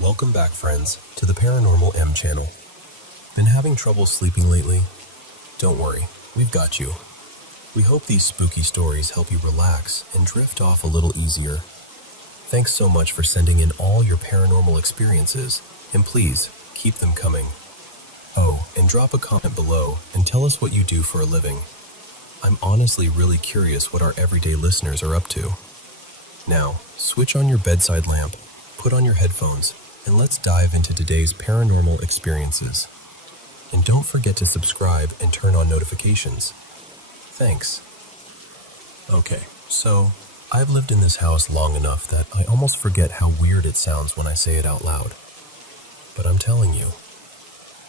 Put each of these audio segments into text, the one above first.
Welcome back, friends, to the Paranormal M channel. Been having trouble sleeping lately? Don't worry, we've got you. We hope these spooky stories help you relax and drift off a little easier. Thanks so much for sending in all your paranormal experiences, and please, keep them coming. Oh, and drop a comment below and tell us what you do for a living. I'm honestly really curious what our everyday listeners are up to. Now, switch on your bedside lamp, put on your headphones, and let's dive into today's paranormal experiences. And don't forget to subscribe and turn on notifications. Thanks. Okay, so I've lived in this house long enough that I almost forget how weird it sounds when I say it out loud. But I'm telling you,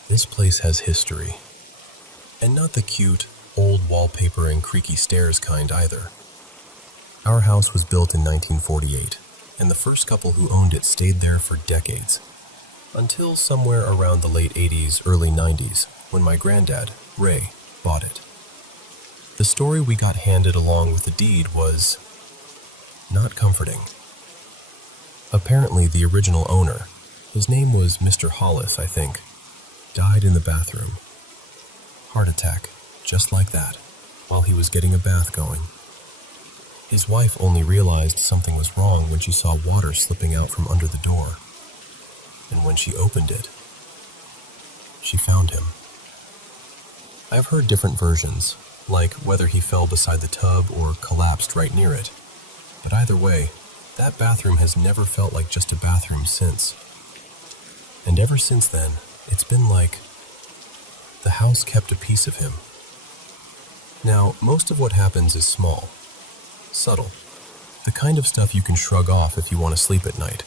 this place has history. And not the cute, old wallpaper and creaky stairs kind either. Our house was built in 1948, and the first couple who owned it stayed there for decades. Until somewhere around the late 80s, early 90s, when my granddad, Ray, bought it. The story we got handed along with the deed was not comforting. Apparently, the original owner, his name was Mr. Hollis, I think, died in the bathroom. Heart attack, just like that, while he was getting a bath going. His wife only realized something was wrong when she saw water slipping out from under the door. And when she opened it, she found him. I've heard different versions, like whether he fell beside the tub or collapsed right near it. But either way, that bathroom has never felt like just a bathroom since. And ever since then, it's been like the house kept a piece of him. Now, most of what happens is small, subtle, the kind of stuff you can shrug off if you want to sleep at night.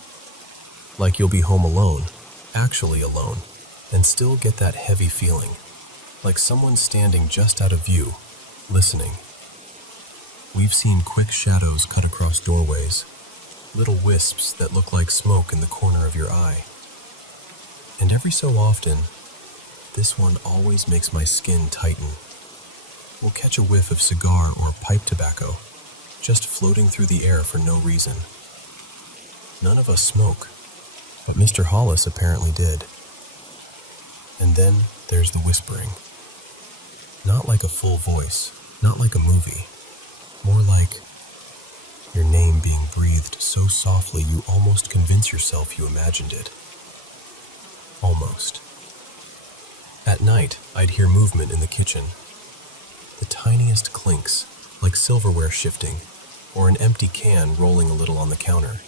Like you'll be home alone, actually alone, and still get that heavy feeling, like someone's standing just out of view, listening. We've seen quick shadows cut across doorways, little wisps that look like smoke in the corner of your eye. And every so often, this one always makes my skin tighten. We'll catch a whiff of cigar or pipe tobacco, just floating through the air for no reason. None of us smoke, but Mr. Hollis apparently did. And then there's the whispering. Not like a full voice, not like a movie. More like your name being breathed so softly you almost convince yourself you imagined it. Almost. At night, I'd hear movement in the kitchen. The tiniest clinks, like silverware shifting, or an empty can rolling a little on the counter.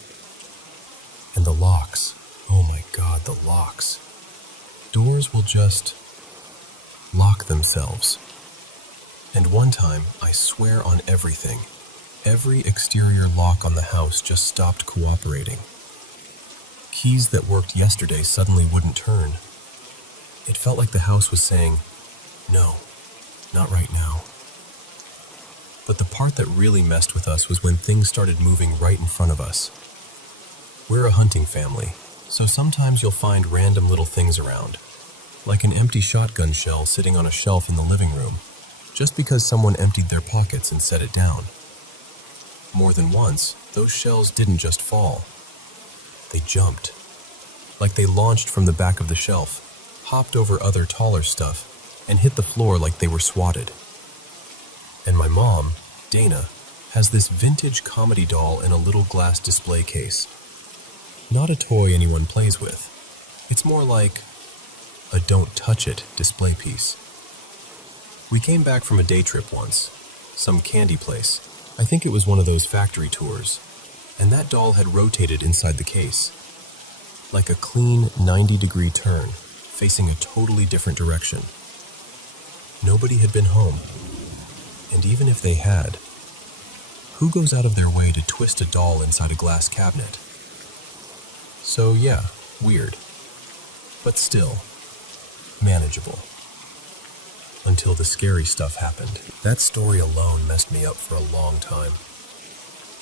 And the locks. Oh my God, the locks. Doors will just lock themselves. And one time, I swear on everything, every exterior lock on the house just stopped cooperating. Keys that worked yesterday suddenly wouldn't turn. It felt like the house was saying, no, not right now. But the part that really messed with us was when things started moving right in front of us. We're a hunting family, so sometimes you'll find random little things around, like an empty shotgun shell sitting on a shelf in the living room, just because someone emptied their pockets and set it down. More than once, those shells didn't just fall. They jumped, like they launched from the back of the shelf, hopped over other taller stuff, and hit the floor like they were swatted. And my mom, Dana, has this vintage comedy doll in a little glass display case. Not a toy anyone plays with. It's more like a don't touch it display piece. We came back from a day trip once, some candy place. I think it was one of those factory tours, and that doll had rotated inside the case. Like a clean 90-degree turn, facing a totally different direction. Nobody had been home. And even if they had, who goes out of their way to twist a doll inside a glass cabinet? So yeah, weird. But still, manageable. Until the scary stuff happened. That story alone messed me up for a long time.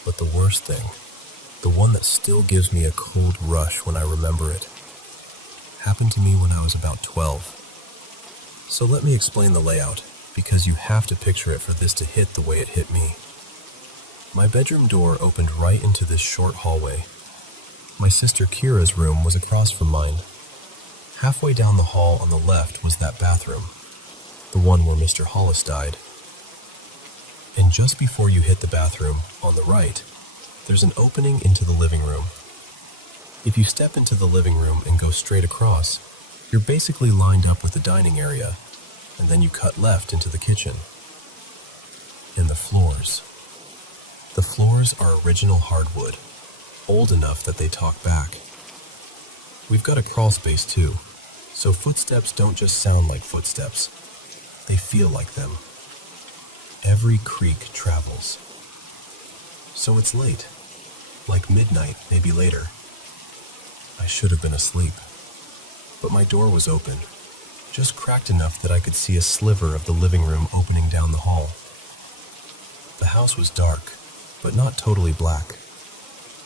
But the worst thing, the one that still gives me a cold rush when I remember it, happened to me when I was about 12. So let me explain the layout. because you have to picture it for this to hit the way it hit me. My bedroom door opened right into this short hallway. My sister Kira's room was across from mine. Halfway down the hall on the left was that bathroom, the one where Mr. Hollis died. And just before you hit the bathroom, on the right, there's an opening into the living room. If you step into the living room and go straight across, you're basically lined up with the dining area, and then you cut left into the kitchen. And the floors. The floors are original hardwood, old enough that they talk back. We've got a crawl space too, so footsteps don't just sound like footsteps. They feel like them. Every creak travels. So it's late, like midnight, maybe later. I should have been asleep, but my door was open, just cracked enough that I could see a sliver of the living room opening down the hall. The house was dark, but not totally black.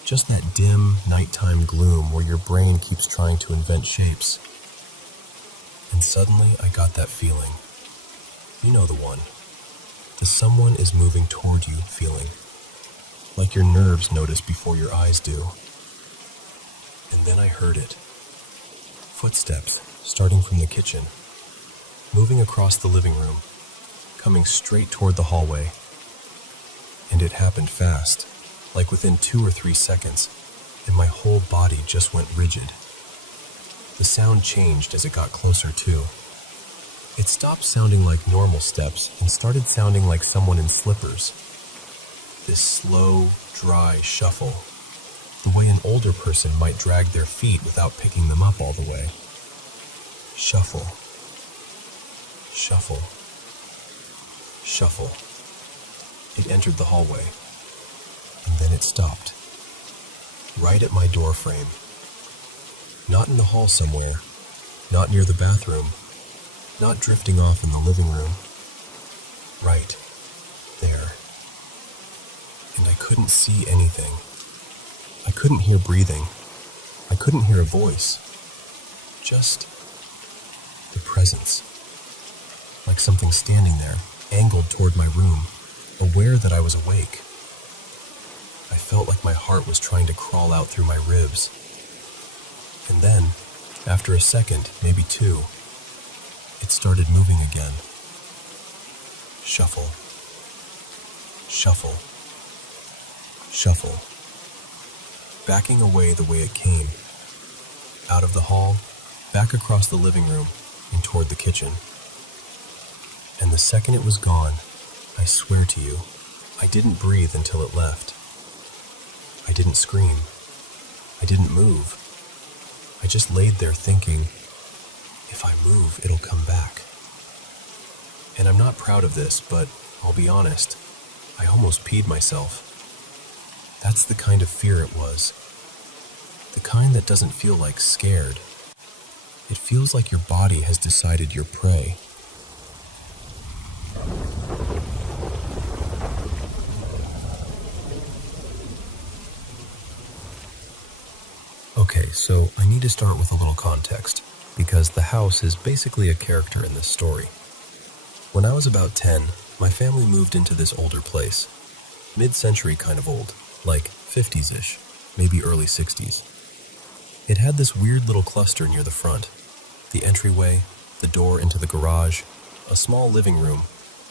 Just that dim, nighttime gloom where your brain keeps trying to invent shapes. And suddenly I got that feeling. You know the one. The someone is moving toward you feeling. Like your nerves notice before your eyes do. And then I heard it. Footsteps starting from the kitchen, moving across the living room, coming straight toward the hallway. And it happened fast, like within 2 or 3 seconds, and my whole body just went rigid. The sound changed as it got closer too. It stopped sounding like normal steps and started sounding like someone in slippers. This slow, dry shuffle, the way an older person might drag their feet without picking them up all the way. Shuffle, shuffle, shuffle. It entered the hallway, and then it stopped, right at my door frame. Not in the hall somewhere, not near the bathroom, not drifting off in the living room. Right there. And I couldn't see anything. I couldn't hear breathing. I couldn't hear a voice. Just the presence. Like something standing there, angled toward my room, aware that I was awake. I felt like my heart was trying to crawl out through my ribs. And then, after a second, maybe 2, it started moving again. Shuffle. Shuffle. Shuffle. Backing away the way it came. Out of the hall, back across the living room, and toward the kitchen. And the second it was gone, I swear to you, I didn't breathe until it left. I didn't scream. I didn't move. I just laid there thinking, if I move, it'll come back. And I'm not proud of this, but I'll be honest, I almost peed myself. That's the kind of fear it was. The kind that doesn't feel like scared. It feels like your body has decided you're prey. Okay, so I need to start with a little context, because the house is basically a character in this story. When I was about 10, my family moved into this older place. Mid-century kind of old, like 50s-ish, maybe early 60s. It had this weird little cluster near the front. The entryway, the door into the garage, a small living room,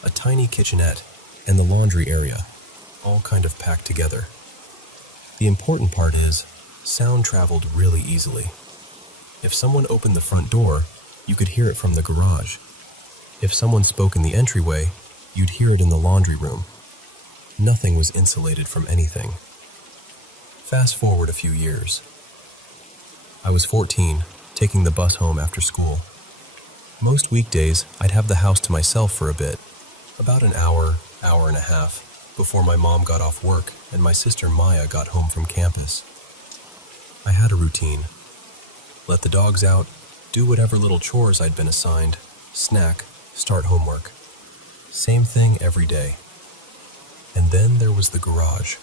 a tiny kitchenette, and the laundry area, all kind of packed together. The important part is, sound traveled really easily. If someone opened the front door, you could hear it from the garage. If someone spoke in the entryway, you'd hear it in the laundry room. Nothing was insulated from anything. Fast forward a few years. I was 14, taking the bus home after school. Most weekdays, I'd have the house to myself for a bit, about an hour, hour and a half, before my mom got off work and my sister Maya got home from campus. I had a routine. Let the dogs out, do whatever little chores I'd been assigned, snack, start homework. Same thing every day. And then there was the garage.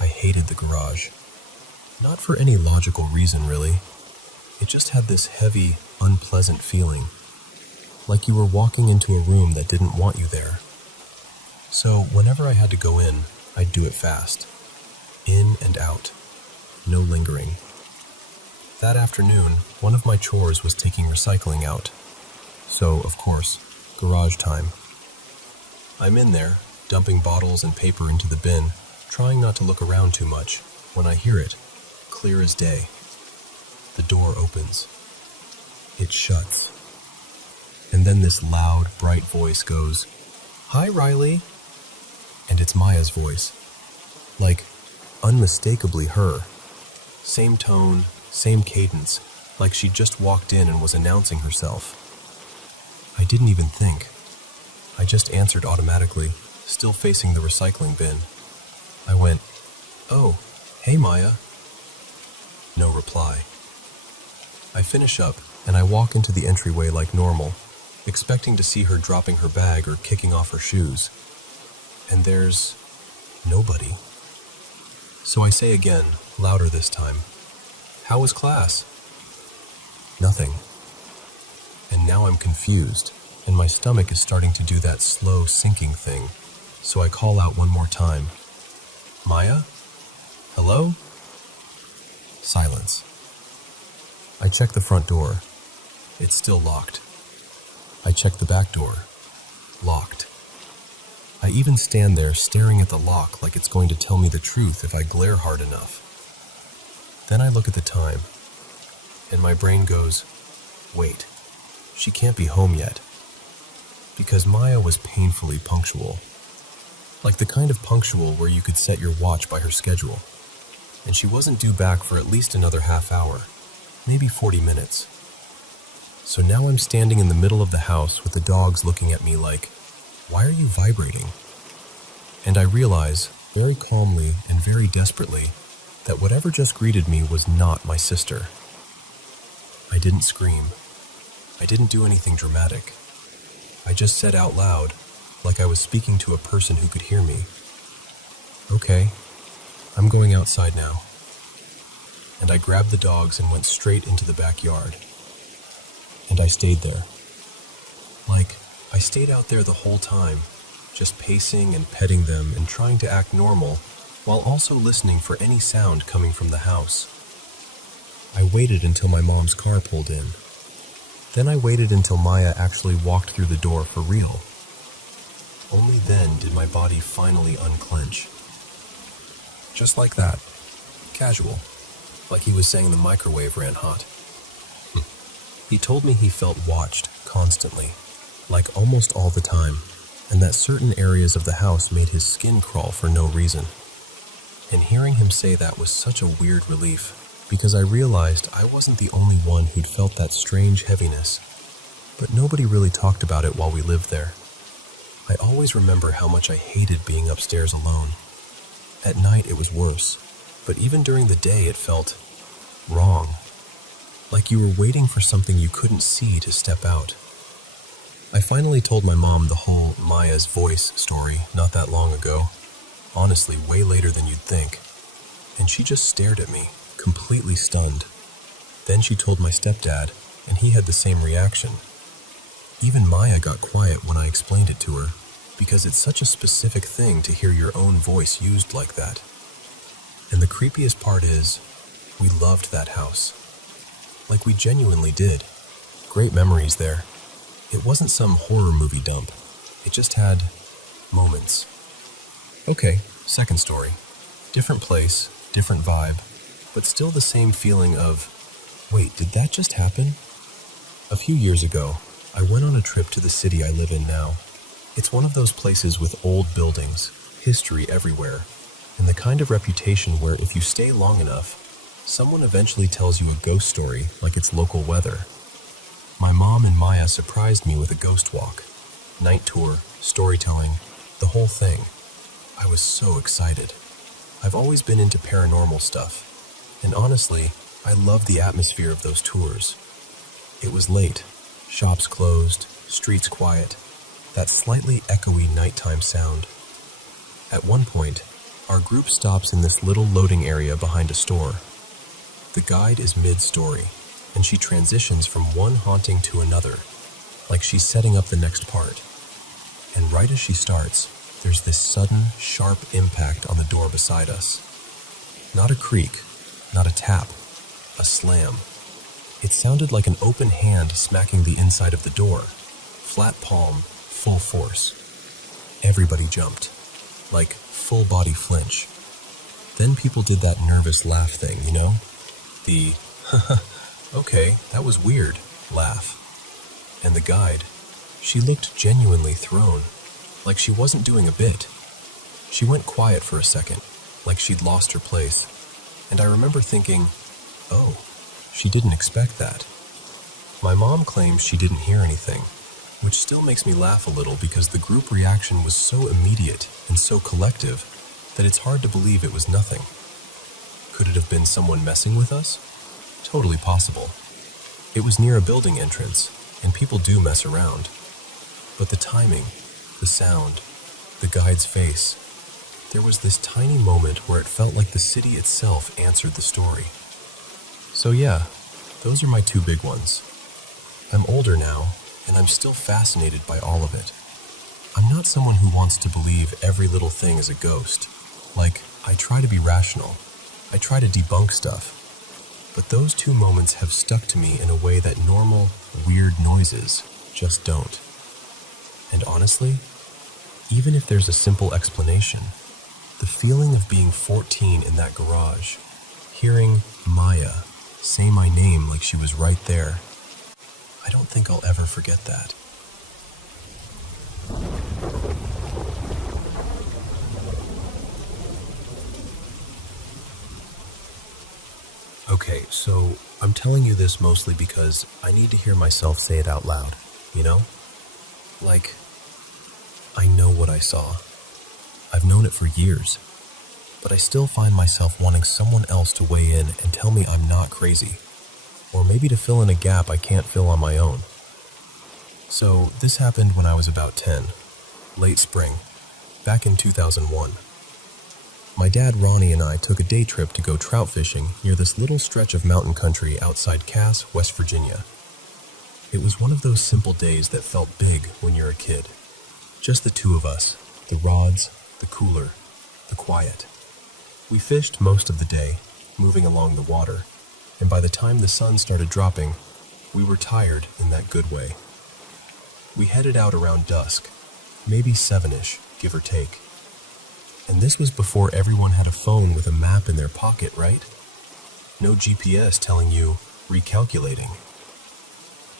I hated the garage. Not for any logical reason, really. It just had this heavy, unpleasant feeling. like you were walking into a room that didn't want you there. So whenever I had to go in, I'd do it fast. In and out. No lingering. That afternoon, one of my chores was taking recycling out. So, of course, garage time. I'm in there, dumping bottles and paper into the bin, trying not to look around too much, when I hear it, clear as day. The door opens. It shuts. And then this loud, bright voice goes, "Hi, Riley." And it's Maya's voice. Like, unmistakably her. Same tone, same cadence, like she just walked in and was announcing herself. I didn't even think. I just answered automatically, still facing the recycling bin. I went, "Oh, hey Maya." No reply. I finish up, and I walk into the entryway like normal, expecting to see her dropping her bag or kicking off her shoes. And there's nobody. So I say again, louder this time, "How was class?" Nothing. And now I'm confused, and my stomach is starting to do that slow sinking thing, so I call out one more time, "Maya? Hello?" Silence. I check the front door. It's still locked. I check the back door. Locked. I even stand there staring at the lock like it's going to tell me the truth if I glare hard enough. Then I look at the time, and my brain goes, wait, she can't be home yet. Because Maya was painfully punctual. Like the kind of punctual where you could set your watch by her schedule. And she wasn't due back for at least another half hour, maybe 40 minutes. So now I'm standing in the middle of the house with the dogs looking at me like, "Why are you vibrating?" And I realize, very calmly and very desperately, that whatever just greeted me was not my sister. I didn't scream. I didn't do anything dramatic. I just said out loud, like I was speaking to a person who could hear me, "Okay, I'm going outside now." And I grabbed the dogs and went straight into the backyard. And I stayed there. Like, I stayed out there the whole time, just pacing and petting them and trying to act normal, while also listening for any sound coming from the house. I waited until my mom's car pulled in. Then I waited until Maya actually walked through the door for real. Only then did my body finally unclench. Just like that. Casual. Like he was saying the microwave ran hot. He told me he felt watched constantly, like almost all the time, and that certain areas of the house made his skin crawl for no reason. And hearing him say that was such a weird relief, because I realized I wasn't the only one who'd felt that strange heaviness, but nobody really talked about it while we lived there. I always remember how much I hated being upstairs alone. At night it was worse, but even during the day it felt wrong. Like you were waiting for something you couldn't see to step out. I finally told my mom the whole Maya's voice story not that long ago. Honestly, way later than you'd think. And she just stared at me, completely stunned. Then she told my stepdad, and he had the same reaction. Even Maya got quiet when I explained it to her, because it's such a specific thing to hear your own voice used like that. And the creepiest part is, we loved that house. Like we genuinely did. Great memories there. It wasn't some horror movie dump. It just had moments. Okay, second story. Different place, different vibe, but still the same feeling of, wait, did that just happen? A few years ago, I went on a trip to the city I live in now. It's one of those places with old buildings, history everywhere, and the kind of reputation where if you stay long enough, someone eventually tells you a ghost story like it's local weather. My mom and Maya surprised me with a ghost walk, night tour, storytelling, the whole thing. I was so excited. I've always been into paranormal stuff, and honestly, I love the atmosphere of those tours. It was late, shops closed, streets quiet, that slightly echoey nighttime sound. At one point, our group stops in this little loading area behind a store. The guide is mid-story, and she transitions from one haunting to another, like she's setting up the next part. And right as she starts, there's this sudden, sharp impact on the door beside us. Not a creak, not a tap, a slam. It sounded like an open hand smacking the inside of the door. Flat palm, full force. Everybody jumped, like full body flinch. Then people did that nervous laugh thing, you know? The, okay, that was weird, laugh. And the guide, she looked genuinely thrown, like she wasn't doing a bit. She went quiet for a second, like she'd lost her place. And I remember thinking, oh, she didn't expect that. My mom claims she didn't hear anything, which still makes me laugh a little because the group reaction was so immediate and so collective that it's hard to believe it was nothing. Could it have been someone messing with us? Totally possible. It was near a building entrance, and people do mess around. But the timing, the sound, the guide's face, there was this tiny moment where it felt like the city itself answered the story. So yeah, those are my two big ones. I'm older now, and I'm still fascinated by all of it. I'm not someone who wants to believe every little thing is a ghost. Like, I try to be rational. I try to debunk stuff. But those two moments have stuck to me in a way that normal, weird noises just don't. And honestly, even if there's a simple explanation, the feeling of being 14 in that garage, hearing Maya say my name like she was right there, I don't think I'll ever forget that. Okay, so I'm telling you this mostly because I need to hear myself say it out loud, you know? Like, I know what I saw. I've known it for years, but I still find myself wanting someone else to weigh in and tell me I'm not crazy, or maybe to fill in a gap I can't fill on my own. So this happened when I was about 10, late spring, back in 2001. My dad Ronnie and I took a day trip to go trout fishing near this little stretch of mountain country outside Cass, West Virginia. It was one of those simple days that felt big when you're a kid. Just the two of us, the rods, the cooler, the quiet. We fished most of the day, moving along the water, and by the time the sun started dropping, we were tired in that good way. We headed out around dusk, maybe 7-ish, give or take. And this was before everyone had a phone with a map in their pocket, right? No GPS telling you, recalculating.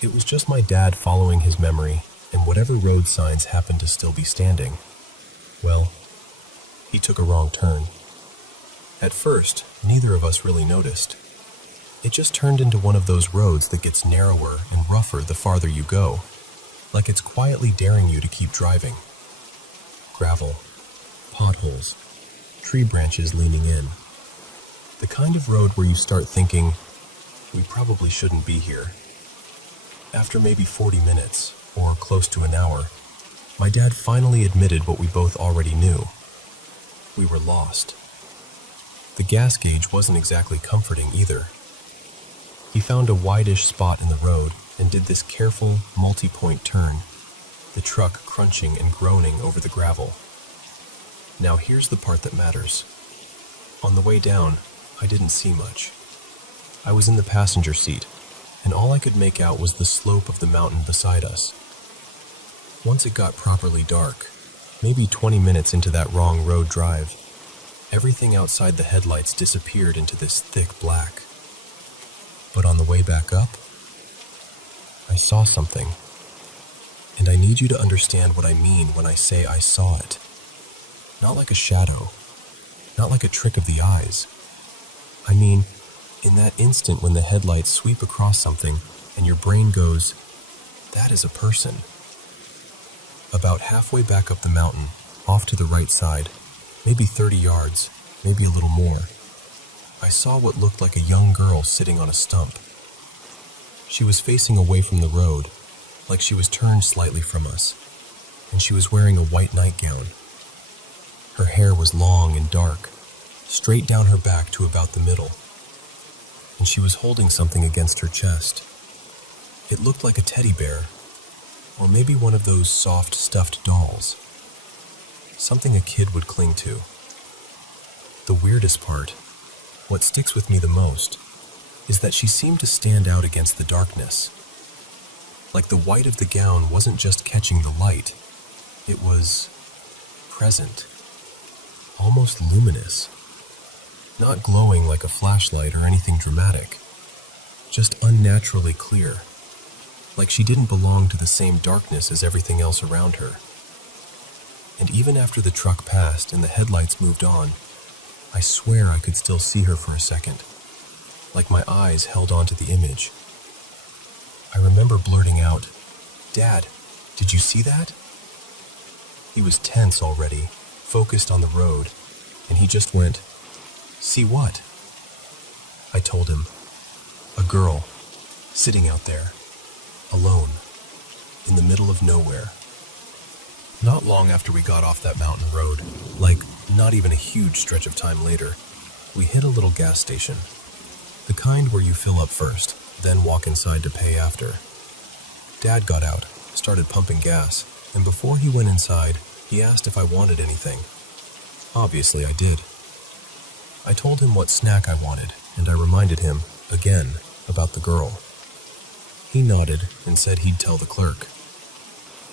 It was just my dad following his memory and whatever road signs happened to still be standing. Well, he took a wrong turn. At first, neither of us really noticed. It just turned into one of those roads that gets narrower and rougher the farther you go, like it's quietly daring you to keep driving. Gravel, potholes, tree branches leaning in. The kind of road where you start thinking, we probably shouldn't be here. After maybe 40 minutes, or close to an hour, my dad finally admitted what we both already knew. We were lost. The gas gauge wasn't exactly comforting either. He found a wide-ish spot in the road and did this careful, multi-point turn, the truck crunching and groaning over the gravel. Now here's the part that matters. On the way down, I didn't see much. I was in the passenger seat, and all I could make out was the slope of the mountain beside us. Once it got properly dark, maybe 20 minutes into that wrong road drive, everything outside the headlights disappeared into this thick black. But on the way back up, I saw something. And I need you to understand what I mean when I say I saw it. Not like a shadow, not like a trick of the eyes. I mean, in that instant when the headlights sweep across something and your brain goes, that is a person. About halfway back up the mountain, off to the right side, maybe 30 yards, maybe a little more, I saw what looked like a young girl sitting on a stump. She was facing away from the road, like she was turned slightly from us, and she was wearing a white nightgown. Her hair was long and dark, straight down her back to about the middle, and she was holding something against her chest. It looked like a teddy bear, Or maybe one of those soft, stuffed dolls. Something a kid would cling to. The weirdest part, what sticks with me the most, is that she seemed to stand out against the darkness. Like the white of the gown wasn't just catching the light, it was present, almost luminous. Not glowing like a flashlight or anything dramatic, just unnaturally clear, like she didn't belong to the same darkness as everything else around her. And even after the truck passed and the headlights moved on, I swear I could still see her for a second, like my eyes held onto the image. I remember blurting out, "Dad, did you see that?" He was tense already, focused on the road, and he just went, "See what?" I told him, "A girl, sitting out there, alone, in the middle of nowhere." Not long after we got off that mountain road, like not even a huge stretch of time later, we hit a little gas station. The kind where you fill up first, then walk inside to pay after. Dad got out, started pumping gas, and before he went inside, he asked if I wanted anything. Obviously I did. I told him what snack I wanted, and I reminded him, again, about the girl. He nodded and said he'd tell the clerk.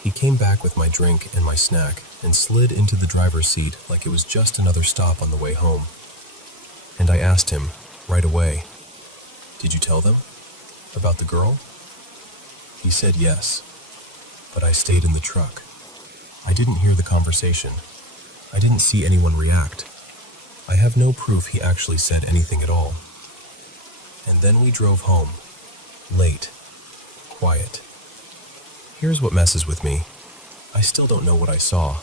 He came back with my drink and my snack and slid into the driver's seat like it was just another stop on the way home. And I asked him, right away, "Did you tell them? About the girl?" He said yes, but I stayed in the truck. I didn't hear the conversation. I didn't see anyone react. I have no proof he actually said anything at all. And then we drove home, late, quiet. Here's what messes with me. I still don't know what I saw.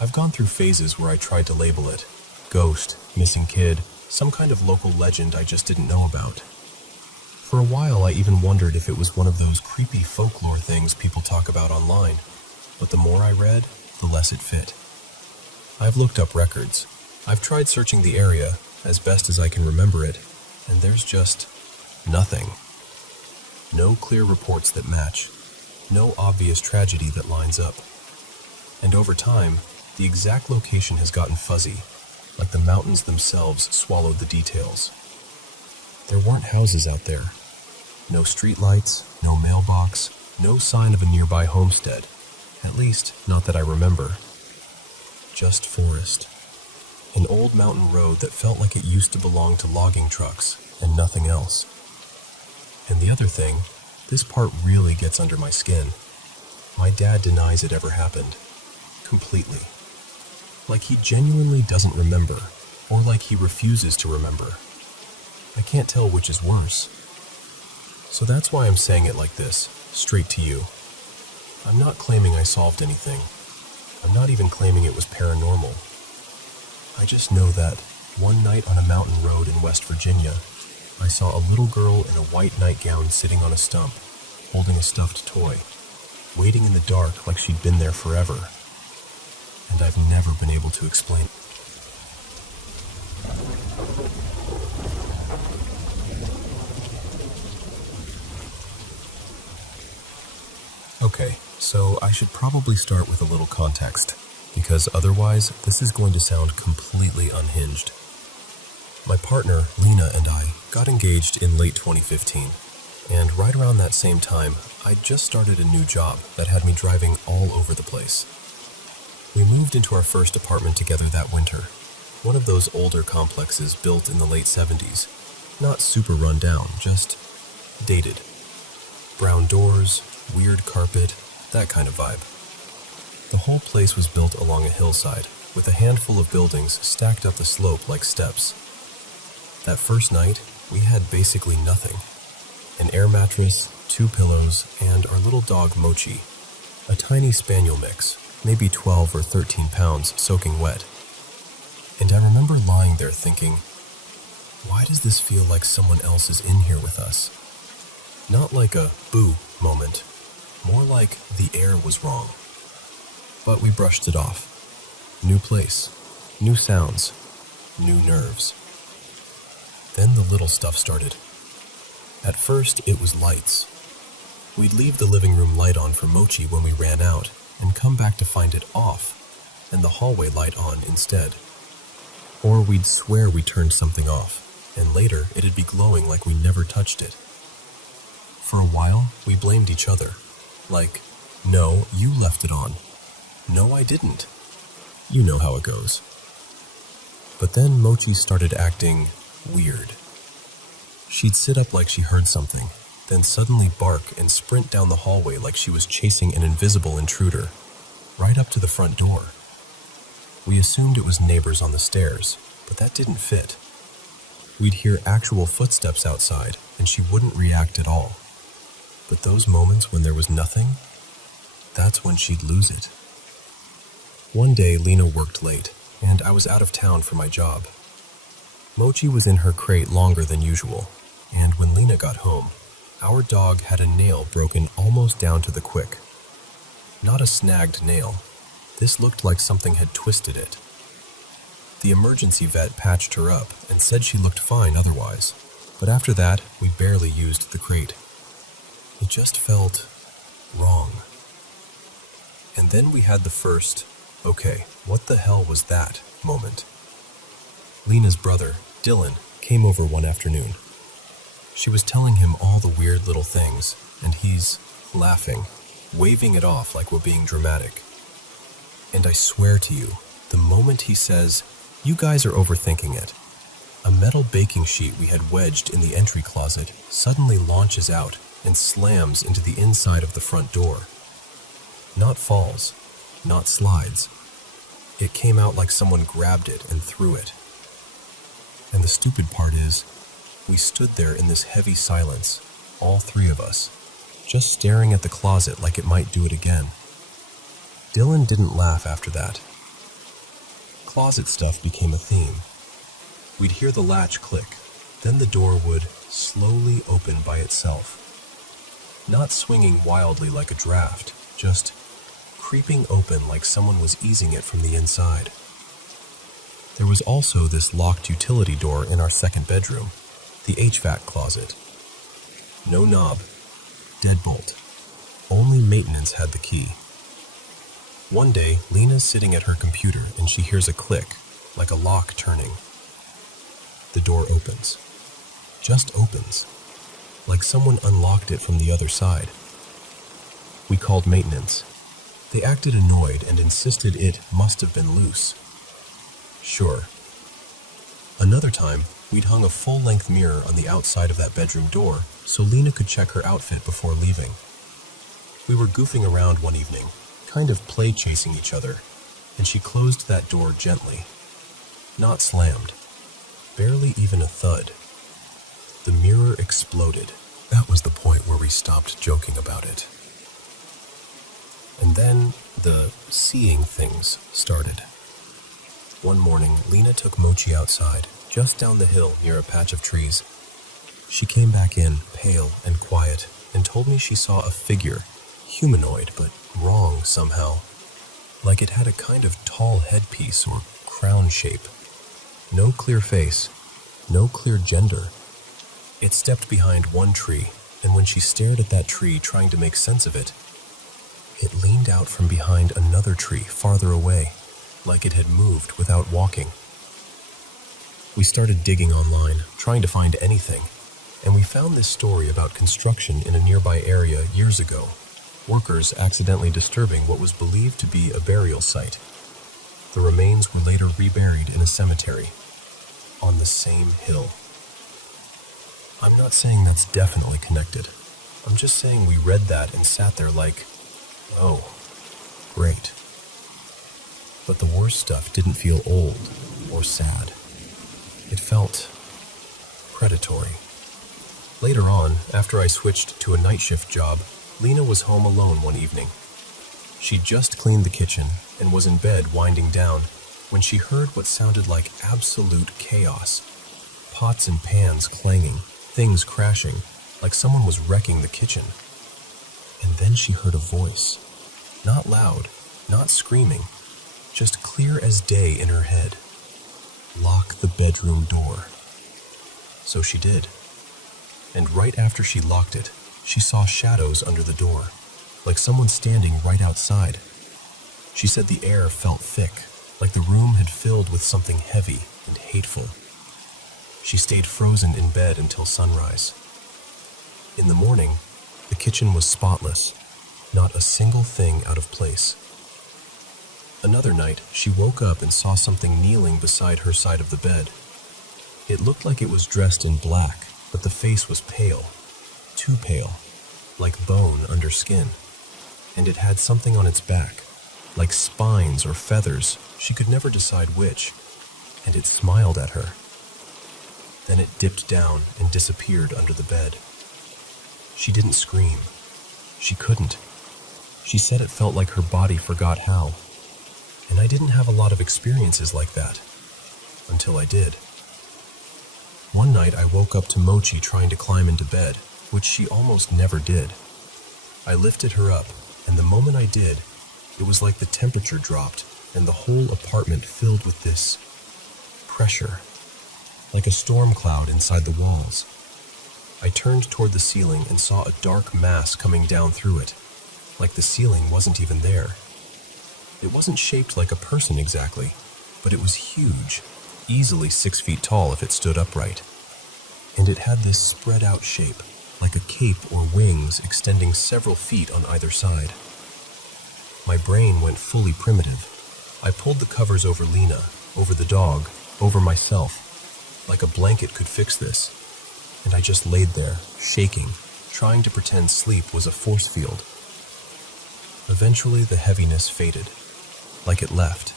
I've gone through phases where I tried to label it. Ghost, missing kid, some kind of local legend I just didn't know about. For a while I even wondered if it was one of those creepy folklore things people talk about online, but the more I read, the less it fit. I've looked up records. I've tried searching the area, as best as I can remember it, and there's just nothing. No clear reports that match. No obvious tragedy that lines up. And over time, the exact location has gotten fuzzy, like the mountains themselves swallowed the details. There weren't houses out there. No streetlights, no mailbox, no sign of a nearby homestead. At least, not that I remember. Just forest. An old mountain road that felt like it used to belong to logging trucks, and nothing else. And the other thing, this part really gets under my skin. My dad denies it ever happened. Completely. Like he genuinely doesn't remember, or like he refuses to remember. I can't tell which is worse. So that's why I'm saying it like this, straight to you. I'm not claiming I solved anything. I'm not even claiming it was paranormal. I just know that one night on a mountain road in West Virginia, I saw a little girl in a white nightgown sitting on a stump, holding a stuffed toy, waiting in the dark like she'd been there forever. And I've never been able to explain it. Okay, so I should probably start with a little context, because otherwise this is going to sound completely unhinged. My partner, Lena, and I got engaged in late 2015, and right around that same time, I'd just started a new job that had me driving all over the place. We moved into our first apartment together that winter, one of those older complexes built in the late 70s, not super run down, just dated. Brown doors, weird carpet, that kind of vibe. The whole place was built along a hillside, with a handful of buildings stacked up the slope like steps. That first night, we had basically nothing. An air mattress, 2 pillows, and our little dog Mochi, a tiny spaniel mix, maybe 12 or 13 pounds soaking wet. And I remember lying there thinking, why does this feel like someone else is in here with us? Not like a boo moment, more like the air was wrong. But we brushed it off. New place, new sounds, new nerves. Then the little stuff started. At first, it was lights. We'd leave the living room light on for Mochi when we ran out, and come back to find it off, and the hallway light on instead. Or we'd swear we turned something off, and later it'd be glowing like we never touched it. For a while, we blamed each other. Like, no, you left it on. No, I didn't. You know how it goes. But then Mochi started acting weird. She'd sit up like she heard something, then suddenly bark and sprint down the hallway like she was chasing an invisible intruder, right up to the front door. We assumed it was neighbors on the stairs, but that didn't fit. We'd hear actual footsteps outside, and she wouldn't react at all. But those moments when there was nothing, that's when she'd lose it. One day, Lena worked late, and I was out of town for my job. Mochi was in her crate longer than usual, and when Lena got home, our dog had a nail broken almost down to the quick. Not a snagged nail. This looked like something had twisted it. The emergency vet patched her up and said she looked fine otherwise, but after that, we barely used the crate. It just felt wrong. And then we had the first, okay, what the hell was that moment? Lena's brother, Dylan, came over one afternoon. She was telling him all the weird little things, and he's laughing, waving it off like we're being dramatic. And I swear to you, the moment he says, "You guys are overthinking it," a metal baking sheet we had wedged in the entry closet suddenly launches out and slams into the inside of the front door. Not falls, not slides. It came out like someone grabbed it and threw it. And the stupid part is, we stood there in this heavy silence, all three of us, just staring at the closet like it might do it again. Dylan didn't laugh after that. Closet stuff became a theme. We'd hear the latch click, then the door would slowly open by itself. Not swinging wildly like a draft, just creeping open like someone was easing it from the inside. There was also this locked utility door in our second bedroom, the HVAC closet. No knob, deadbolt. Only maintenance had the key. One day, Lena's sitting at her computer and she hears a click, like a lock turning. The door opens. Just opens. Like someone unlocked it from the other side. We called maintenance. They acted annoyed and insisted it must have been loose. Sure. Another time, we'd hung a full-length mirror on the outside of that bedroom door so Lena could check her outfit before leaving. We were goofing around one evening, kind of play-chasing each other, and she closed that door gently. Not slammed. Barely even a thud. The mirror exploded. That was the point where we stopped joking about it. And then the seeing things started. One morning, Lena took Mochi outside, just down the hill near a patch of trees. She came back in, pale and quiet, and told me she saw a figure, humanoid but wrong somehow, like it had a kind of tall headpiece or crown shape. No clear face, no clear gender. It stepped behind one tree, and when she stared at that tree trying to make sense of it, it leaned out from behind another tree farther away, like it had moved without walking. We started digging online, trying to find anything, and we found this story about construction in a nearby area years ago, workers accidentally disturbing what was believed to be a burial site. The remains were later reburied in a cemetery, on the same hill. I'm not saying that's definitely connected. I'm just saying we read that and sat there like, oh, great. But the worst stuff didn't feel old or sad. It felt predatory. Later on, after I switched to a night shift job, Lena was home alone one evening. She'd just cleaned the kitchen and was in bed winding down when she heard what sounded like absolute chaos. Pots and pans clanging, things crashing, like someone was wrecking the kitchen. And then she heard a voice. Not loud, not screaming, just clear as day in her head. Lock the bedroom door. So she did. And right after she locked it, she saw shadows under the door, like someone standing right outside. She said the air felt thick, like the room had filled with something heavy and hateful. She stayed frozen in bed until sunrise. In the morning, the kitchen was spotless, not a single thing out of place. Another night, she woke up and saw something kneeling beside her side of the bed. It looked like it was dressed in black, but the face was pale, too pale, like bone under skin. And it had something on its back, like spines or feathers, she could never decide which, and it smiled at her. Then it dipped down and disappeared under the bed. She didn't scream. She couldn't. She said it felt like her body forgot how. And I didn't have a lot of experiences like that, until I did. One night I woke up to Mochi trying to climb into bed, which she almost never did. I lifted her up, and the moment I did, it was like the temperature dropped and the whole apartment filled with this pressure, like a storm cloud inside the walls. I turned toward the ceiling and saw a dark mass coming down through it, like the ceiling wasn't even there. It wasn't shaped like a person exactly, but it was huge, easily 6 feet tall if it stood upright. And it had this spread out shape, like a cape or wings extending several feet on either side. My brain went fully primitive. I pulled the covers over Lena, over the dog, over myself. Like a blanket could fix this. And I just laid there, shaking, trying to pretend sleep was a force field. Eventually the heaviness faded, like it left.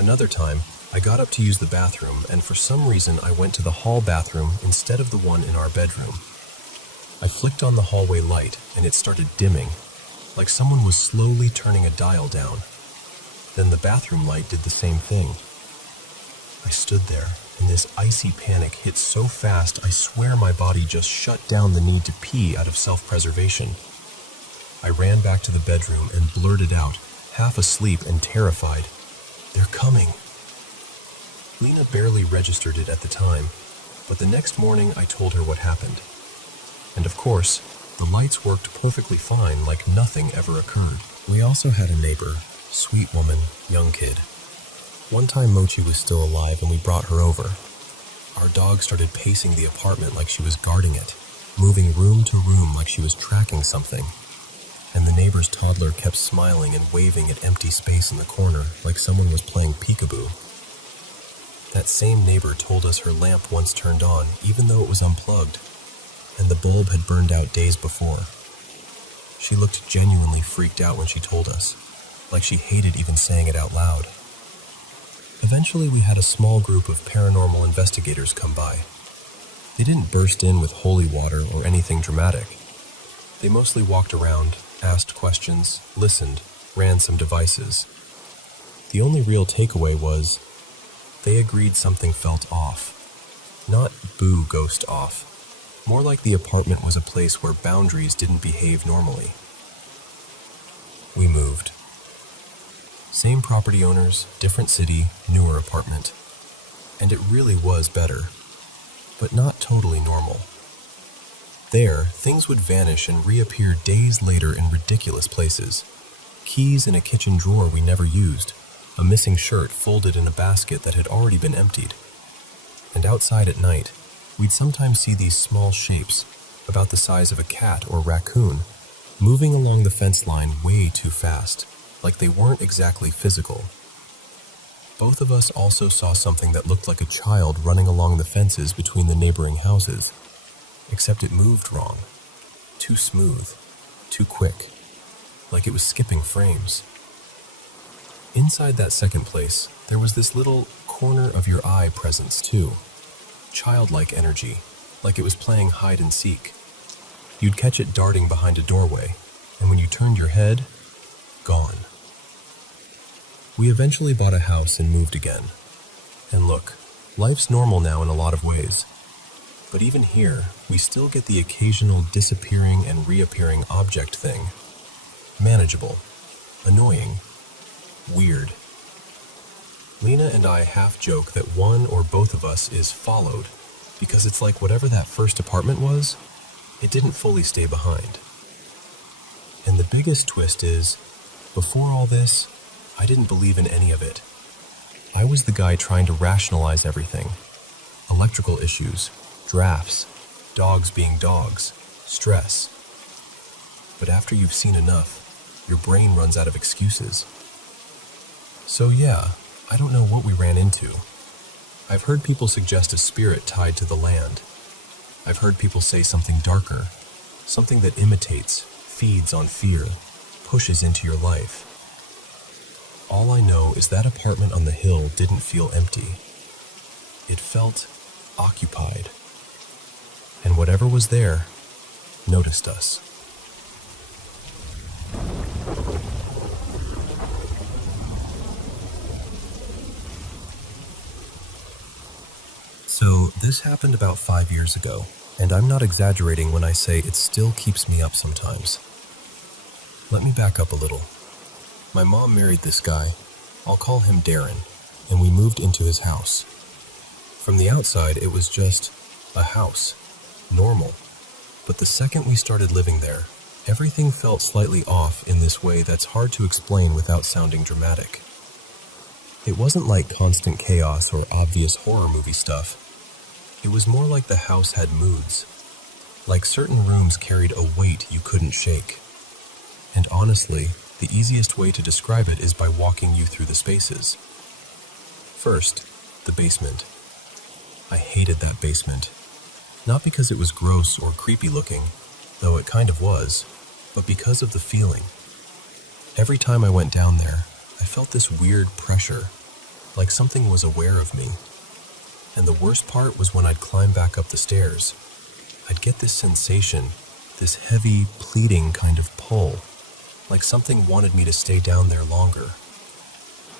Another time, I got up to use the bathroom, and for some reason I went to the hall bathroom instead of the one in our bedroom. I flicked on the hallway light, and it started dimming, like someone was slowly turning a dial down. Then the bathroom light did the same thing. I stood there, and this icy panic hit so fast I swear my body just shut down the need to pee out of self-preservation. I ran back to the bedroom and blurted out, half asleep and terrified, "They're coming." Lena barely registered it at the time, but the next morning I told her what happened. And of course, the lights worked perfectly fine, like nothing ever occurred. We also had a neighbor, sweet woman, young kid. One time Mochi was still alive and we brought her over. Our dog started pacing the apartment like she was guarding it, moving room to room like she was tracking something. And the neighbor's toddler kept smiling and waving at empty space in the corner like someone was playing peekaboo. That same neighbor told us her lamp once turned on, even though it was unplugged, and the bulb had burned out days before. She looked genuinely freaked out when she told us, like she hated even saying it out loud. Eventually we had a small group of paranormal investigators come by. They didn't burst in with holy water or anything dramatic. They mostly walked around, asked questions, listened, ran some devices. The only real takeaway was, they agreed something felt off. Not boo ghost off. More like the apartment was a place where boundaries didn't behave normally. We moved. Same property owners, different city, newer apartment. And it really was better, but not totally normal. There, things would vanish and reappear days later in ridiculous places. Keys in a kitchen drawer we never used, a missing shirt folded in a basket that had already been emptied. And outside at night, we'd sometimes see these small shapes, about the size of a cat or raccoon, moving along the fence line way too fast, like they weren't exactly physical. Both of us also saw something that looked like a child running along the fences between the neighboring houses, except it moved wrong, too smooth, too quick, like it was skipping frames. Inside that second place, there was this little corner-of-your-eye presence too, childlike energy, like it was playing hide and seek. You'd catch it darting behind a doorway, and when you turned your head, gone. We eventually bought a house and moved again. And look, life's normal now in a lot of ways. But even here, we still get the occasional disappearing and reappearing object thing. Manageable, annoying, weird. Lena and I half joke that one or both of us is followed, because it's like whatever that first apartment was, it didn't fully stay behind. And the biggest twist is, before all this, I didn't believe in any of it. I was the guy trying to rationalize everything. Electrical issues, drafts, dogs being dogs, stress. But after you've seen enough, your brain runs out of excuses. So yeah, I don't know what we ran into. I've heard people suggest a spirit tied to the land. I've heard people say something darker, something that imitates, feeds on fear, pushes into your life. All I know is that apartment on the hill didn't feel empty. It felt occupied. And whatever was there noticed us. So this happened about 5 years ago, and I'm not exaggerating when I say it still keeps me up sometimes. Let me back up a little. My mom married this guy, I'll call him Darren, and we moved into his house. From the outside, it was just a house, normal. But the second we started living there, everything felt slightly off in this way that's hard to explain without sounding dramatic. It wasn't like constant chaos or obvious horror movie stuff. It was more like the house had moods, like certain rooms carried a weight you couldn't shake. And honestly, the easiest way to describe it is by walking you through the spaces. First, the basement. I hated that basement. Not because it was gross or creepy looking, though it kind of was, but because of the feeling. Every time I went down there, I felt this weird pressure, like something was aware of me. And the worst part was when I'd climb back up the stairs. I'd get this sensation, this heavy, pleading kind of pull, like something wanted me to stay down there longer.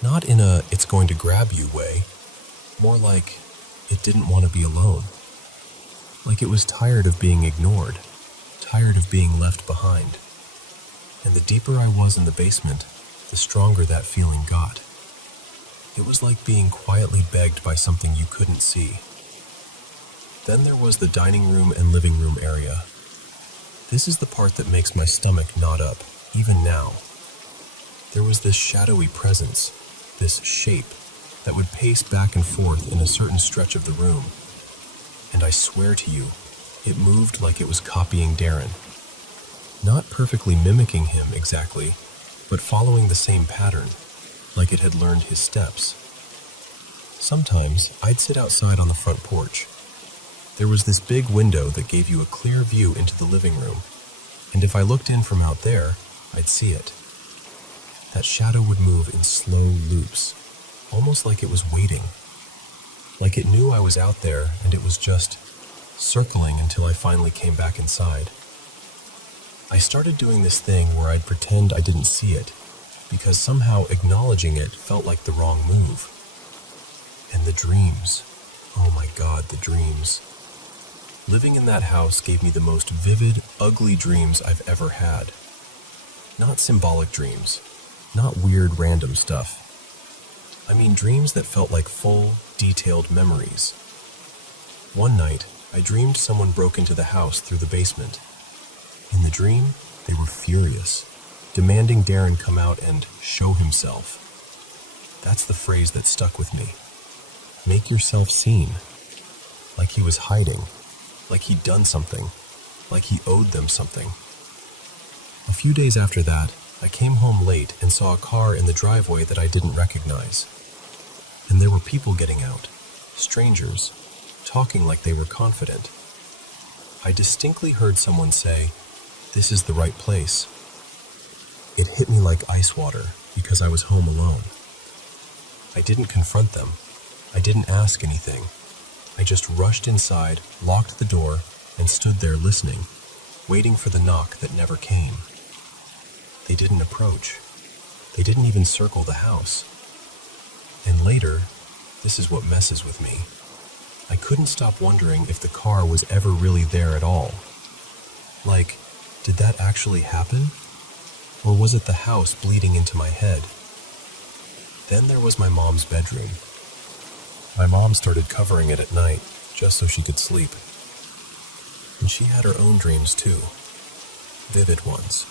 Not in a "it's going to grab you" way, more like it didn't want to be alone. Like it was tired of being ignored, tired of being left behind. And the deeper I was in the basement, the stronger that feeling got. It was like being quietly begged by something you couldn't see. Then there was the dining room and living room area. This is the part that makes my stomach knot up, even now. There was this shadowy presence, this shape, that would pace back and forth in a certain stretch of the room. And I swear to you, it moved like it was copying Darren. Not perfectly mimicking him exactly, but following the same pattern, like it had learned his steps. Sometimes I'd sit outside on the front porch. There was this big window that gave you a clear view into the living room, and if I looked in from out there, I'd see it. That shadow would move in slow loops, almost like it was waiting. Like it knew I was out there and it was just circling until I finally came back inside. I started doing this thing where I'd pretend I didn't see it, because somehow acknowledging it felt like the wrong move. And the dreams. Oh my God, the dreams. Living in that house gave me the most vivid, ugly dreams I've ever had. Not symbolic dreams, not weird random stuff. I mean dreams that felt like full, detailed memories. One night, I dreamed someone broke into the house through the basement. In the dream, they were furious, demanding Darren come out and show himself. That's the phrase that stuck with me. Make yourself seen. Like he was hiding, like he'd done something, like he owed them something. A few days after that, I came home late and saw a car in the driveway that I didn't recognize. And there were people getting out, strangers, talking like they were confident. I distinctly heard someone say, "This is the right place." It hit me like ice water because I was home alone. I didn't confront them. I didn't ask anything. I just rushed inside, locked the door, and stood there listening, waiting for the knock that never came. They didn't approach. They didn't even circle the house. And later, this is what messes with me. I couldn't stop wondering if the car was ever really there at all. Like, did that actually happen? Or was it the house bleeding into my head? Then there was my mom's bedroom. My mom started covering it at night, just so she could sleep. And she had her own dreams too, vivid ones.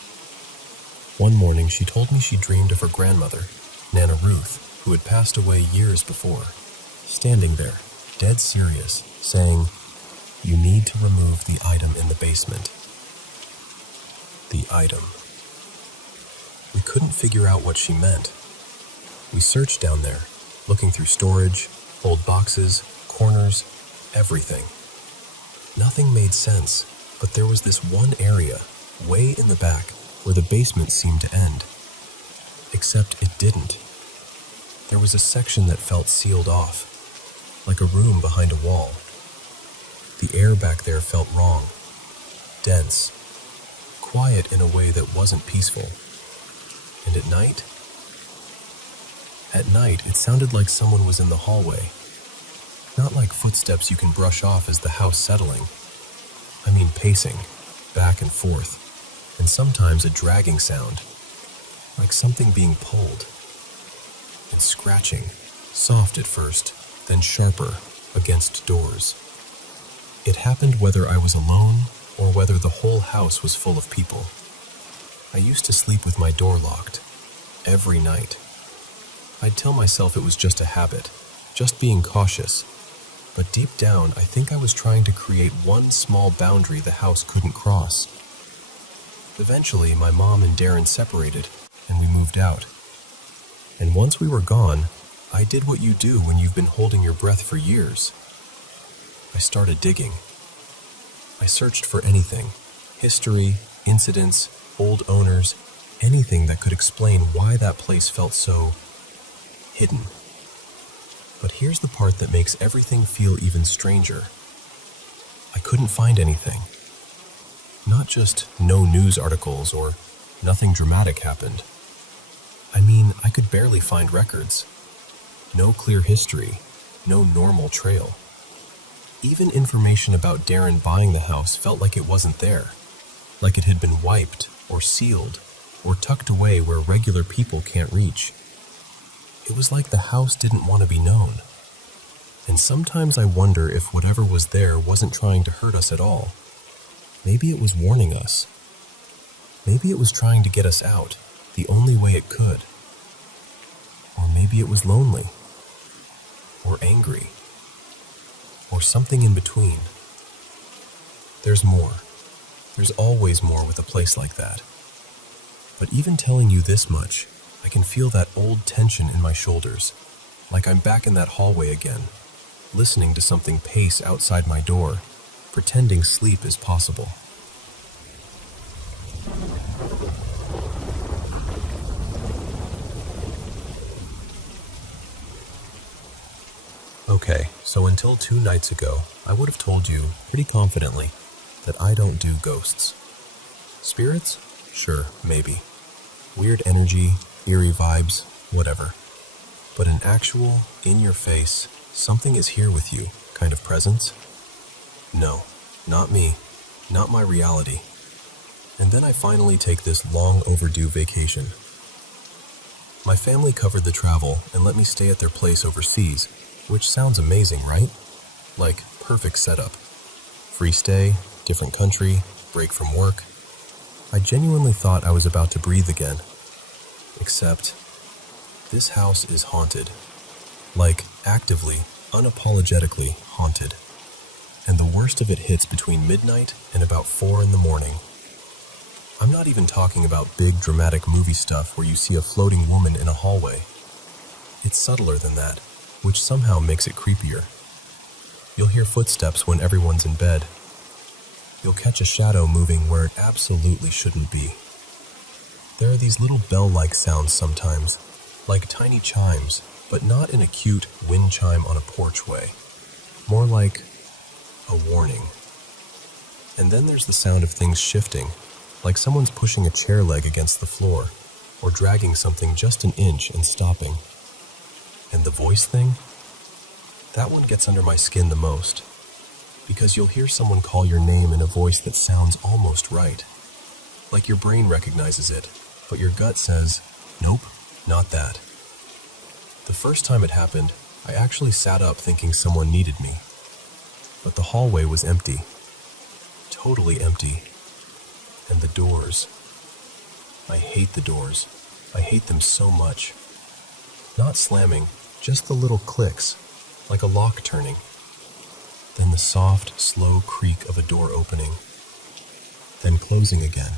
One morning she told me she dreamed of her grandmother, Nana Ruth, who had passed away years before, standing there, dead serious, saying, "You need to remove the item in the basement." The item. We couldn't figure out what she meant. We searched down there, looking through storage, old boxes, corners, everything. Nothing made sense, but there was this one area, way in the back, where the basement seemed to end. Except it didn't. There was a section that felt sealed off, like a room behind a wall. The air back there felt wrong, dense, quiet in a way that wasn't peaceful. And at night, it sounded like someone was in the hallway. Not like footsteps you can brush off as the house settling. I mean pacing, back and forth, and sometimes a dragging sound, like something being pulled. And scratching, soft at first, then sharper, against doors. It happened whether I was alone or whether the whole house was full of people. I used to sleep with my door locked, every night. I'd tell myself it was just a habit, just being cautious. But deep down, I think I was trying to create one small boundary the house couldn't cross. Eventually, my mom and Darren separated, and we moved out. And once we were gone, I did what you do when you've been holding your breath for years. I started digging. I searched for anything, history, incidents, old owners, anything that could explain why that place felt so hidden. But here's the part that makes everything feel even stranger. I couldn't find anything. Not just no news articles or nothing dramatic happened. I mean, I could barely find records. No clear history, no normal trail. Even information about Darren buying the house felt like it wasn't there, like it had been wiped or sealed or tucked away where regular people can't reach. It was like the house didn't want to be known. And sometimes I wonder if whatever was there wasn't trying to hurt us at all. Maybe it was warning us. Maybe it was trying to get us out, the only way it could. Or maybe it was lonely. Or angry. Or something in between. There's more. There's always more with a place like that. But even telling you this much, I can feel that old tension in my shoulders, like I'm back in that hallway again, listening to something pace outside my door, pretending sleep is possible. Okay, so until 2 nights ago, I would have told you, pretty confidently, that I don't do ghosts. Spirits? Sure, maybe. Weird energy, eerie vibes, whatever. But an actual, in-your-face, something is here with you kind of presence? No, not me, not my reality. And then I finally take this long overdue vacation. My family covered the travel and let me stay at their place overseas, which sounds amazing, right? Like, perfect setup. Free stay, different country, break from work. I genuinely thought I was about to breathe again. Except, this house is haunted. Like, actively, unapologetically haunted. And the worst of it hits between midnight and about 4 in the morning. I'm not even talking about big dramatic movie stuff where you see a floating woman in a hallway. It's subtler than that, which somehow makes it creepier. You'll hear footsteps when everyone's in bed. You'll catch a shadow moving where it absolutely shouldn't be. There are these little bell-like sounds sometimes, like tiny chimes, but not in a cute wind chime on a porch way. More like a warning. And then there's the sound of things shifting, like someone's pushing a chair leg against the floor, or dragging something just an inch and stopping. And the voice thing? That one gets under my skin the most, because you'll hear someone call your name in a voice that sounds almost right. Like your brain recognizes it, but your gut says, nope, not that. The first time it happened, I actually sat up thinking someone needed me. But the hallway was empty. totally empty. And the doors. I hate the doors. I hate them so much. Not slamming, just the little clicks, like a lock turning. Then the soft, slow creak of a door opening, then closing again.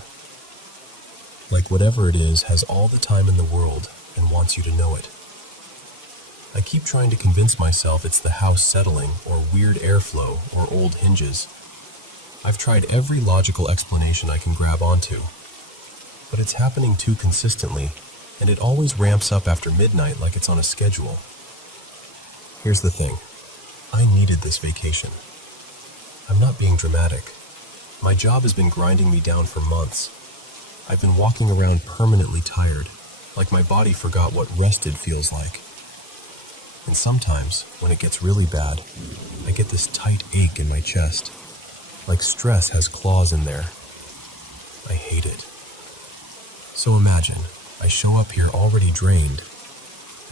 Like whatever it is has all the time in the world and wants you to know it. I keep trying to convince myself it's the house settling, or weird airflow, or old hinges. I've tried every logical explanation I can grab onto, but it's happening too consistently, and it always ramps up after midnight like it's on a schedule. Here's the thing. I needed this vacation. I'm not being dramatic. My job has been grinding me down for months. I've been walking around permanently tired, like my body forgot what rested feels like. And sometimes, when it gets really bad, I get this tight ache in my chest, like stress has claws in there. I hate it. So imagine, I show up here already drained,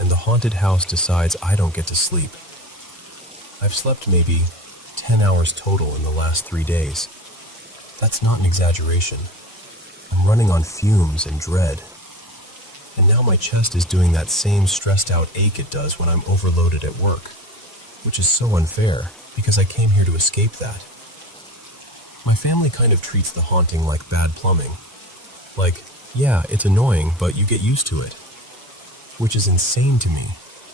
and the haunted house decides I don't get to sleep. I've slept maybe 10 hours total in the last 3 days. That's not an exaggeration. I'm running on fumes and dread. And now my chest is doing that same stressed out ache it does when I'm overloaded at work, which is so unfair because I came here to escape that. My family kind of treats the haunting like bad plumbing. Like, yeah, it's annoying, but you get used to it. Which is insane to me,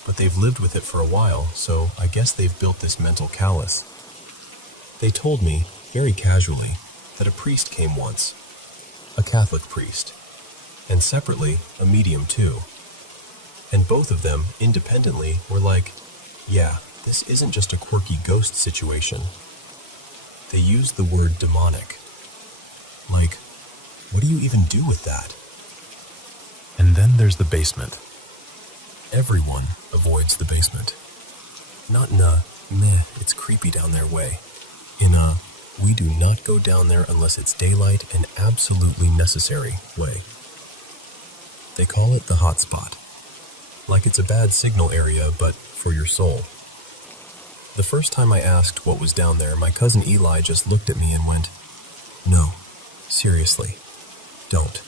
but they've lived with it for a while, so I guess they've built this mental callus. They told me, very casually, that a priest came once, a Catholic priest, and separately, a medium too. And both of them, independently, were like, yeah, this isn't just a quirky ghost situation. They used the word demonic. Like, what do you even do with that? And then there's the basement. Everyone avoids the basement. Not in a, meh, it's creepy down there way. In a, we do not go down there unless it's daylight and absolutely necessary way. They call it the hot spot. Like it's a bad signal area, but for your soul. The first time I asked what was down there, my cousin Eli just looked at me and went, "No, seriously, don't."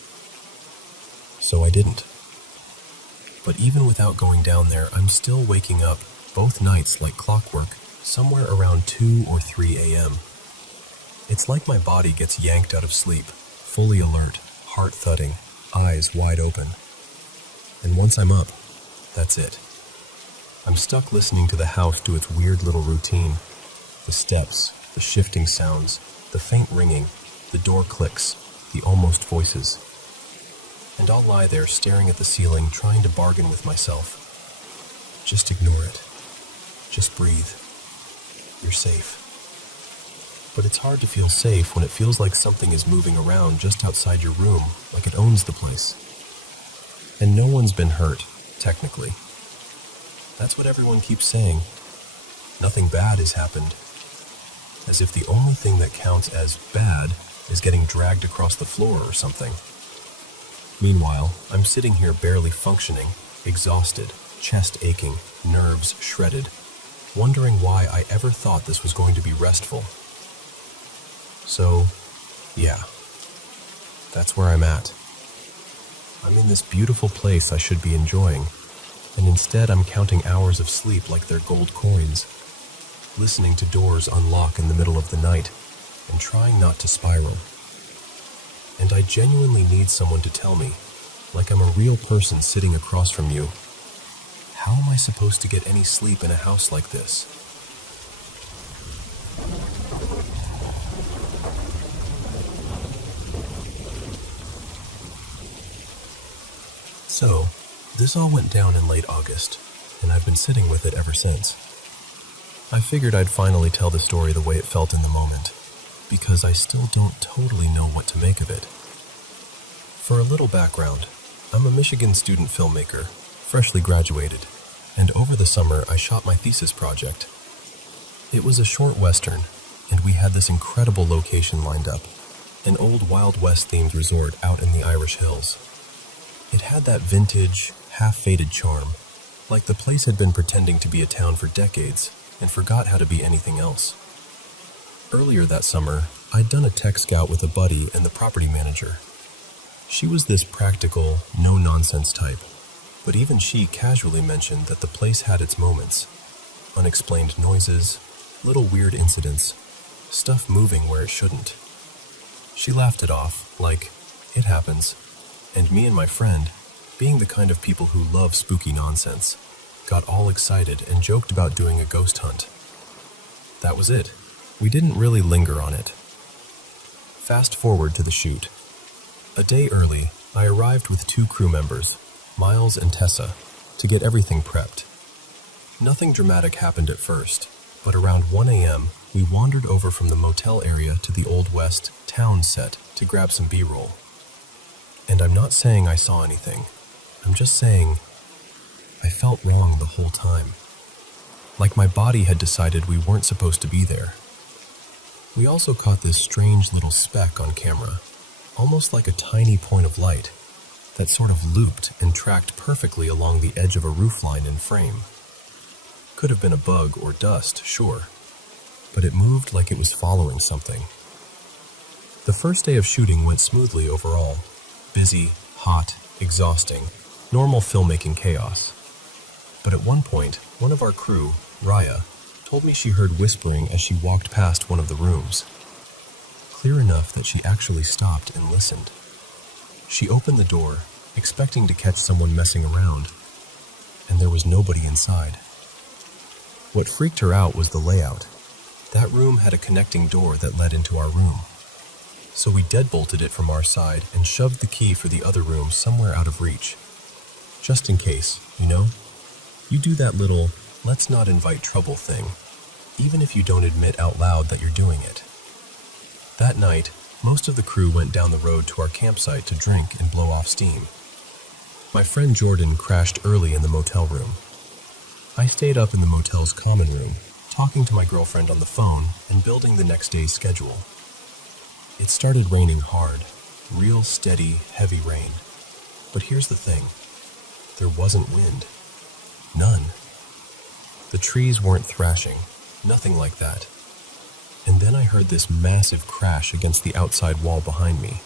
So I didn't. But even without going down there, I'm still waking up both nights like clockwork, somewhere around 2 or 3 a.m. It's like my body gets yanked out of sleep, fully alert, heart thudding, eyes wide open. And once I'm up, that's it. I'm stuck listening to the house do its weird little routine. The steps, the shifting sounds, the faint ringing, the door clicks, the almost voices. And I'll lie there staring at the ceiling, trying to bargain with myself. Just ignore it. Just breathe. You're safe. But it's hard to feel safe when it feels like something is moving around just outside your room, like it owns the place. And no one's been hurt, technically. That's what everyone keeps saying. Nothing bad has happened. As if the only thing that counts as bad is getting dragged across the floor or something. Meanwhile, I'm sitting here barely functioning, exhausted, chest aching, nerves shredded, wondering why I ever thought this was going to be restful. So, yeah, that's where I'm at. I'm in this beautiful place I should be enjoying, and instead I'm counting hours of sleep like they're gold coins, listening to doors unlock in the middle of the night, and trying not to spiral. And I genuinely need someone to tell me, like I'm a real person sitting across from you, how am I supposed to get any sleep in a house like this? So, this all went down in late August, and I've been sitting with it ever since. I figured I'd finally tell the story the way it felt in the moment, because I still don't totally know what to make of it. For a little background, I'm a Michigan student filmmaker, freshly graduated, and over the summer I shot my thesis project. It was a short western, and we had this incredible location lined up, an old Wild West themed resort out in the Irish Hills. It had that vintage, half-faded charm, like the place had been pretending to be a town for decades and forgot how to be anything else. Earlier that summer, I'd done a tech scout with a buddy and the property manager. She was this practical, no-nonsense type, but even she casually mentioned that the place had its moments. Unexplained noises, little weird incidents, stuff moving where it shouldn't. She laughed it off, like, it happens, and me and my friend, being the kind of people who love spooky nonsense, got all excited and joked about doing a ghost hunt. That was it. We didn't really linger on it. Fast forward to the shoot. A day early, I arrived with 2 crew members, Miles and Tessa, to get everything prepped. Nothing dramatic happened at first, but around 1 a.m., we wandered over from the motel area to the Old West town set to grab some B-roll. And I'm not saying I saw anything. I'm just saying I felt wrong the whole time. Like my body had decided we weren't supposed to be there. We also caught this strange little speck on camera, almost like a tiny point of light, that sort of looped and tracked perfectly along the edge of a roofline in frame. Could have been a bug or dust, sure, but it moved like it was following something. The first day of shooting went smoothly overall. Busy, hot, exhausting, normal filmmaking chaos. But at one point, one of our crew, Raya, told me she heard whispering as she walked past one of the rooms. Clear enough that she actually stopped and listened. She opened the door, expecting to catch someone messing around, and there was nobody inside. What freaked her out was the layout. That room had a connecting door that led into our room. So we deadbolted it from our side and shoved the key for the other room somewhere out of reach. Just in case, you know? You do that little, let's not invite trouble thing, even if you don't admit out loud that you're doing it. That night, most of the crew went down the road to our campsite to drink and blow off steam. My friend Jordan crashed early in the motel room. I stayed up in the motel's common room, talking to my girlfriend on the phone and building the next day's schedule. It started raining hard, real steady, heavy rain. But here's the thing. There wasn't wind. None. The trees weren't thrashing, nothing like that. And then I heard this massive crash against the outside wall behind me.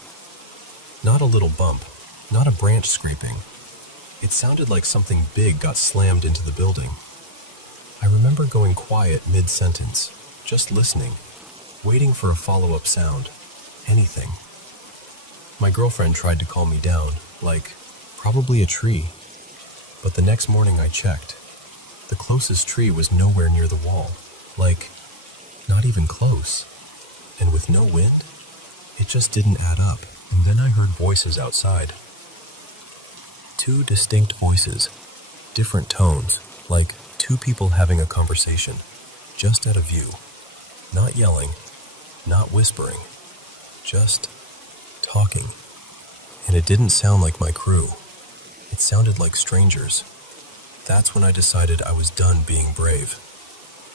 Not a little bump, not a branch scraping. It sounded like something big got slammed into the building. I remember going quiet mid-sentence, just listening, waiting for a follow-up sound, anything. My girlfriend tried to calm me down, like, probably a tree. But the next morning I checked. The closest tree was nowhere near the wall, like, not even close. And with no wind, it just didn't add up. And then I heard voices outside. 2 distinct voices, different tones, like 2 people having a conversation, just at a view. Not yelling, not whispering, just talking. And it didn't sound like my crew. It sounded like strangers. That's when I decided I was done being brave.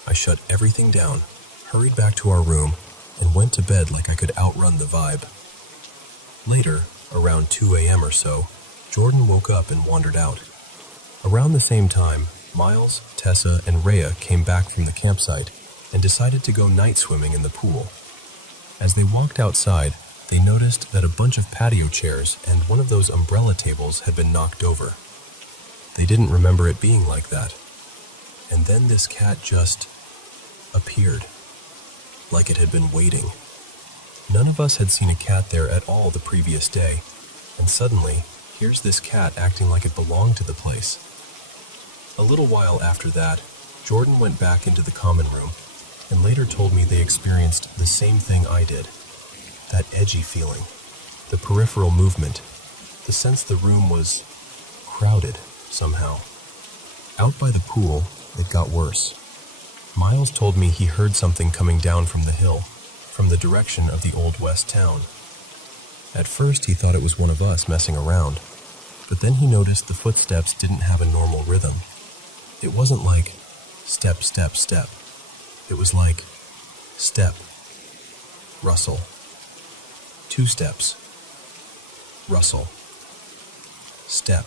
I shut everything down, hurried back to our room, and went to bed like I could outrun the vibe. Later, around 2 a.m. or so, Jordan woke up and wandered out. Around the same time, Miles, Tessa, and Rhea came back from the campsite and decided to go night swimming in the pool. As they walked outside, they noticed that a bunch of patio chairs and one of those umbrella tables had been knocked over. They didn't remember it being like that. And then this cat just appeared, like it had been waiting. None of us had seen a cat there at all the previous day, and suddenly, here's this cat acting like it belonged to the place. A little while after that, Jordan went back into the common room, and later told me they experienced the same thing I did. That edgy feeling, the peripheral movement, the sense the room was crowded somehow. Out by the pool, it got worse. Miles told me he heard something coming down from the hill, from the direction of the Old West town. At first, he thought it was one of us messing around, but then he noticed the footsteps didn't have a normal rhythm. It wasn't like step, step, step. It was like step, rustle, 2 steps, rustle, step.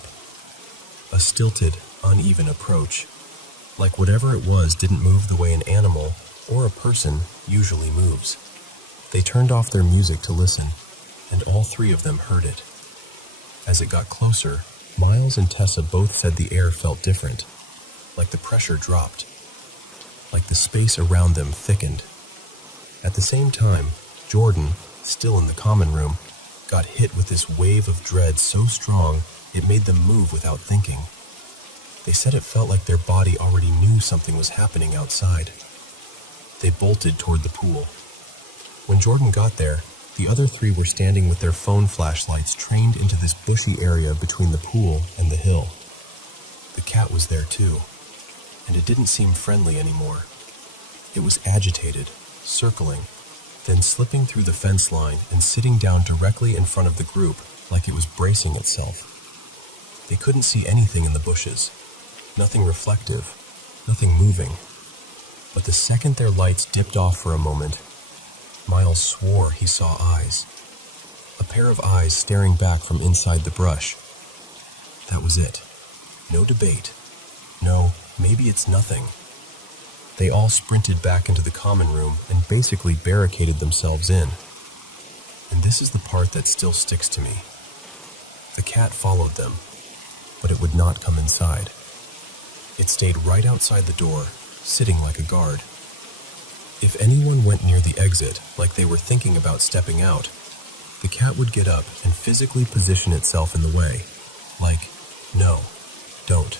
A stilted, uneven approach, like whatever it was didn't move the way an animal or a person usually moves. They turned off their music to listen, and all three of them heard it. As it got closer, Miles and Tessa both said the air felt different, like the pressure dropped, like the space around them thickened. At the same time, Jordan, still in the common room, got hit with this wave of dread so strong it made them move without thinking. They said it felt like their body already knew something was happening outside. They bolted toward the pool. When Jordan got there, the other three were standing with their phone flashlights trained into this bushy area between the pool and the hill. The cat was there too, and it didn't seem friendly anymore. It was agitated, circling, then slipping through the fence line and sitting down directly in front of the group like it was bracing itself. They couldn't see anything in the bushes, nothing reflective, nothing moving. But the second their lights dipped off for a moment, Miles swore he saw eyes. A pair of eyes staring back from inside the brush. That was it. No debate. No, maybe it's nothing. They all sprinted back into the common room and basically barricaded themselves in. And this is the part that still sticks to me. The cat followed them, but it would not come inside. It stayed right outside the door, sitting like a guard. If anyone went near the exit, like they were thinking about stepping out, the cat would get up and physically position itself in the way, like, no, don't.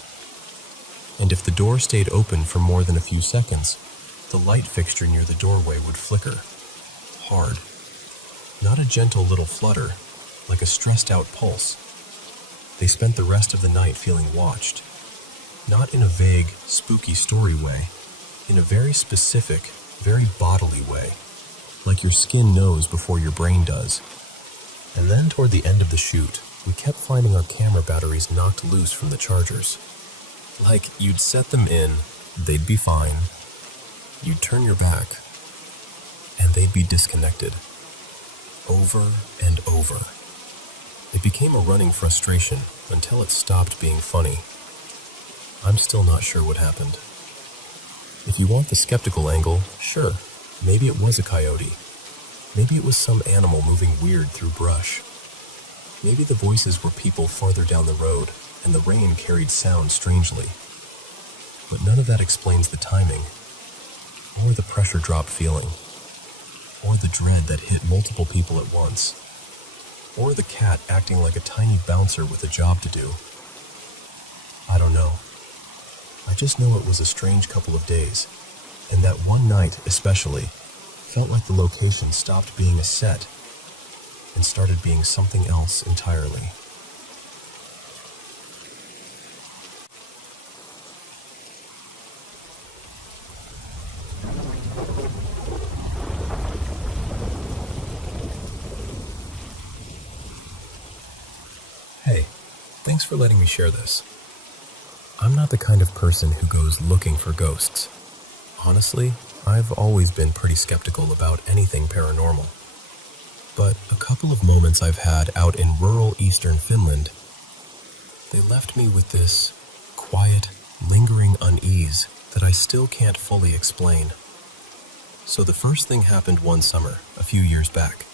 And if the door stayed open for more than a few seconds, the light fixture near the doorway would flicker, hard. Not a gentle little flutter, like a stressed-out pulse. They spent the rest of the night feeling watched, not in a vague, spooky story way, in a very specific, very bodily way, like your skin knows before your brain does. And then toward the end of the shoot, we kept finding our camera batteries knocked loose from the chargers. Like you'd set them in, they'd be fine. You'd turn your back, and they'd be disconnected. Over and over. It became a running frustration until it stopped being funny. I'm still not sure what happened. If you want the skeptical angle, sure, maybe it was a coyote. Maybe it was some animal moving weird through brush. Maybe the voices were people farther down the road, and the rain carried sound strangely. But none of that explains the timing, or the pressure drop feeling, or the dread that hit multiple people at once, or the cat acting like a tiny bouncer with a job to do. I don't know. I just know it was a strange couple of days, and that one night especially felt like the location stopped being a set and started being something else entirely. Hey, thanks for letting me share this. I'm not the kind of person who goes looking for ghosts. Honestly, I've always been pretty skeptical about anything paranormal. But a couple of moments I've had out in rural eastern Finland, they left me with this quiet, lingering unease that I still can't fully explain. So the first thing happened one summer, a few years back.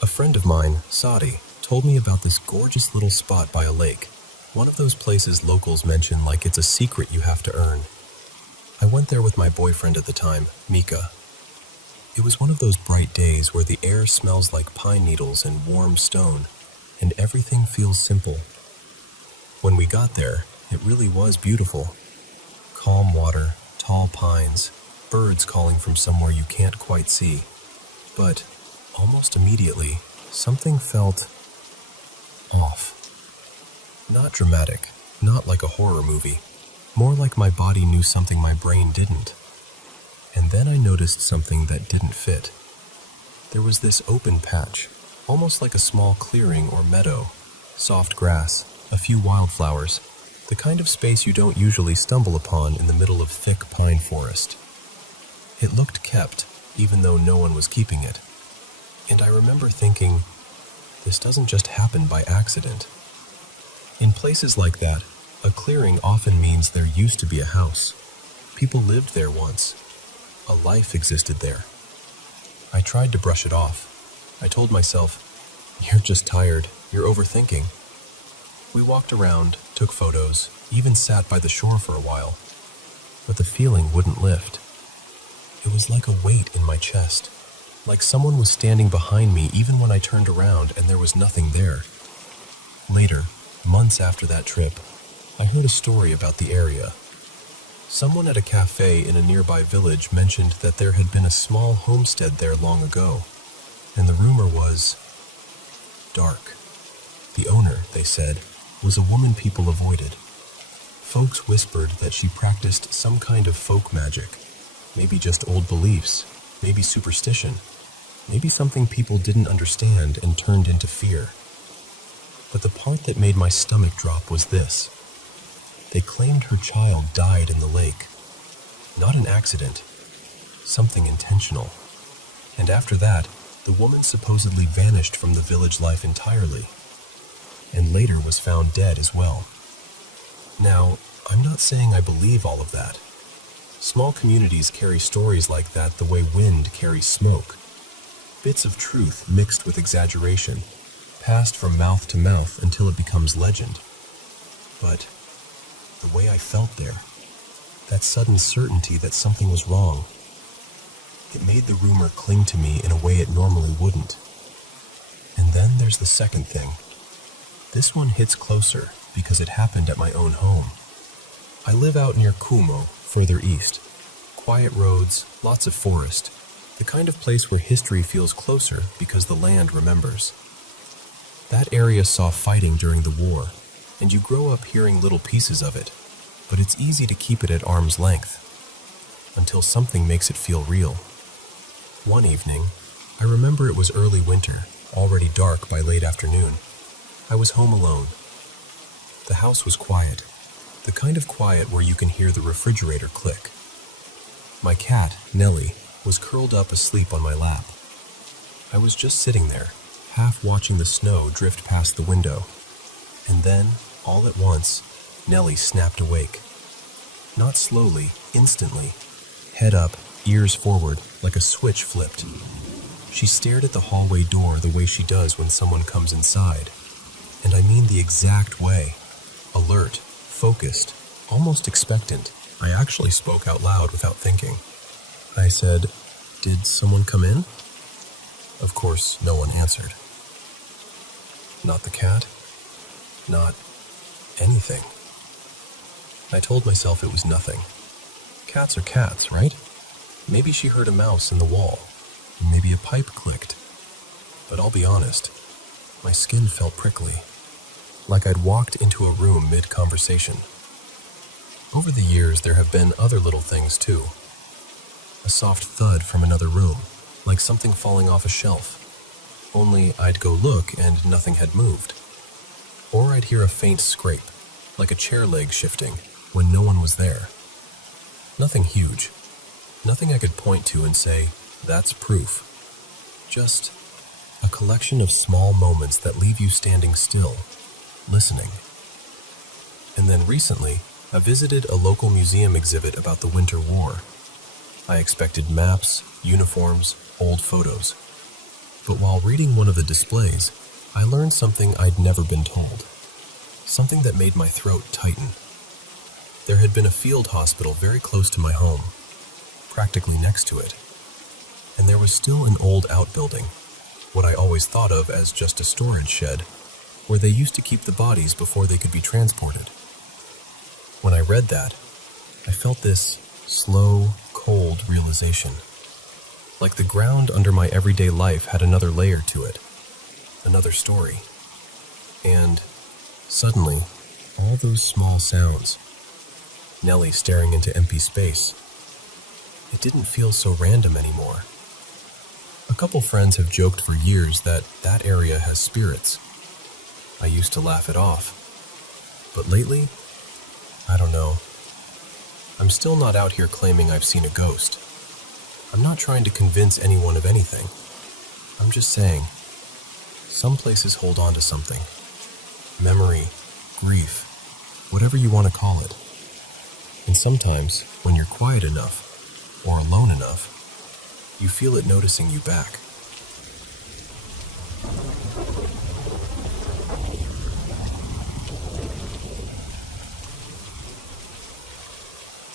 A friend of mine, Sadi, told me about this gorgeous little spot by a lake. One of those places locals mention like it's a secret you have to earn. I went there with my boyfriend at the time, Mika. It was one of those bright days where the air smells like pine needles and warm stone, and everything feels simple. When we got there, it really was beautiful. Calm water, tall pines, birds calling from somewhere you can't quite see. But almost immediately, something felt off. Not dramatic, not like a horror movie, more like my body knew something my brain didn't. And then I noticed something that didn't fit. There was this open patch, almost like a small clearing or meadow, soft grass, a few wildflowers, the kind of space you don't usually stumble upon in the middle of thick pine forest. It looked kept, even though no one was keeping it. And I remember thinking, this doesn't just happen by accident. In places like that, a clearing often means there used to be a house. People lived there once. A life existed there. I tried to brush it off. I told myself, "You're just tired. You're overthinking." We walked around, took photos, even sat by the shore for a while. But the feeling wouldn't lift. It was like a weight in my chest, like someone was standing behind me even when I turned around and there was nothing there. Later, months after that trip, I heard a story about the area. Someone at a cafe in a nearby village mentioned that there had been a small homestead there long ago, and the rumor was dark. The owner, they said, was a woman people avoided. Folks whispered that she practiced some kind of folk magic, maybe just old beliefs, maybe superstition, maybe something people didn't understand and turned into fear. But the part that made my stomach drop was this. They claimed her child died in the lake. Not an accident, something intentional. And after that, the woman supposedly vanished from the village life entirely, and later was found dead as well. Now, I'm not saying I believe all of that. Small communities carry stories like that the way wind carries smoke. Bits of truth mixed with exaggeration, passed from mouth to mouth until it becomes legend. But the way I felt there, that sudden certainty that something was wrong, it made the rumor cling to me in a way it normally wouldn't. And then there's the second thing. This one hits closer because it happened at my own home. I live out near Kumo, further east. Quiet roads, lots of forest, the kind of place where history feels closer because the land remembers. That area saw fighting during the war, and you grow up hearing little pieces of it, but it's easy to keep it at arm's length, until something makes it feel real. One evening, I remember it was early winter, already dark by late afternoon. I was home alone. The house was quiet, the kind of quiet where you can hear the refrigerator click. My cat, Nellie, was curled up asleep on my lap. I was just sitting there, half watching the snow drift past the window, and then, all at once, Nellie snapped awake. Not slowly, instantly. Head up, ears forward, like a switch flipped. She stared at the hallway door the way she does when someone comes inside. And I mean the exact way. Alert, focused, almost expectant. I actually spoke out loud without thinking. I said, "Did someone come in?" Of course, no one answered. Not the cat. Not anything. I told myself it was nothing. Cats are cats, right? Maybe she heard a mouse in the wall, or maybe a pipe clicked. But I'll be honest, my skin felt prickly, like I'd walked into a room mid-conversation. Over the years, there have been other little things too. A soft thud from another room, like something falling off a shelf. Only I'd go look and nothing had moved. Or I'd hear a faint scrape, like a chair leg shifting, when no one was there. Nothing huge. Nothing I could point to and say, "That's proof." Just a collection of small moments that leave you standing still, listening. And then recently, I visited a local museum exhibit about the Winter War. I expected maps, uniforms, old photos. But while reading one of the displays, I learned something I'd never been told. Something that made my throat tighten. There had been a field hospital very close to my home, practically next to it. And there was still an old outbuilding, what I always thought of as just a storage shed, where they used to keep the bodies before they could be transported. When I read that, I felt this slow, cold realization. Like the ground under my everyday life had another layer to it, another story. And suddenly, all those small sounds, Nellie staring into empty space, it didn't feel so random anymore. A couple friends have joked for years that that area has spirits. I used to laugh it off. But lately, I don't know. I'm still not out here claiming I've seen a ghost. I'm not trying to convince anyone of anything. I'm just saying, some places hold on to something. Memory, grief, whatever you want to call it. And sometimes, when you're quiet enough, or alone enough, You feel it noticing you back.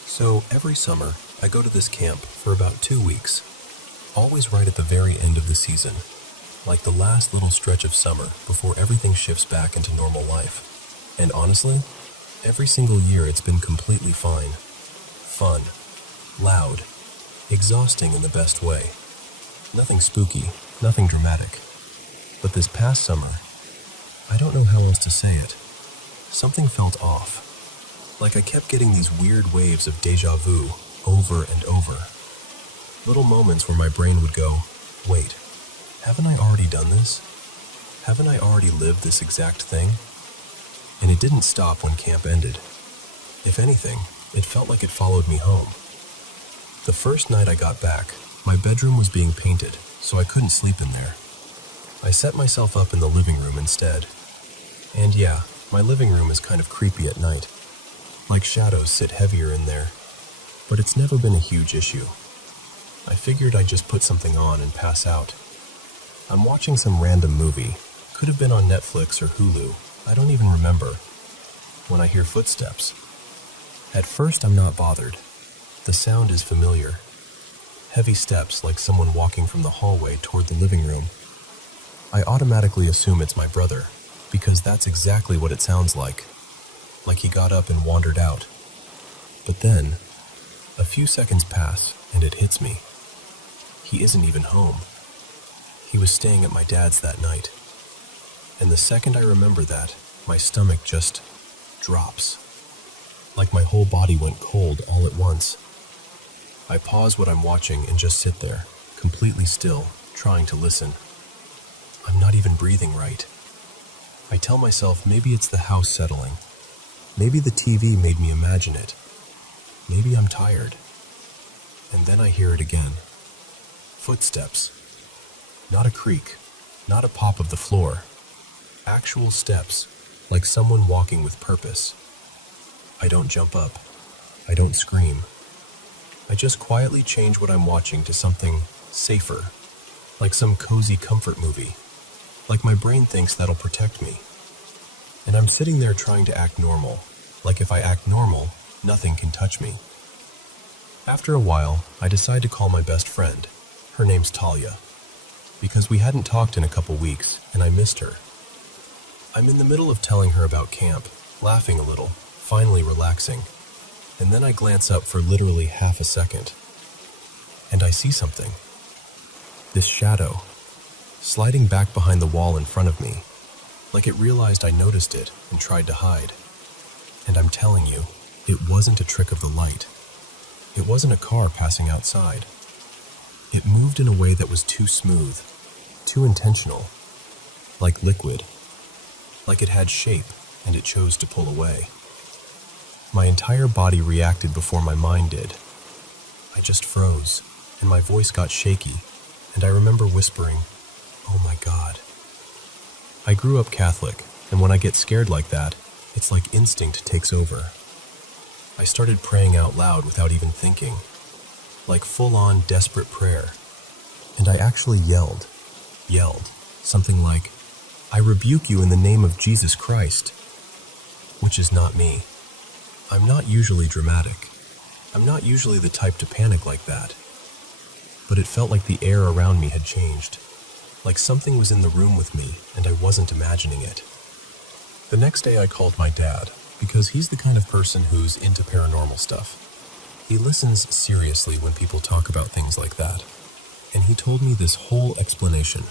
So every summer, I go to this camp for about 2 weeks, always right at the very end of the season, like the last little stretch of summer before everything shifts back into normal life. And honestly, every single year it's been completely fine. Fun, loud, exhausting in the best way. Nothing spooky, nothing dramatic. But this past summer, I don't know how else to say it, something felt off. Like I kept getting these weird waves of déjà vu over and over. Little moments where my brain would go, wait, haven't I already done this? Haven't I already lived this exact thing? And it didn't stop when camp ended. If anything, it felt like it followed me home. The first night I got back, my bedroom was being painted, so I couldn't sleep in there. I set myself up in the living room instead. And yeah, my living room is kind of creepy at night. Like shadows sit heavier in there, but it's never been a huge issue. I figured I'd just put something on and pass out. I'm watching some random movie, could have been on Netflix or Hulu, I don't even remember, when I hear footsteps. At first I'm not bothered. The sound is familiar. Heavy steps like someone walking from the hallway toward the living room. I automatically assume it's my brother, because that's exactly what it sounds like he got up and wandered out. But then, a few seconds pass and it hits me. He isn't even home. He was staying at my dad's that night. And the second I remember that, my stomach just drops. Like my whole body went cold all at once. I pause what I'm watching and just sit there, completely still, trying to listen. I'm not even breathing right. I tell myself maybe it's the house settling. Maybe the TV made me imagine it. Maybe I'm tired. And then I hear it again. Footsteps. Not a creak, not a pop of the floor. Actual steps, like someone walking with purpose. I don't jump up. I don't scream. I just quietly change what I'm watching to something safer, like some cozy comfort movie, like my brain thinks that'll protect me. And I'm sitting there trying to act normal, like if I act normal, nothing can touch me. After a while, I decide to call my best friend. Her name's Talia, because we hadn't talked in a couple weeks, and I missed her. I'm in the middle of telling her about camp, laughing a little, finally relaxing, and then I glance up for literally half a second, and I see something. This shadow, sliding back behind the wall in front of me, like it realized I noticed it and tried to hide. And I'm telling you, it wasn't a trick of the light. It wasn't a car passing outside. It moved in a way that was too smooth, too intentional, like liquid, like it had shape and it chose to pull away. My entire body reacted before my mind did. I just froze, and my voice got shaky, and I remember whispering, "Oh my God." I grew up Catholic, and when I get scared like that, it's like instinct takes over. I started praying out loud without even thinking, like full-on desperate prayer. And I actually yelled, something like, "I rebuke you in the name of Jesus Christ," which is not me. I'm not usually dramatic. I'm not usually the type to panic like that. But it felt like the air around me had changed, like something was in the room with me and I wasn't imagining it. The next day I called my dad, because he's the kind of person who's into paranormal stuff. He listens seriously when people talk about things like that. And he told me this whole explanation,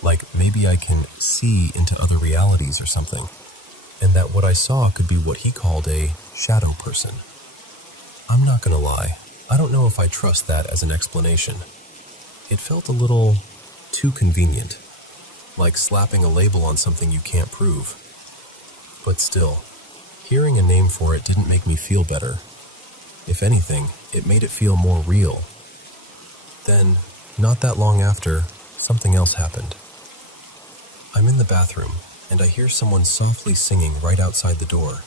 like maybe I can see into other realities or something, and that what I saw could be what he called a shadow person. I'm not gonna lie, I don't know if I trust that as an explanation. It felt a little too convenient, like slapping a label on something you can't prove. But still, hearing a name for it didn't make me feel better. If anything, it made it feel more real. Then, not that long after, something else happened. I'm in the bathroom, and I hear someone softly singing right outside the door.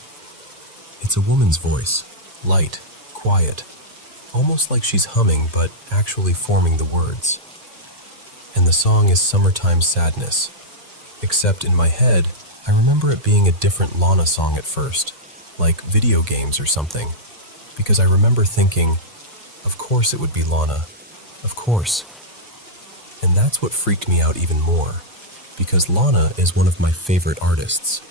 It's a woman's voice, light, quiet, almost like she's humming but actually forming the words. And the song is Summertime Sadness, except in my head, I remember it being a different Lana song at first, like video games or something, because I remember thinking, of course it would be Lana, of course. And that's what freaked me out even more, because Lana is one of my favorite artists.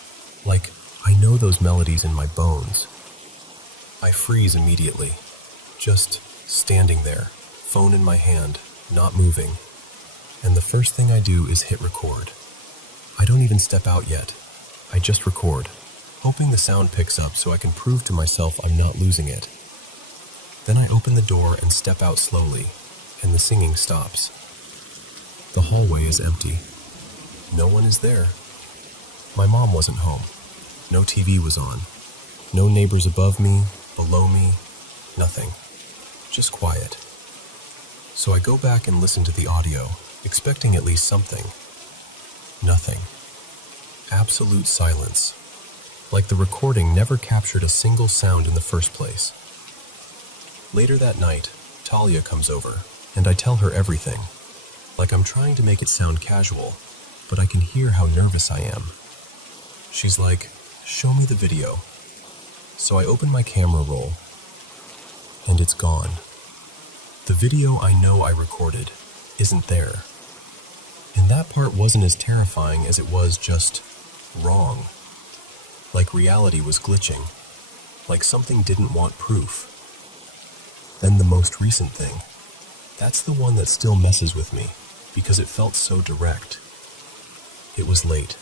Like, I know those melodies in my bones. I freeze immediately, just standing there, phone in my hand, not moving. And the first thing I do is hit record. I don't even step out yet. I just record, hoping the sound picks up so I can prove to myself I'm not losing it. Then I open the door and step out slowly, and the singing stops. The hallway is empty. No one is there. My mom wasn't home. No TV was on. No neighbors above me, below me, nothing. Just quiet. So I go back and listen to the audio, expecting at least something. Nothing. Absolute silence. Like the recording never captured a single sound in the first place. Later that night, Talia comes over, and I tell her everything. Like I'm trying to make it sound casual, but I can hear how nervous I am. She's like, "Show me the video." So I open my camera roll, and it's gone. The video I know I recorded isn't there. And that part wasn't as terrifying as it was just wrong. Like reality was glitching. Like something didn't want proof. Then the most recent thing. That's the one that still messes with me, because it felt so direct. It was late,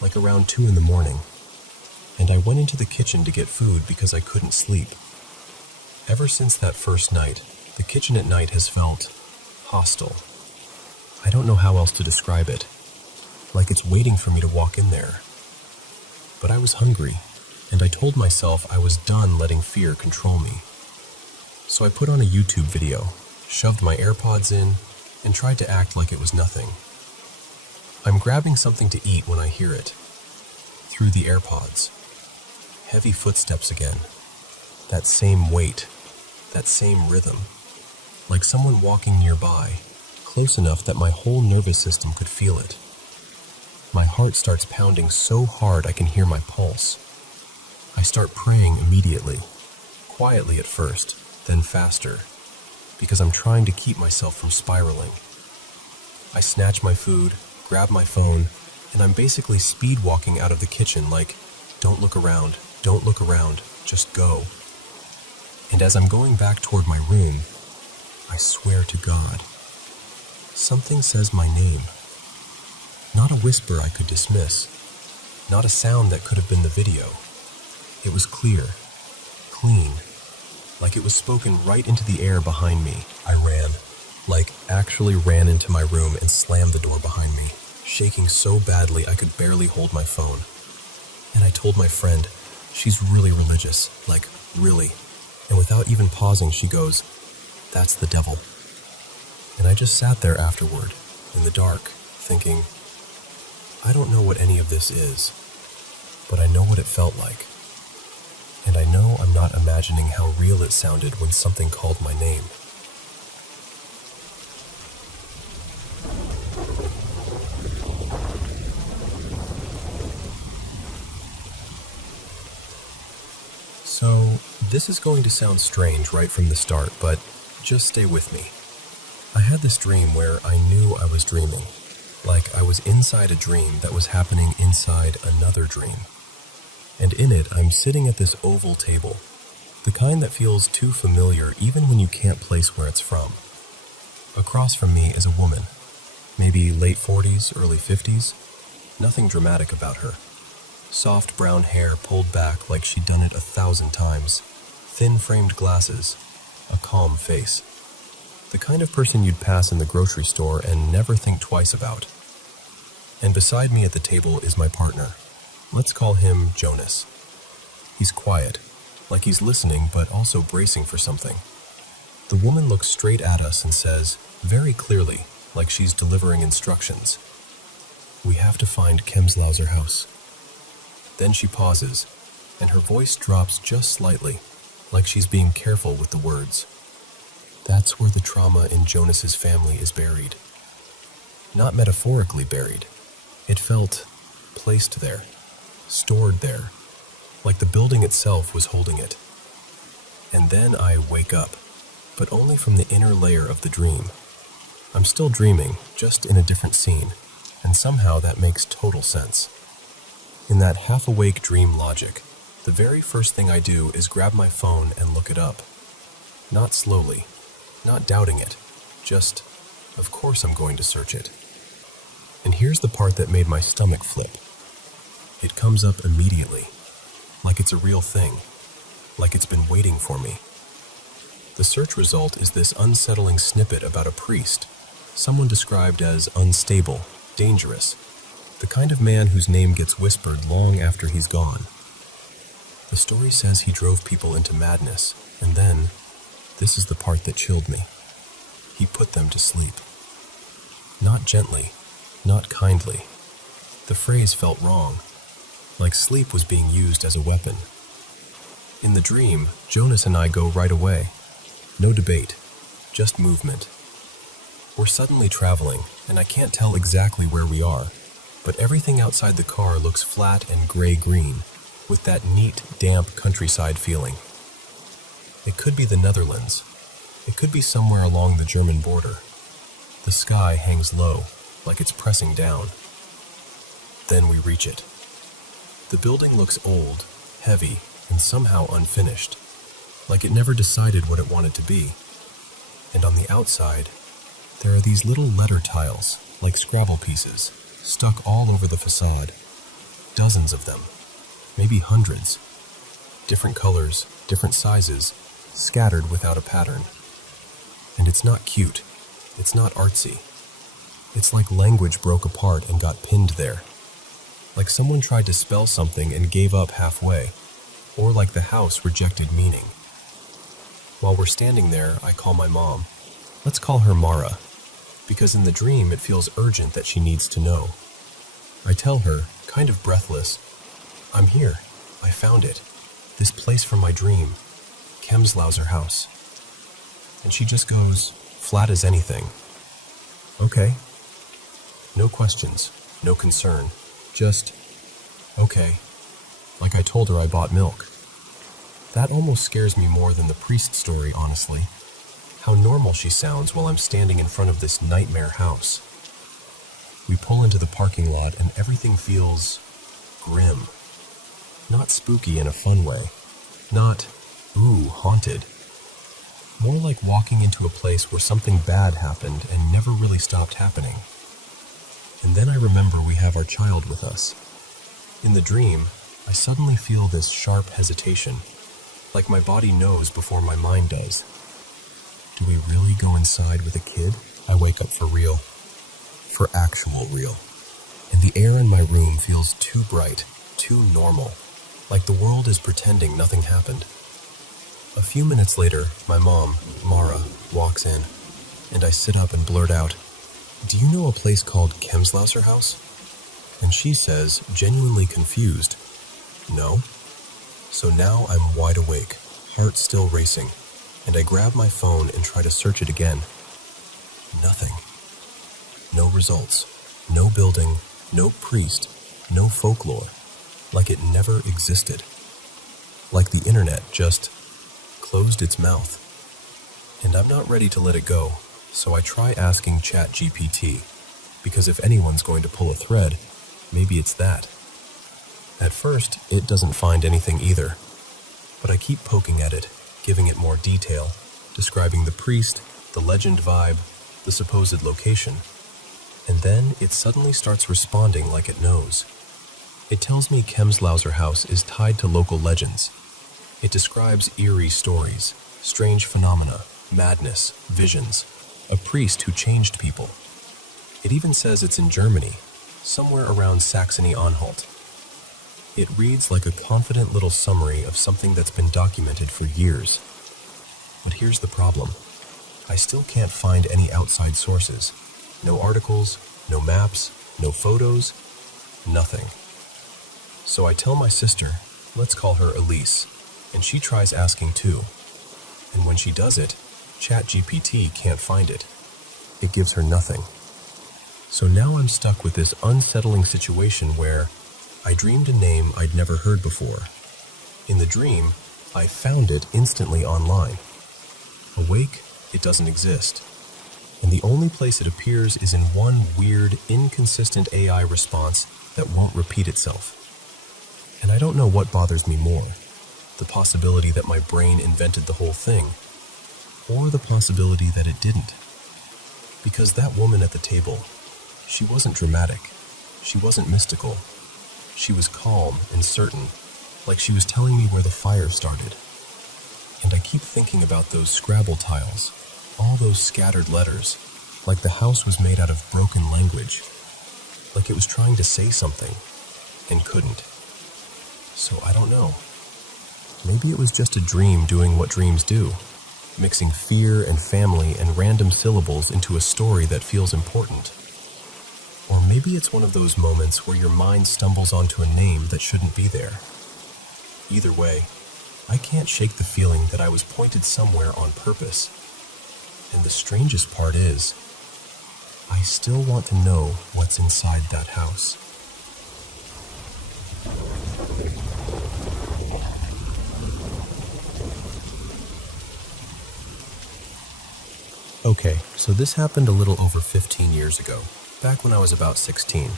like around 2 in the morning, and I went into the kitchen to get food because I couldn't sleep. Ever since that first night, the kitchen at night has felt hostile. I don't know how else to describe it. Like it's waiting for me to walk in there. But I was hungry, and I told myself I was done letting fear control me. So I put on a YouTube video, shoved my AirPods in, and tried to act like it was nothing. I'm grabbing something to eat when I hear it. Through the AirPods. Heavy footsteps again. That same weight. That same rhythm. Like someone walking nearby, close enough that my whole nervous system could feel it. My heart starts pounding so hard I can hear my pulse. I start praying immediately, quietly at first, then faster, because I'm trying to keep myself from spiraling. I snatch my food, grab my phone, and I'm basically speed walking out of the kitchen like, don't look around, just go. And as I'm going back toward my room, I swear to God, something says my name. Not a whisper I could dismiss, not a sound that could have been the video. It was clear, clean, like it was spoken right into the air behind me. I ran, like actually ran into my room and slammed the door behind me, shaking so badly I could barely hold my phone. And I told my friend, she's really religious, like really. And without even pausing, she goes, "That's the devil." And I just sat there afterward, in the dark, thinking, I don't know what any of this is, but I know what it felt like. And I know I'm not imagining how real it sounded when something called my name. So, this is going to sound strange right from the start, but just stay with me. I had this dream where I knew I was dreaming. Like I was inside a dream that was happening inside another dream. And in it, I'm sitting at this oval table, the kind that feels too familiar even when you can't place where it's from. Across from me is a woman, maybe late 40s, early 50s, nothing dramatic about her. Soft brown hair pulled back like she'd done it 1,000 times, thin framed glasses, a calm face. The kind of person you'd pass in the grocery store and never think twice about. And beside me at the table is my partner. Let's call him Jonas. He's quiet, like he's listening but also bracing for something. The woman looks straight at us and says, very clearly, like she's delivering instructions, "We have to find Kemslauser house." Then she pauses, and her voice drops just slightly, like she's being careful with the words. That's where the trauma in Jonas's family is buried. Not metaphorically buried. It felt placed there, stored there, like the building itself was holding it. And then I wake up, but only from the inner layer of the dream. I'm still dreaming, just in a different scene, and somehow that makes total sense. In that half-awake dream logic, the very first thing I do is grab my phone and look it up. Not slowly, not doubting it, just, of course I'm going to search it. And here's the part that made my stomach flip. It comes up immediately, like it's a real thing, like it's been waiting for me. The search result is this unsettling snippet about a priest, someone described as unstable, dangerous, the kind of man whose name gets whispered long after he's gone. The story says he drove people into madness, and then, this is the part that chilled me, he put them to sleep. Not gently, not kindly. The phrase felt wrong, like sleep was being used as a weapon. In the dream, Jonas and I go right away. No debate, just movement. We're suddenly traveling, and I can't tell exactly where we are, but everything outside the car looks flat and gray-green, with that neat, damp countryside feeling. It could be the Netherlands. It could be somewhere along the German border. The sky hangs low, like it's pressing down. Then we reach it. The building looks old, heavy, and somehow unfinished, like it never decided what it wanted to be. And on the outside, there are these little letter tiles, like Scrabble pieces, stuck all over the facade. Dozens of them, maybe hundreds. Different colors, different sizes, scattered without a pattern. And it's not cute. It's not artsy. It's like language broke apart and got pinned there. Like someone tried to spell something and gave up halfway. Or like the house rejected meaning. While we're standing there, I call my mom. Let's call her Mara, because in the dream it feels urgent that she needs to know. I tell her, kind of breathless, I'm here. I found it. This place from my dream. Kemslauser house. And she just goes, flat as anything. Okay. No questions, no concern. Just, okay. Like I told her I bought milk. That almost scares me more than the priest story, honestly. How normal she sounds while I'm standing in front of this nightmare house. We pull into the parking lot and everything feels grim. Not spooky in a fun way. Not, ooh, haunted. More like walking into a place where something bad happened and never really stopped happening. And then I remember we have our child with us. In the dream, I suddenly feel this sharp hesitation, like my body knows before my mind does. Do we really go inside with a kid? I wake up for real. For actual real. And the air in my room feels too bright, too normal, like the world is pretending nothing happened. A few minutes later, my mom, Mara, walks in, and I sit up and blurt out, "Do you know a place called Kemslauser House?" And she says, genuinely confused, "No." So now I'm wide awake, heart still racing, and I grab my phone and try to search it again. Nothing. No results. No building, no priest, no folklore. Like it never existed. Like the internet just closed its mouth. And I'm not ready to let it go, so I try asking ChatGPT, because if anyone's going to pull a thread, maybe it's that. At first, it doesn't find anything either, but I keep poking at it, giving it more detail, describing the priest, the legend vibe, the supposed location. And then it suddenly starts responding like it knows. It tells me Kemslauser House is tied to local legends. It describes eerie stories, strange phenomena, madness, visions, a priest who changed people. It even says it's in Germany, somewhere around Saxony-Anhalt. It reads like a confident little summary of something that's been documented for years. But here's the problem. I still can't find any outside sources. No articles, no maps, no photos, nothing. So I tell my sister, let's call her Elise, and she tries asking too. And when she does it, ChatGPT can't find it. It gives her nothing. So now I'm stuck with this unsettling situation where I dreamed a name I'd never heard before. In the dream, I found it instantly online. Awake, it doesn't exist. And the only place it appears is in one weird, inconsistent AI response that won't repeat itself. And I don't know what bothers me more, the possibility that my brain invented the whole thing, or the possibility that it didn't. Because that woman at the table, she wasn't dramatic, she wasn't mystical. She was calm and certain, like she was telling me where the fire started. And I keep thinking about those Scrabble tiles, all those scattered letters, like the house was made out of broken language, like it was trying to say something, and couldn't. So I don't know. Maybe it was just a dream doing what dreams do, mixing fear and family and random syllables into a story that feels important. Or maybe it's one of those moments where your mind stumbles onto a name that shouldn't be there. Either way, I can't shake the feeling that I was pointed somewhere on purpose. And the strangest part is, I still want to know what's inside that house. Okay, so this happened a little over 15 years ago, back when I was about 16,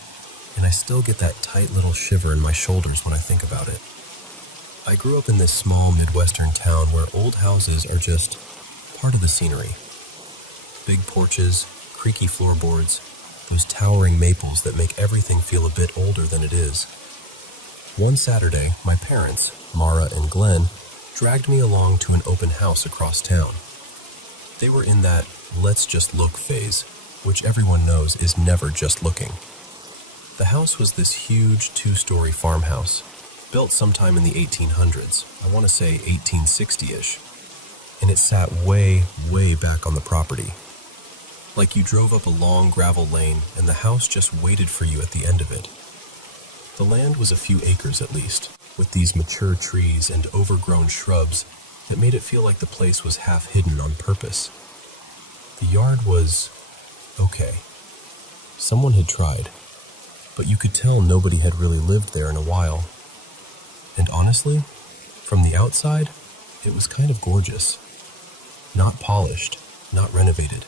and I still get that tight little shiver in my shoulders when I think about it. I grew up in this small Midwestern town where old houses are just part of the scenery. Big porches, creaky floorboards, those towering maples that make everything feel a bit older than it is. One Saturday, my parents, Mara and Glenn, dragged me along to an open house across town. They were in that let's just look phase, which everyone knows is never just looking. The house was this huge 2-story farmhouse, built sometime in the 1800s, I want to say 1860-ish, and it sat way, way back on the property. Like you drove up a long gravel lane and the house just waited for you at the end of it. The land was a few acres at least, with these mature trees and overgrown shrubs that made it feel like the place was half hidden on purpose. The yard was okay. Someone had tried, but you could tell nobody had really lived there in a while. And honestly, from the outside, it was kind of gorgeous. Not polished, not renovated,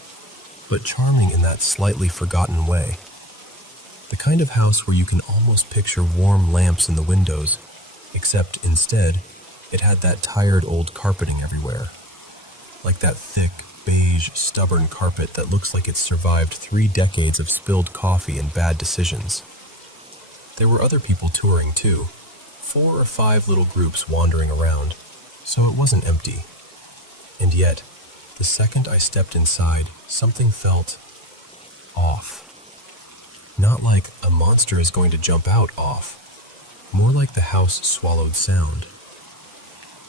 but charming in that slightly forgotten way. The kind of house where you can almost picture warm lamps in the windows, except instead, it had that tired old carpeting everywhere. Like that thick, beige, stubborn carpet that looks like it's survived 3 decades of spilled coffee and bad decisions. There were other people touring too, 4 or 5 little groups wandering around, so it wasn't empty. And yet, the second I stepped inside, something felt off. Not like a monster is going to jump out off, more like the house swallowed sound.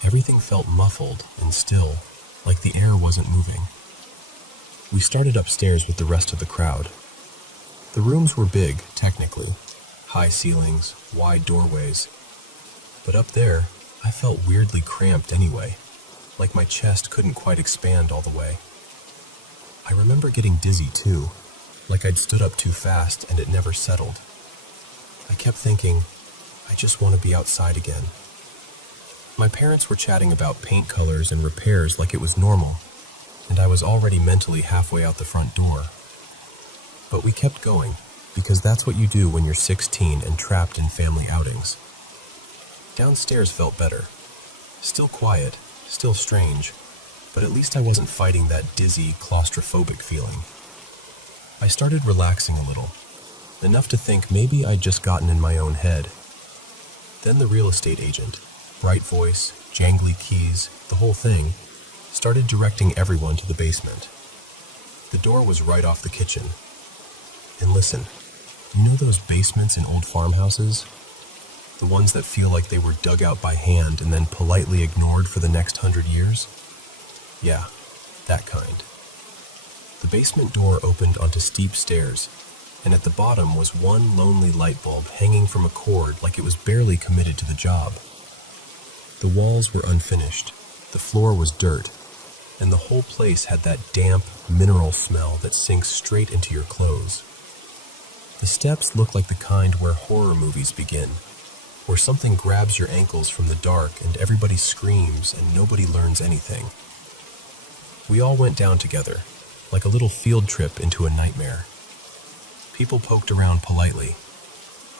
Everything felt muffled and still, like the air wasn't moving. We started upstairs with the rest of the crowd. The rooms were big, technically, high ceilings, wide doorways. But up there, I felt weirdly cramped anyway, like my chest couldn't quite expand all the way. I remember getting dizzy too, like I'd stood up too fast and it never settled. I kept thinking, I just want to be outside again. My parents were chatting about paint colors and repairs like it was normal, and I was already mentally halfway out the front door. But we kept going, because that's what you do when you're 16 and trapped in family outings. Downstairs felt better. Still quiet, still strange, but at least I wasn't fighting that dizzy, claustrophobic feeling. I started relaxing a little, enough to think maybe I'd just gotten in my own head. Then the real estate agent, bright voice, jangly keys, the whole thing, started directing everyone to the basement. The door was right off the kitchen. And listen, you know those basements in old farmhouses? The ones that feel like they were dug out by hand and then politely ignored for the next 100 years? Yeah, that kind. The basement door opened onto steep stairs, and at the bottom was one lonely light bulb hanging from a cord like it was barely committed to the job. The walls were unfinished, the floor was dirt, and the whole place had that damp, mineral smell that sinks straight into your clothes. The steps looked like the kind where horror movies begin, where something grabs your ankles from the dark and everybody screams and nobody learns anything. We all went down together, like a little field trip into a nightmare. People poked around politely.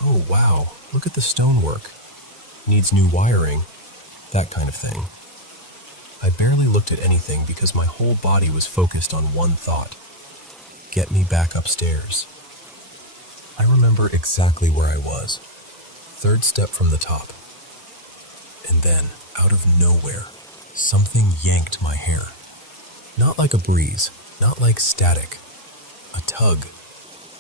"Oh, wow, look at the stonework. Needs new wiring," that kind of thing. I barely looked at anything because my whole body was focused on one thought: get me back upstairs. I remember exactly where I was. Third step from the top. And then, out of nowhere, something yanked my hair. Not like a breeze, not like static. A tug.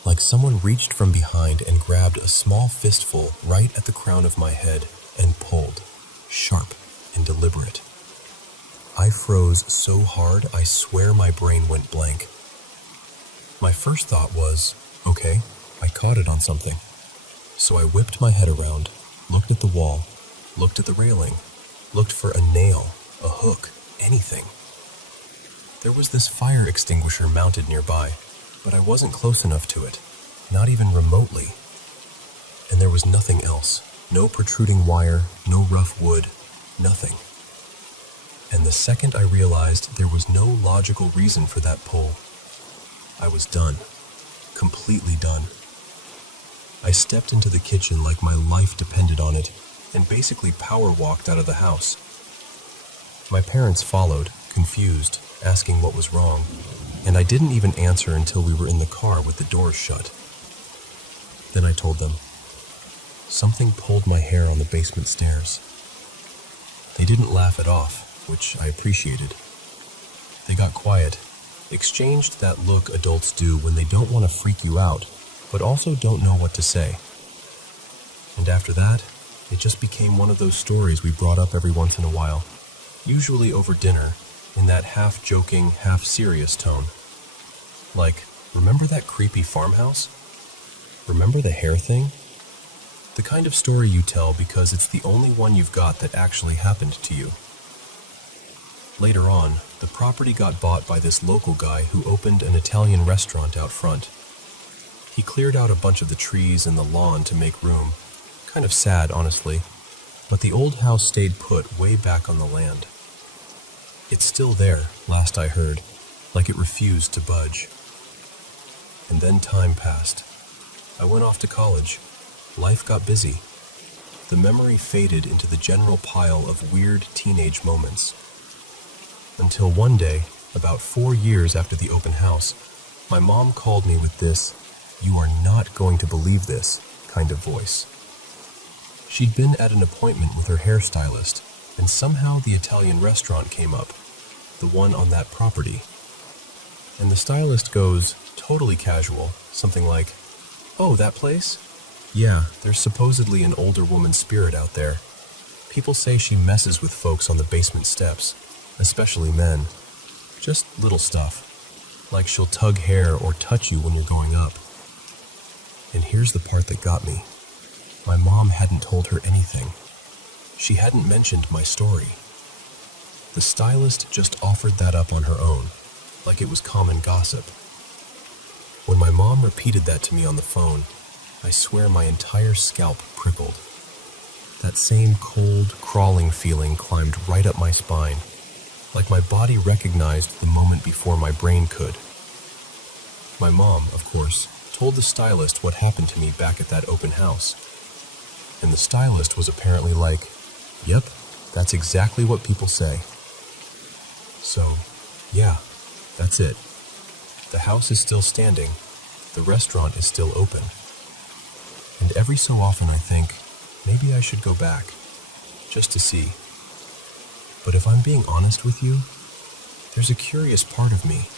Like someone reached from behind and grabbed a small fistful right at the crown of my head and pulled, sharp and deliberate. I froze so hard I swear my brain went blank. My first thought was, okay, I caught it on something. So I whipped my head around, looked at the wall, looked at the railing, looked for a nail, a hook, anything. There was this fire extinguisher mounted nearby, but I wasn't close enough to it, not even remotely. And there was nothing else, no protruding wire, no rough wood, nothing. And the second I realized there was no logical reason for that pull, I was done, completely done. I stepped into the kitchen like my life depended on it, and basically power walked out of the house. My parents followed, confused, asking what was wrong, and I didn't even answer until we were in the car with the doors shut. Then I told them. Something pulled my hair on the basement stairs. They didn't laugh it off, which I appreciated. They got quiet, exchanged that look adults do when they don't want to freak you out, but also don't know what to say. And after that, it just became one of those stories we brought up every once in a while, usually over dinner, in that half-joking, half-serious tone. Like, remember that creepy farmhouse? Remember the hair thing? The kind of story you tell because it's the only one you've got that actually happened to you. Later on, the property got bought by this local guy who opened an Italian restaurant out front. He cleared out a bunch of the trees and the lawn to make room. Kind of sad, honestly, but the old house stayed put way back on the land. It's still there, last I heard, like it refused to budge. And then time passed. I went off to college. Life got busy. The memory faded into the general pile of weird teenage moments. Until one day, about 4 years after the open house, my mom called me with this, "You are not going to believe this," kind of voice. She'd been at an appointment with her hairstylist, and somehow the Italian restaurant came up, the one on that property. And the stylist goes, totally casual, something like, "Oh, that place? Yeah, there's supposedly an older woman's spirit out there. People say she messes with folks on the basement steps, especially men. Just little stuff, like she'll tug hair or touch you when you're going up." And here's the part that got me. My mom hadn't told her anything. She hadn't mentioned my story. The stylist just offered that up on her own, like it was common gossip. When my mom repeated that to me on the phone, I swear my entire scalp prickled. That same cold, crawling feeling climbed right up my spine, like my body recognized the moment before my brain could. My mom, of course, told the stylist what happened to me back at that open house. And the stylist was apparently like, "Yep, that's exactly what people say." So, yeah, that's it. The house is still standing. The restaurant is still open. And every so often I think, maybe I should go back, just to see. But if I'm being honest with you, there's a curious part of me.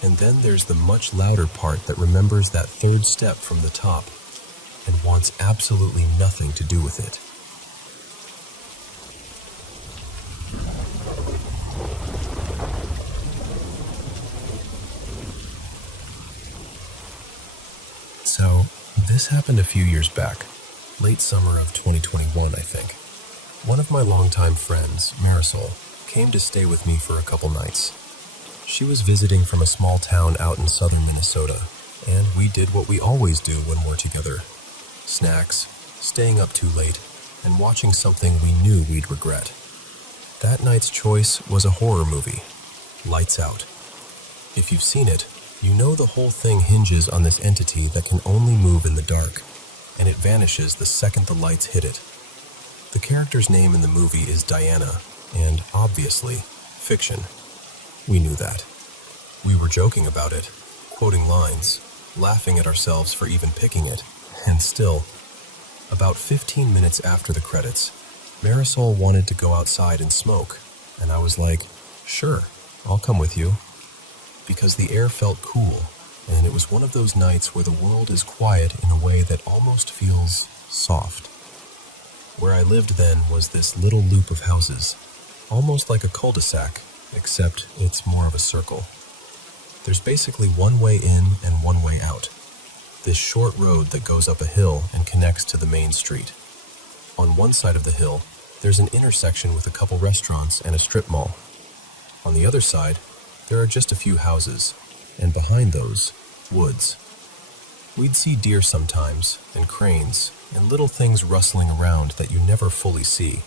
And then there's the much louder part that remembers that third step from the top and wants absolutely nothing to do with it. So, this happened a few years back, late summer of 2021, I think. One of my longtime friends, Marisol, came to stay with me for a couple nights. She was visiting from a small town out in southern Minnesota, and we did what we always do when we're together. Snacks, staying up too late, and watching something we knew we'd regret. That night's choice was a horror movie, Lights Out. If you've seen it, you know the whole thing hinges on this entity that can only move in the dark, and it vanishes the second the lights hit it. The character's name in the movie is Diana, and obviously, fiction. We knew that. We were joking about it, quoting lines, laughing at ourselves for even picking it, and still, about 15 minutes after the credits, Marisol wanted to go outside and smoke, and I was like, sure, I'll come with you. Because the air felt cool, and it was one of those nights where the world is quiet in a way that almost feels soft. Where I lived then was this little loop of houses, almost like a cul-de-sac, except it's more of a circle. There's basically one way in and one way out. This short road that goes up a hill and connects to the main street. On one side of the hill, there's an intersection with a couple restaurants and a strip mall. On the other side, there are just a few houses, and behind those, woods. We'd see deer sometimes, and cranes, and little things rustling around that you never fully see.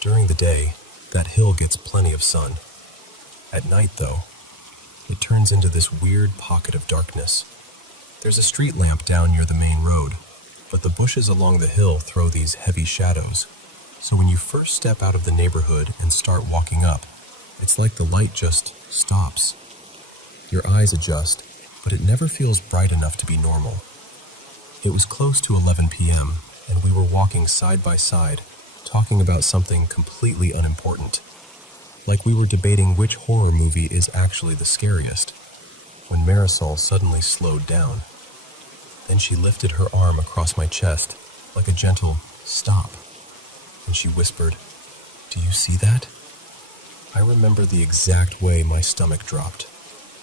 During the day, that hill gets plenty of sun. At night, though, it turns into this weird pocket of darkness. There's a street lamp down near the main road, but the bushes along the hill throw these heavy shadows. So when you first step out of the neighborhood and start walking up, it's like the light just stops. Your eyes adjust, but it never feels bright enough to be normal. It was close to 11 p.m., and we were walking side by side, talking about something completely unimportant. Like we were debating which horror movie is actually the scariest, when Marisol suddenly slowed down. Then she lifted her arm across my chest, like a gentle stop, and she whispered, "Do you see that?" I remember the exact way my stomach dropped,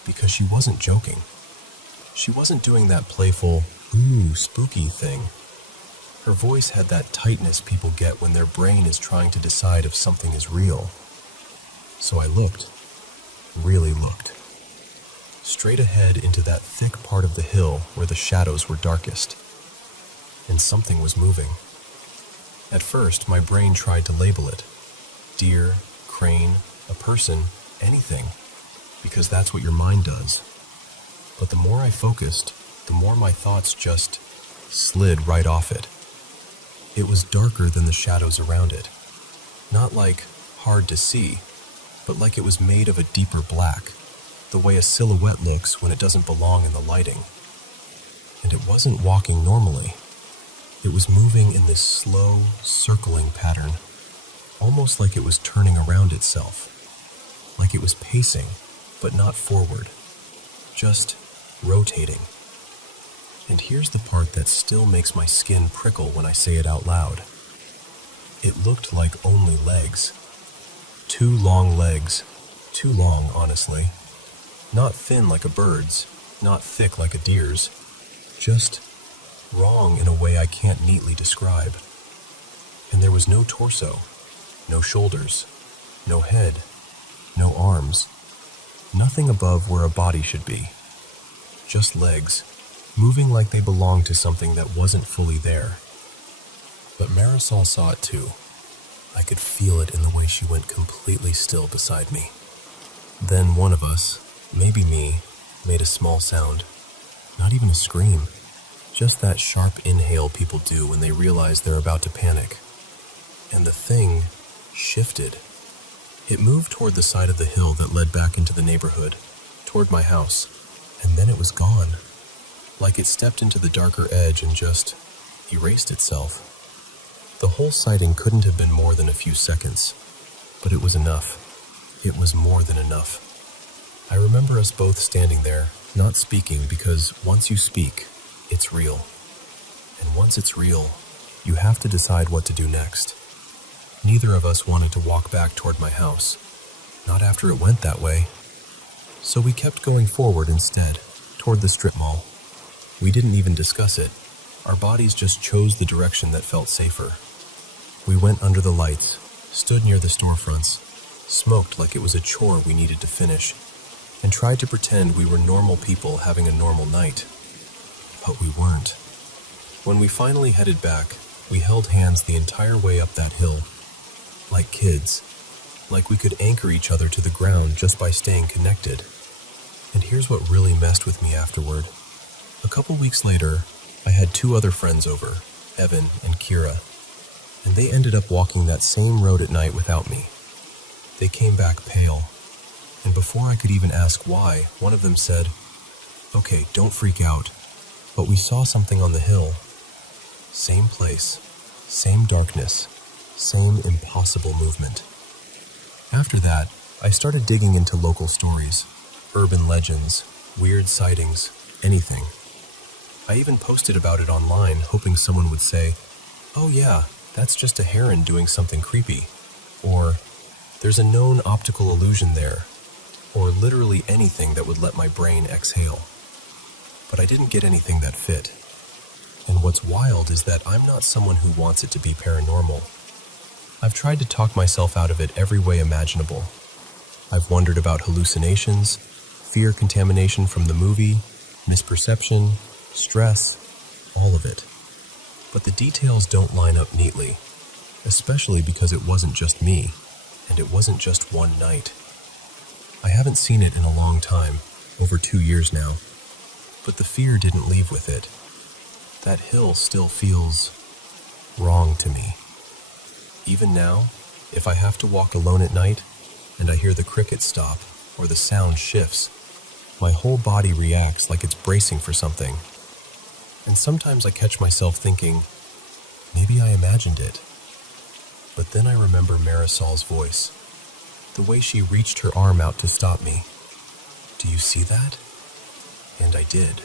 because she wasn't joking. She wasn't doing that playful, ooh, spooky thing. Her voice had that tightness people get when their brain is trying to decide if something is real. So I looked, really looked. Straight ahead into that thick part of the hill where the shadows were darkest. And something was moving. At first, my brain tried to label it. Deer, crane, a person, anything. Because that's what your mind does. But the more I focused, the more my thoughts just slid right off it. It was darker than the shadows around it. Not like hard to see, but like it was made of a deeper black, the way a silhouette looks when it doesn't belong in the lighting. And it wasn't walking normally. It was moving in this slow, circling pattern, almost like it was turning around itself, like it was pacing, but not forward, just rotating. And here's the part that still makes my skin prickle when I say it out loud. It looked like only legs. 2 long legs. Too long, honestly. Not thin like a bird's, not thick like a deer's. Just wrong in a way I can't neatly describe. And there was no torso, no shoulders, no head, no arms. Nothing above where a body should be. Just legs, moving like they belonged to something that wasn't fully there. But Marisol saw it too. I could feel it in the way she went completely still beside me. Then one of us, maybe me, made a small sound. Not even a scream. Just that sharp inhale people do when they realize they're about to panic. And the thing shifted. It moved toward the side of the hill that led back into the neighborhood, toward my house, and then it was gone. Like it stepped into the darker edge and just erased itself. The whole sighting couldn't have been more than a few seconds, but it was enough. It was more than enough. I remember us both standing there, not speaking, because once you speak, it's real. And once it's real, you have to decide what to do next. Neither of us wanted to walk back toward my house, not after it went that way. So we kept going forward instead, toward the strip mall. We didn't even discuss it. Our bodies just chose the direction that felt safer. We went under the lights, stood near the storefronts, smoked like it was a chore we needed to finish, and tried to pretend we were normal people having a normal night. But we weren't. When we finally headed back, we held hands the entire way up that hill, like kids, like we could anchor each other to the ground just by staying connected. And here's what really messed with me afterward. A couple weeks later, I had 2 other friends over, Evan and Kira, and they ended up walking that same road at night without me. They came back pale, and before I could even ask why, one of them said, "Okay, don't freak out, but we saw something on the hill. Same place, same darkness, same impossible movement." After that, I started digging into local stories, urban legends, weird sightings, anything. I even posted about it online, hoping someone would say, "Oh yeah, that's just a heron doing something creepy," or "There's a known optical illusion there," or literally anything that would let my brain exhale. But I didn't get anything that fit. And what's wild is that I'm not someone who wants it to be paranormal. I've tried to talk myself out of it every way imaginable. I've wondered about hallucinations, fear contamination from the movie, misperception, stress, all of it. But the details don't line up neatly, especially because it wasn't just me, and it wasn't just one night. I haven't seen it in a long time, over 2 years now, but the fear didn't leave with it. That hill still feels wrong to me. Even now, if I have to walk alone at night, and I hear the crickets stop, or the sound shifts, my whole body reacts like it's bracing for something. And sometimes I catch myself thinking, maybe I imagined it. But then I remember Marisol's voice, the way she reached her arm out to stop me. "Do you see that?" And I did.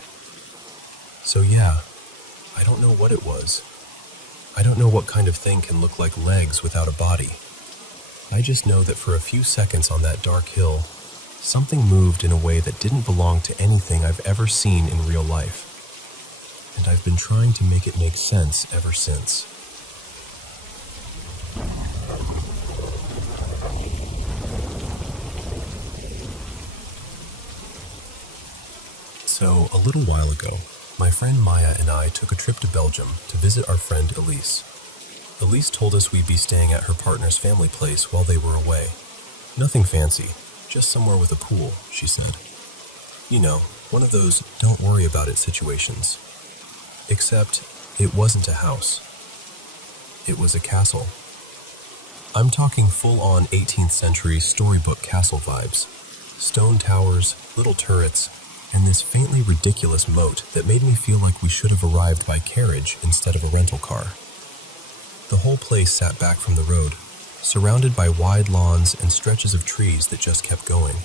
So yeah, I don't know what it was. I don't know what kind of thing can look like legs without a body. I just know that for a few seconds on that dark hill, something moved in a way that didn't belong to anything I've ever seen in real life. And I've been trying to make it make sense ever since. So, a little while ago, my friend Maya and I took a trip to Belgium to visit our friend Elise. Elise told us we'd be staying at her partner's family place while they were away. Nothing fancy, just somewhere with a pool, she said. You know, one of those don't worry about it situations. Except, it wasn't a house. It was a castle. I'm talking full-on 18th century storybook castle vibes. Stone towers, little turrets, and this faintly ridiculous moat that made me feel like we should have arrived by carriage instead of a rental car. The whole place sat back from the road, surrounded by wide lawns and stretches of trees that just kept going.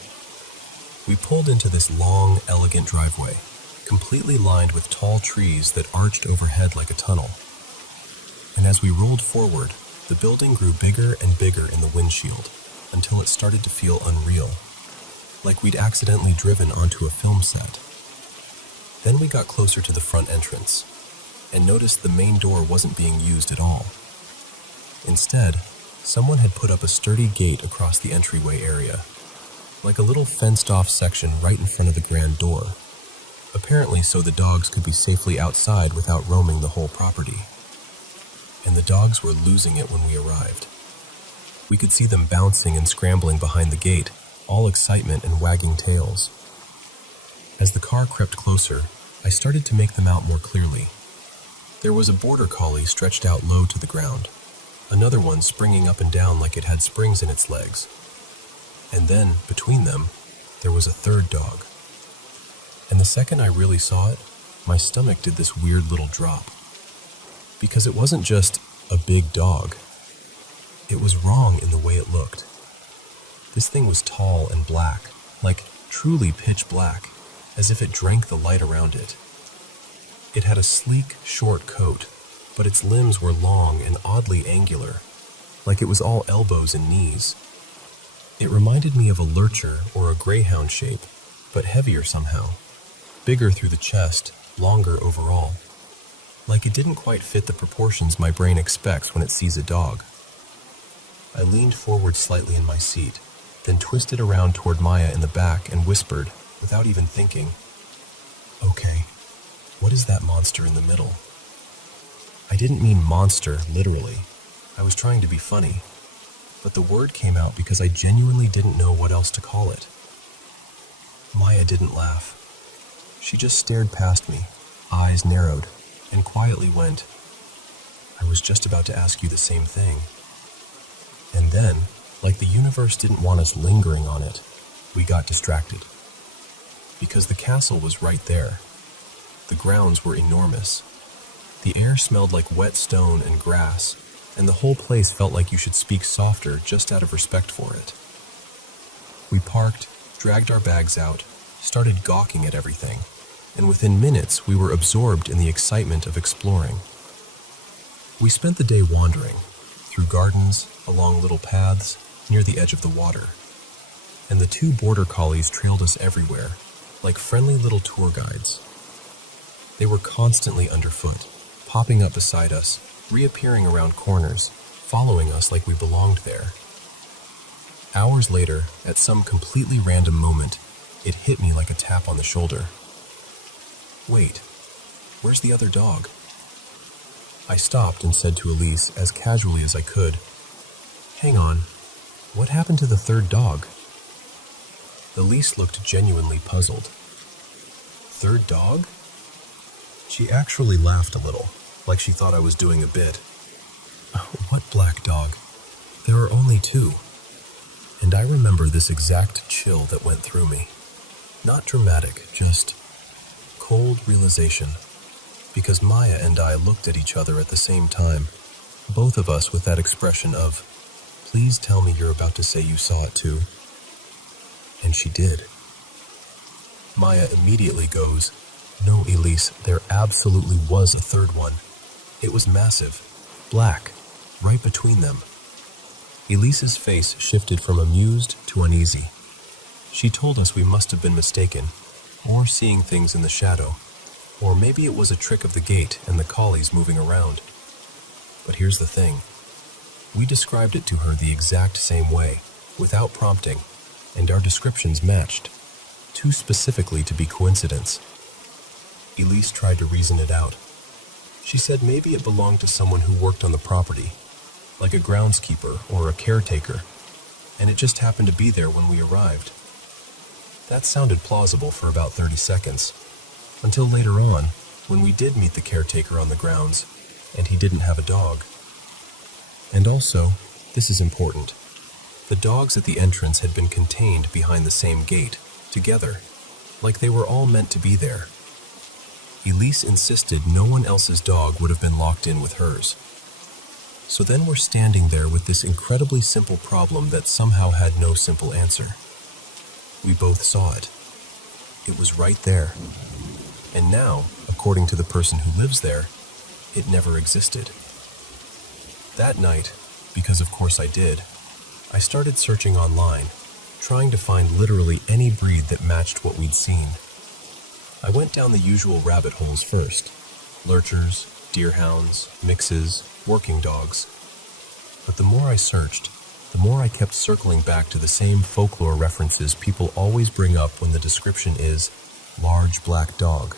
We pulled into this long, elegant driveway, completely lined with tall trees that arched overhead like a tunnel. And as we rolled forward, the building grew bigger and bigger in the windshield, until it started to feel unreal, like we'd accidentally driven onto a film set. Then we got closer to the front entrance, and noticed the main door wasn't being used at all. Instead, someone had put up a sturdy gate across the entryway area, like a little fenced-off section right in front of the grand door, apparently so the dogs could be safely outside without roaming the whole property. And the dogs were losing it when we arrived. We could see them bouncing and scrambling behind the gate, all excitement and wagging tails. As the car crept closer, I started to make them out more clearly. There was a border collie stretched out low to the ground, another one springing up and down like it had springs in its legs. And then, between them, there was a third dog. And the second I really saw it, my stomach did this weird little drop. Because it wasn't just a big dog. It was wrong in the way it looked. This thing was tall and black, like truly pitch black, as if it drank the light around it. It had a sleek, short coat, but its limbs were long and oddly angular, like it was all elbows and knees. It reminded me of a lurcher or a greyhound shape, but heavier somehow, bigger through the chest, longer overall. Like it didn't quite fit the proportions my brain expects when it sees a dog. I leaned forward slightly in my seat, then twisted around toward Maya in the back and whispered, without even thinking, "Okay, what is that monster in the middle?" I didn't mean monster, literally. I was trying to be funny, but the word came out because I genuinely didn't know what else to call it. Maya didn't laugh. She just stared past me, eyes narrowed, and quietly went, "I was just about to ask you the same thing." And then, like the universe didn't want us lingering on it, we got distracted. Because the castle was right there. The grounds were enormous. The air smelled like wet stone and grass, and the whole place felt like you should speak softer just out of respect for it. We parked, dragged our bags out, started gawking at everything, and within minutes we were absorbed in the excitement of exploring. We spent the day wandering, through gardens, along little paths, near the edge of the water. And the 2 border collies trailed us everywhere, like friendly little tour guides. They were constantly underfoot, popping up beside us, reappearing around corners, following us like we belonged there. Hours later, at some completely random moment, it hit me like a tap on the shoulder. "Wait, where's the other dog?" I stopped and said to Elise, as casually as I could, "Hang on, what happened to the 3rd dog?" Elise looked genuinely puzzled. "Third dog?" She actually laughed a little, like she thought I was doing a bit. "What black dog? There are only 2. And I remember this exact chill that went through me. Not dramatic, just cold realization. Because Maya and I looked at each other at the same time, both of us with that expression of, "Please tell me you're about to say you saw it too." And she did. Maya immediately goes, "No, Elise, there absolutely was a 3rd one. It was massive, black, right between them." Elise's face shifted from amused to uneasy. She told us we must have been mistaken, or seeing things in the shadow, or maybe it was a trick of the gate and the collies moving around. But here's the thing. We described it to her the exact same way, without prompting, and our descriptions matched, too specifically to be coincidence. Elise tried to reason it out. She said maybe it belonged to someone who worked on the property, like a groundskeeper or a caretaker, and it just happened to be there when we arrived. That sounded plausible for about 30 seconds, until later on, when we did meet the caretaker on the grounds, and he didn't have a dog. And also, this is important, the dogs at the entrance had been contained behind the same gate, together, like they were all meant to be there. Elise insisted no one else's dog would have been locked in with hers. So then we're standing there with this incredibly simple problem that somehow had no simple answer. We both saw it. It was right there. And now, according to the person who lives there, it never existed. That night, because of course I did, I started searching online, trying to find literally any breed that matched what we'd seen. I went down the usual rabbit holes first. Lurchers, deerhounds, mixes, working dogs. But the more I searched, the more I kept circling back to the same folklore references people always bring up when the description is large black dog.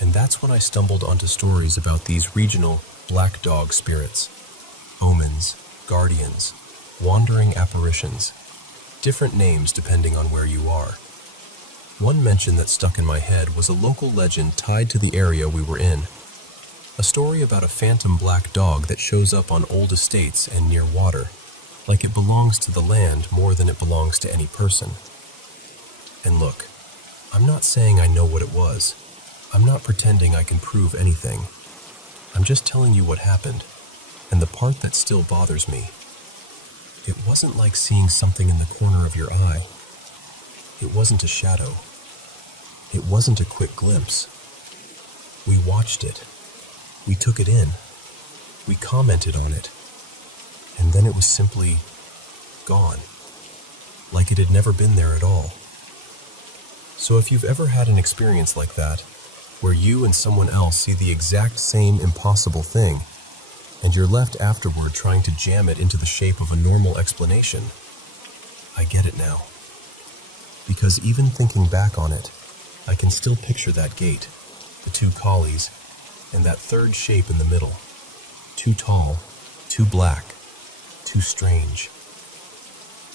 And that's when I stumbled onto stories about these regional black dog spirits. Omens, guardians, wandering apparitions. Different names depending on where you are. One mention that stuck in my head was a local legend tied to the area we were in. A story about a phantom black dog that shows up on old estates and near water, like it belongs to the land more than it belongs to any person. And look, I'm not saying I know what it was. I'm not pretending I can prove anything. I'm just telling you what happened, and the part that still bothers me. It wasn't like seeing something in the corner of your eye. It wasn't a shadow. It wasn't a quick glimpse. We watched it. We took it in. We commented on it. And then it was simply gone. Like it had never been there at all. So if you've ever had an experience like that, where you and someone else see the exact same impossible thing, and you're left afterward trying to jam it into the shape of a normal explanation. I get it now. Because even thinking back on it, I can still picture that gate, the two collies, and that third shape in the middle. Too tall, too black, too strange.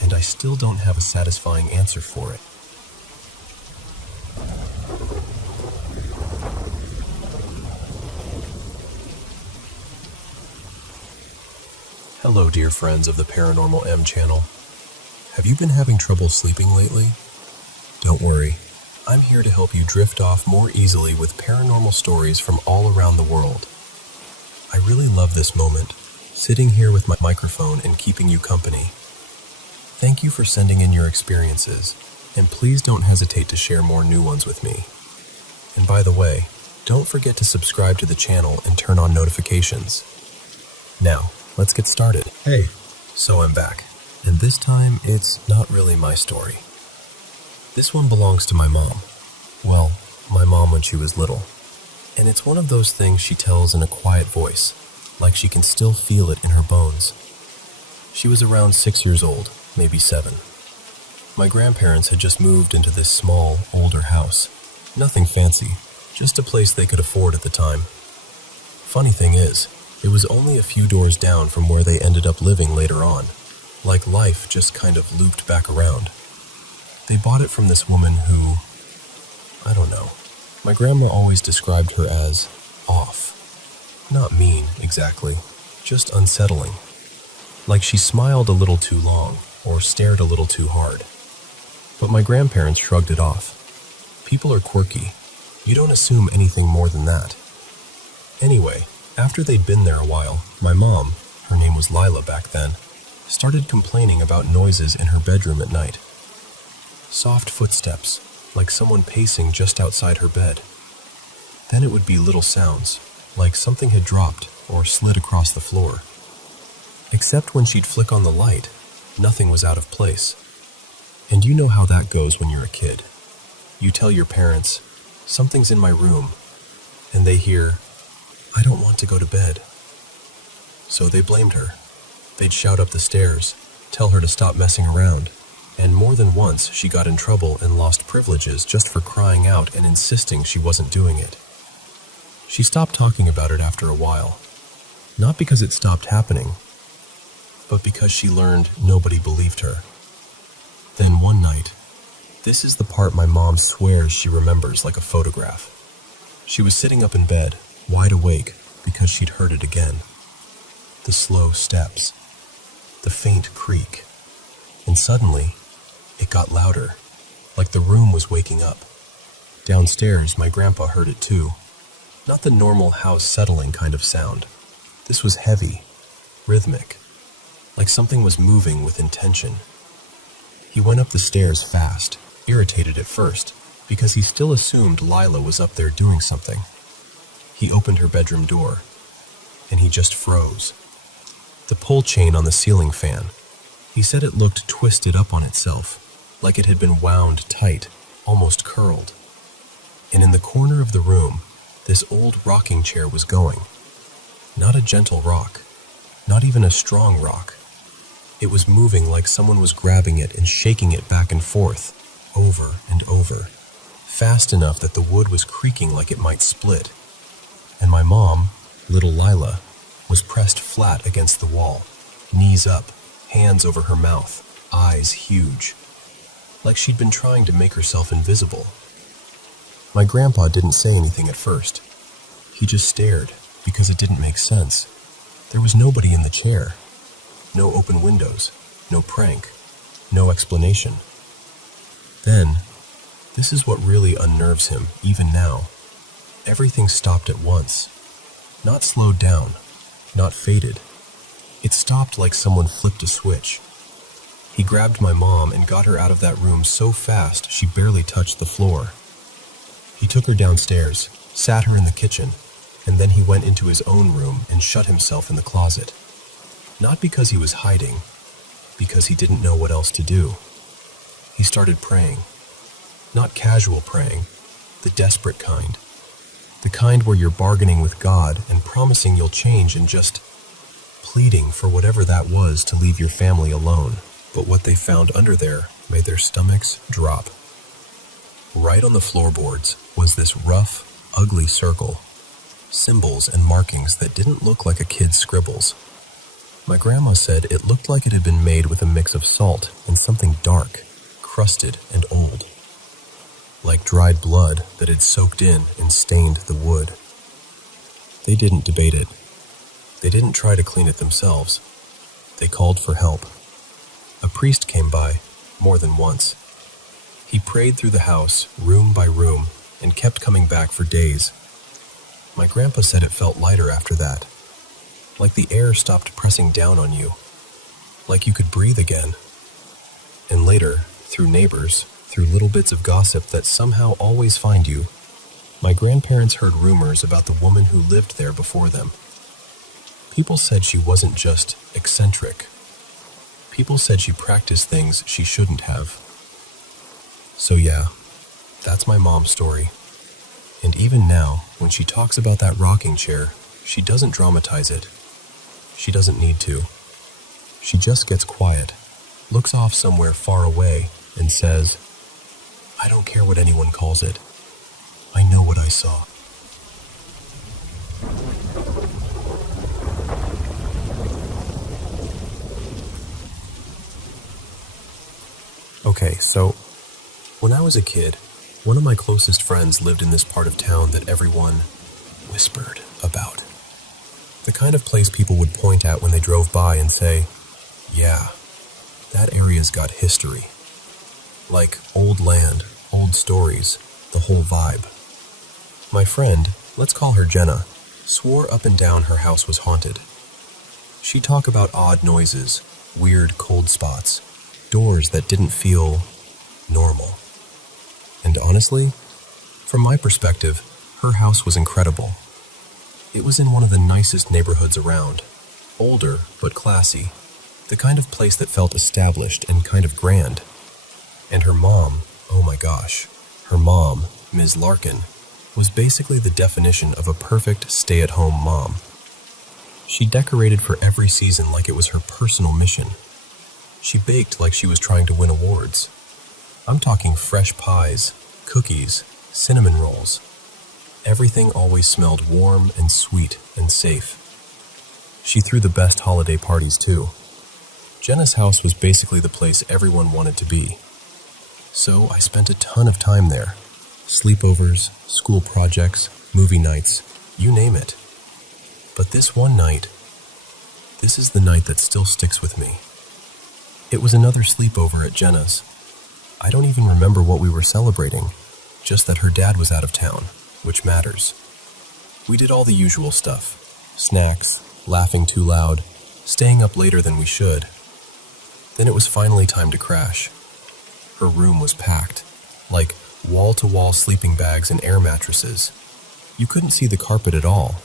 And I still don't have a satisfying answer for it. Hello, dear friends of the Paranormal M channel. Have you been having trouble sleeping lately? Don't worry, I'm here to help you drift off more easily with paranormal stories from all around the world. I really love this moment, sitting here with my microphone and keeping you company. Thank you for sending in your experiences, and please don't hesitate to share more new ones with me. And by the way, don't forget to subscribe to the channel and turn on notifications. Now, let's get started. Hey, so I'm back, and this time it's not really my story. This one belongs to my mom. Well, my mom when she was little. And it's one of those things she tells in a quiet voice, like she can still feel it in her bones. She was around 6 years old, maybe 7. My grandparents had just moved into this small, older house. Nothing fancy, just a place they could afford at the time. Funny thing is, it was only a few doors down from where they ended up living later on, like life just kind of looped back around. They bought it from this woman who, I don't know, my grandma always described her as off. Not mean, exactly, just unsettling. Like she smiled a little too long, or stared a little too hard. But my grandparents shrugged it off. People are quirky. You don't assume anything more than that. Anyway, after they'd been there a while, my mom, her name was Lila back then, started complaining about noises in her bedroom at night. Soft footsteps, like someone pacing just outside her bed. Then it would be little sounds, like something had dropped or slid across the floor. Except when she'd flick on the light, nothing was out of place. And you know how that goes when you're a kid. You tell your parents, "Something's in my room," and they hear, "I don't want to go to bed." So they blamed her. They'd shout up the stairs, tell her to stop messing around, and more than once she got in trouble and lost privileges just for crying out and insisting she wasn't doing it. She stopped talking about it after a while, not because it stopped happening, but because she learned nobody believed her. Then one night, this is the part my mom swears she remembers like a photograph. She was sitting up in bed, wide awake, because she'd heard it again. The slow steps, the faint creak, and suddenly, it got louder, like the room was waking up. Downstairs, my grandpa heard it too. Not the normal house settling kind of sound. This was heavy, rhythmic, like something was moving with intention. He went up the stairs fast, irritated at first, because he still assumed Lila was up there doing something. He opened her bedroom door, and he just froze. The pull chain on the ceiling fan, he said it looked twisted up on itself, like it had been wound tight, almost curled. And in the corner of the room, this old rocking chair was going. Not a gentle rock, not even a strong rock. It was moving like someone was grabbing it and shaking it back and forth, over and over, fast enough that the wood was creaking like it might split. And my mom, little Lila, was pressed flat against the wall, knees up, hands over her mouth, eyes huge, like she'd been trying to make herself invisible. My grandpa didn't say anything at first. He just stared, because it didn't make sense. There was nobody in the chair. No open windows, no prank, no explanation. Then, this is what really unnerves him, even now. Everything stopped at once. Not slowed down, not faded. It stopped like someone flipped a switch. He grabbed my mom and got her out of that room so fast she barely touched the floor. He took her downstairs, sat her in the kitchen, and then he went into his own room and shut himself in the closet. Not because he was hiding, because he didn't know what else to do. He started praying. Not casual praying, the desperate kind. The kind where you're bargaining with God and promising you'll change in just pleading for whatever that was to leave your family alone. But what they found under there made their stomachs drop. Right on the floorboards was this rough, ugly circle, symbols and markings that didn't look like a kid's scribbles. My grandma said it looked like it had been made with a mix of salt and something dark, crusted and old, like dried blood that had soaked in and stained the wood. They didn't debate it. They didn't try to clean it themselves. They called for help. A priest came by, more than once. He prayed through the house, room by room, and kept coming back for days. My grandpa said it felt lighter after that, like the air stopped pressing down on you, like you could breathe again. And later, through neighbors, through little bits of gossip that somehow always find you, my grandparents heard rumors about the woman who lived there before them. People said she wasn't just eccentric. People said she practiced things she shouldn't have. So yeah, that's my mom's story. And even now, when she talks about that rocking chair, she doesn't dramatize it. She doesn't need to. She just gets quiet, looks off somewhere far away, and says, "I don't care what anyone calls it. I know what I saw." Okay, so when I was a kid, one of my closest friends lived in this part of town that everyone whispered about. The kind of place people would point at when they drove by and say, "Yeah, that area's got history." Like old land, old stories, the whole vibe. My friend, let's call her Jenna, swore up and down her house was haunted. She'd talk about odd noises, weird cold spots, doors that didn't feel normal. And honestly, from my perspective, her house was incredible. It was in one of the nicest neighborhoods around, older but classy, the kind of place that felt established and kind of grand. And her mom, oh my gosh, her mom, Ms. Larkin, was basically the definition of a perfect stay-at-home mom. She decorated for every season like it was her personal mission. She baked like she was trying to win awards. I'm talking fresh pies, cookies, cinnamon rolls. Everything always smelled warm and sweet and safe. She threw the best holiday parties too. Jenna's house was basically the place everyone wanted to be. So I spent a ton of time there. Sleepovers, school projects, movie nights, you name it. But this one night, this is the night that still sticks with me. It was another sleepover at Jenna's. I don't even remember what we were celebrating, just that her dad was out of town, which matters. We did all the usual stuff. Snacks, laughing too loud, staying up later than we should. Then it was finally time to crash. Her room was packed, like wall-to-wall sleeping bags and air mattresses. You couldn't see the carpet at all.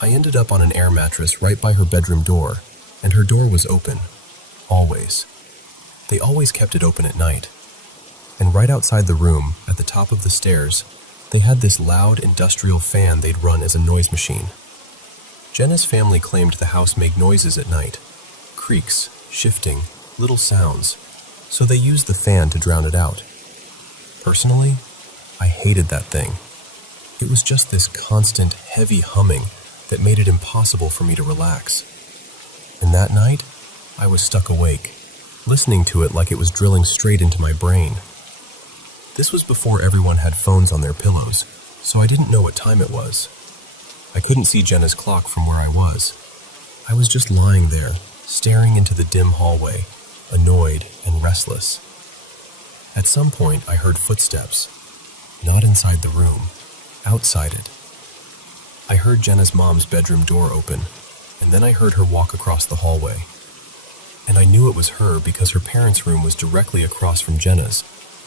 I ended up on an air mattress right by her bedroom door, and her door was open. Always. They always kept it open at night. And right outside the room, at the top of the stairs, they had this loud industrial fan they'd run as a noise machine. Jenna's family claimed the house made noises at night. Creaks, shifting, little sounds. So they used the fan to drown it out. Personally, I hated that thing. It was just this constant, heavy humming that made it impossible for me to relax. And that night, I was stuck awake, listening to it like it was drilling straight into my brain. This was before everyone had phones on their pillows, so I didn't know what time it was. I couldn't see Jenna's clock from where I was. I was just lying there, staring into the dim hallway, annoyed and restless. At some point, I heard footsteps, not inside the room, outside it. I heard Jenna's mom's bedroom door open, and then I heard her walk across the hallway. And I knew it was her because her parents' room was directly across from Jenna's,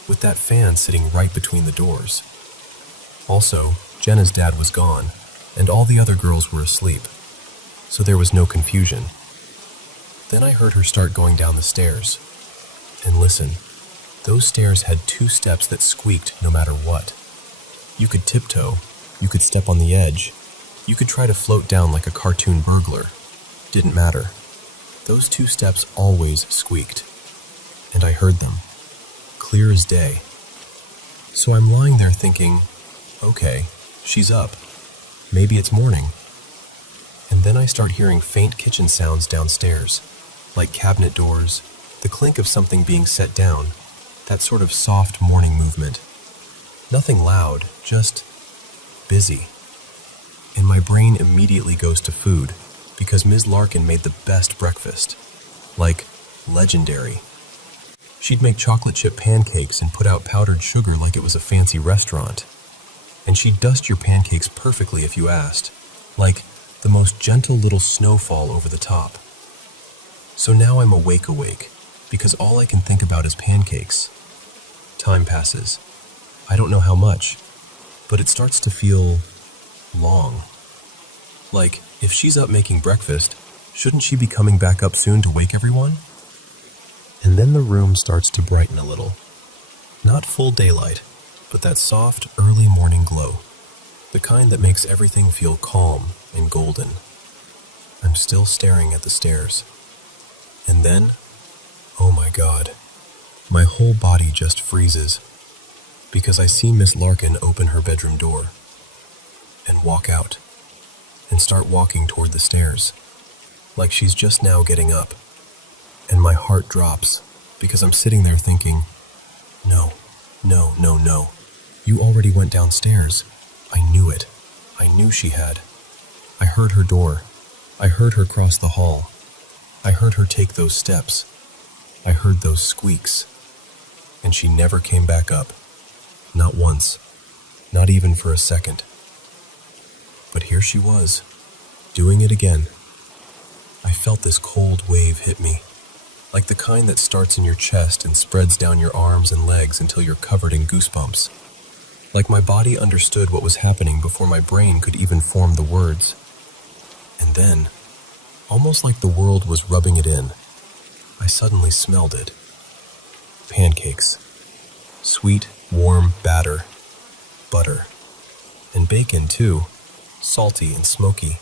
with that fan sitting right between the doors. Also, Jenna's dad was gone, and all the other girls were asleep, so there was no confusion. Then I heard her start going down the stairs. And listen, those stairs had 2 steps that squeaked no matter what. You could tiptoe, you could step on the edge, you could try to float down like a cartoon burglar. Didn't matter. Those 2 steps always squeaked. And I heard them, clear as day. So I'm lying there thinking, okay, she's up. Maybe it's morning. And then I start hearing faint kitchen sounds downstairs, like cabinet doors, the clink of something being set down, that sort of soft morning movement. Nothing loud, just busy. And my brain immediately goes to food, because Ms. Larkin made the best breakfast. Like, legendary. She'd make chocolate chip pancakes and put out powdered sugar like it was a fancy restaurant. And she'd dust your pancakes perfectly if you asked, like the most gentle little snowfall over the top. So now I'm awake, because all I can think about is pancakes. Time passes. I don't know how much, but it starts to feel long. Like, if she's up making breakfast, shouldn't she be coming back up soon to wake everyone? And then the room starts to brighten a little. Not full daylight, but that soft, early morning glow. The kind that makes everything feel calm and golden. I'm still staring at the stairs. And then, oh my God, my whole body just freezes, because I see Miss Larkin open her bedroom door and walk out and start walking toward the stairs, like she's just now getting up. And my heart drops, because I'm sitting there thinking, no, you already went downstairs. I knew it. I knew she had. I heard her door. I heard her cross the hall. I heard her take those steps. I heard those squeaks. And she never came back up. Not once. Not even for a second. But here she was, doing it again. I felt this cold wave hit me, like the kind that starts in your chest and spreads down your arms and legs until you're covered in goosebumps. Like my body understood what was happening before my brain could even form the words. And then, almost like the world was rubbing it in, I suddenly smelled it. Pancakes. Sweet, warm batter. Butter. And bacon, too. Salty and smoky.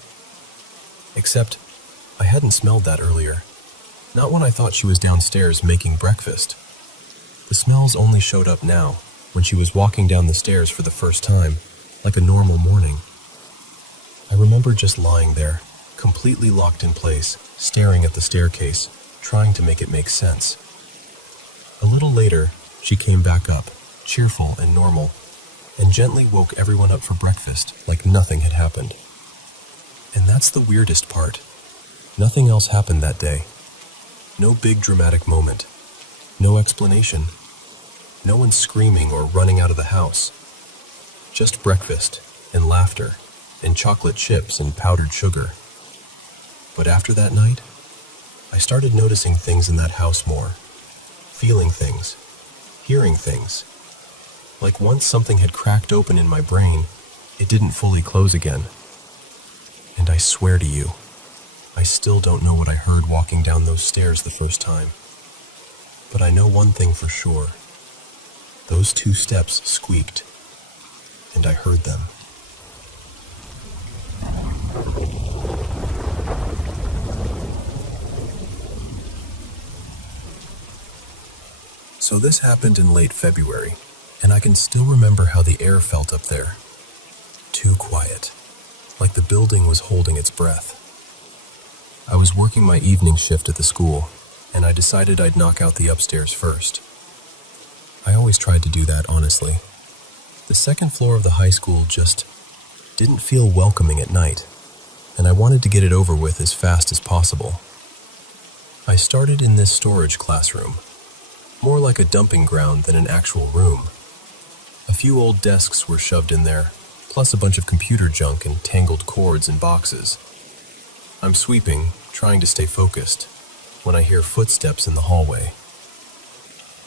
Except, I hadn't smelled that earlier. Not when I thought she was downstairs making breakfast. The smells only showed up now, when she was walking down the stairs for the first time, like a normal morning. I remember just lying there, completely locked in place, staring at the staircase, trying to make it make sense. A little later, she came back up, cheerful and normal, and gently woke everyone up for breakfast like nothing had happened. And that's the weirdest part. Nothing else happened that day. No big dramatic moment. No explanation. No one screaming or running out of the house. Just breakfast and laughter and chocolate chips and powdered sugar. But after that night, I started noticing things in that house more. Feeling things. Hearing things. Like once something had cracked open in my brain, it didn't fully close again. And I swear to you, I still don't know what I heard walking down those stairs the first time. But I know one thing for sure. Those 2 steps squeaked, and I heard them. So this happened in late February, and I can still remember how the air felt up there. Too quiet, like the building was holding its breath. I was working my evening shift at the school, and I decided I'd knock out the upstairs first. I always tried to do that, honestly. The second floor of the high school just didn't feel welcoming at night, and I wanted to get it over with as fast as possible. I started in this storage classroom, more like a dumping ground than an actual room. A few old desks were shoved in there, plus a bunch of computer junk and tangled cords and boxes. I'm sweeping, trying to stay focused, when I hear footsteps in the hallway.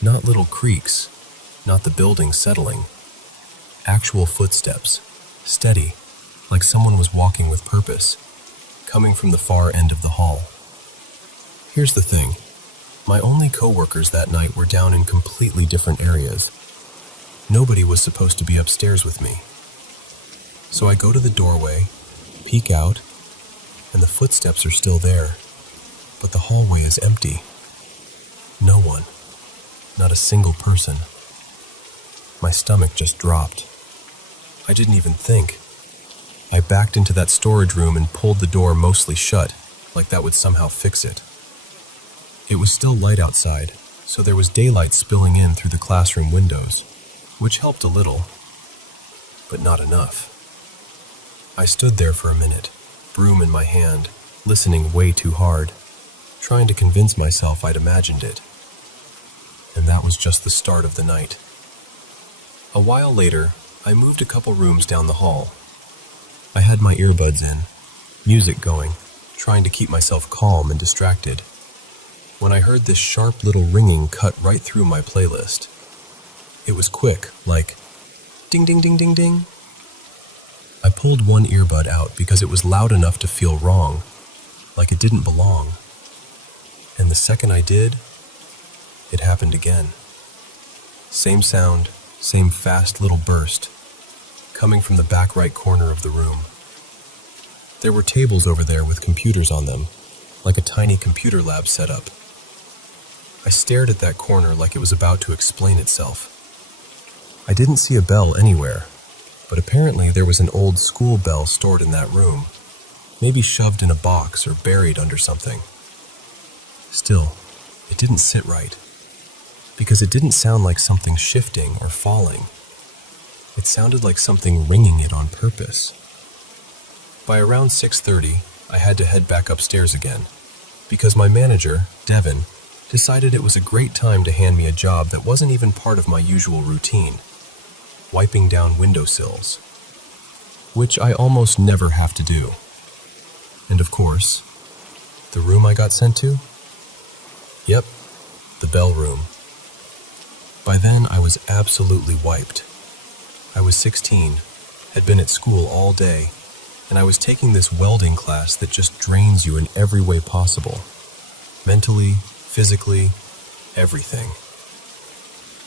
Not little creaks, not the building settling. Actual footsteps, steady, like someone was walking with purpose, coming from the far end of the hall. Here's the thing. My only co-workers that night were down in completely different areas. Nobody was supposed to be upstairs with me. So I go to the doorway, peek out, and the footsteps are still there, but the hallway is empty. No one. Not a single person. My stomach just dropped. I didn't even think. I backed into that storage room and pulled the door mostly shut, like that would somehow fix it. It was still light outside, so there was daylight spilling in through the classroom windows, which helped a little, but not enough. I stood there for a minute, broom in my hand, listening way too hard, trying to convince myself I'd imagined it. And that was just the start of the night. A while later, I moved a couple rooms down the hall. I had my earbuds in, music going, trying to keep myself calm and distracted, when I heard this sharp little ringing cut right through my playlist. It was quick, like, ding ding ding ding ding. I pulled one earbud out because it was loud enough to feel wrong, like it didn't belong. And the second I did, it happened again. Same sound, same fast little burst, coming from the back right corner of the room. There were tables over there with computers on them, like a tiny computer lab setup. I stared at that corner like it was about to explain itself. I didn't see a bell anywhere, but apparently there was an old school bell stored in that room, maybe shoved in a box or buried under something. Still, it didn't sit right, because it didn't sound like something shifting or falling. It sounded like something ringing it on purpose. By around 6:30, I had to head back upstairs again, because my manager, Devin, decided it was a great time to hand me a job that wasn't even part of my usual routine, wiping down windowsills, which I almost never have to do. And of course, the room I got sent to? Yep, the bell room. By then, I was absolutely wiped. I was 16, had been at school all day, and I was taking this welding class that just drains you in every way possible. Mentally, physically, everything.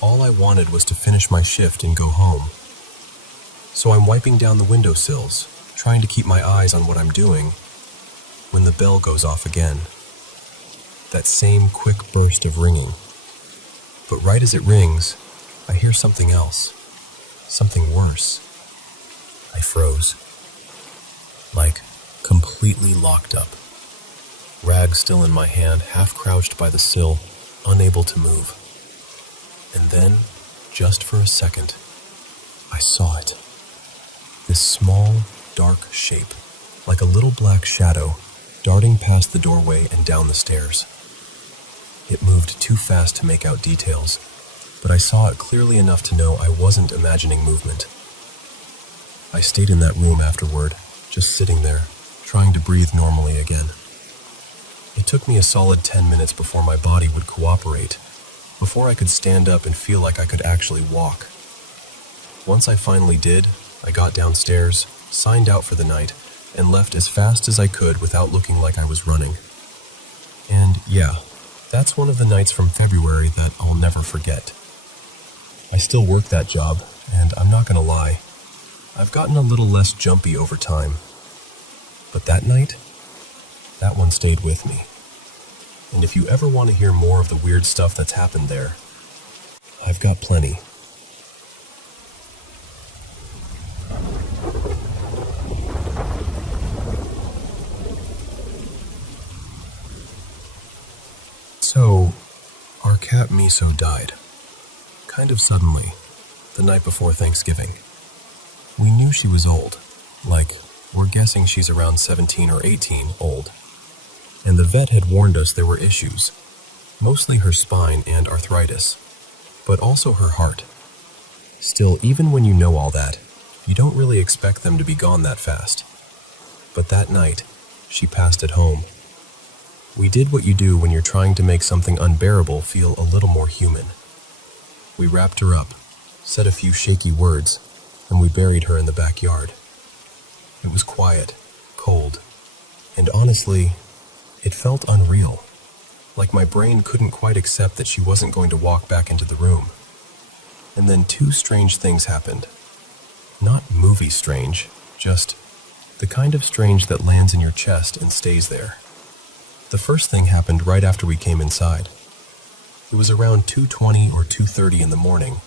All I wanted was to finish my shift and go home. So I'm wiping down the windowsills, trying to keep my eyes on what I'm doing, when the bell goes off again. That same quick burst of ringing. But right as it rings, I hear something else. Something worse. I froze. Like, completely locked up. Rag still in my hand, half crouched by the sill, unable to move. And then, just for a second, I saw it. This small, dark shape, like a little black shadow, darting past the doorway and down the stairs. It moved too fast to make out details, but I saw it clearly enough to know I wasn't imagining movement. I stayed in that room afterward, just sitting there, trying to breathe normally again. It took me a solid 10 minutes before my body would cooperate, before I could stand up and feel like I could actually walk. Once I finally did, I got downstairs, signed out for the night, and left as fast as I could without looking like I was running. And yeah, that's one of the nights from February that I'll never forget. I still work that job, and I'm not gonna lie, I've gotten a little less jumpy over time. But that night, that one stayed with me. And if you ever want to hear more of the weird stuff that's happened there, I've got plenty. So, our cat Miso died. Kind of suddenly, the night before Thanksgiving. We knew she was old, like, we're guessing she's around 17 or 18 old. And the vet had warned us there were issues, mostly her spine and arthritis, but also her heart. Still, even when you know all that, you don't really expect them to be gone that fast. But that night, she passed at home. We did what you do when you're trying to make something unbearable feel a little more human. We wrapped her up, said a few shaky words, and we buried her in the backyard. It was quiet, cold, and honestly, it felt unreal, like my brain couldn't quite accept that she wasn't going to walk back into the room. And then two strange things happened. Not movie strange, just The kind of strange that lands in your chest and stays there. The first thing happened right after we came inside. It was around 2:20 or 2:30 in the morning,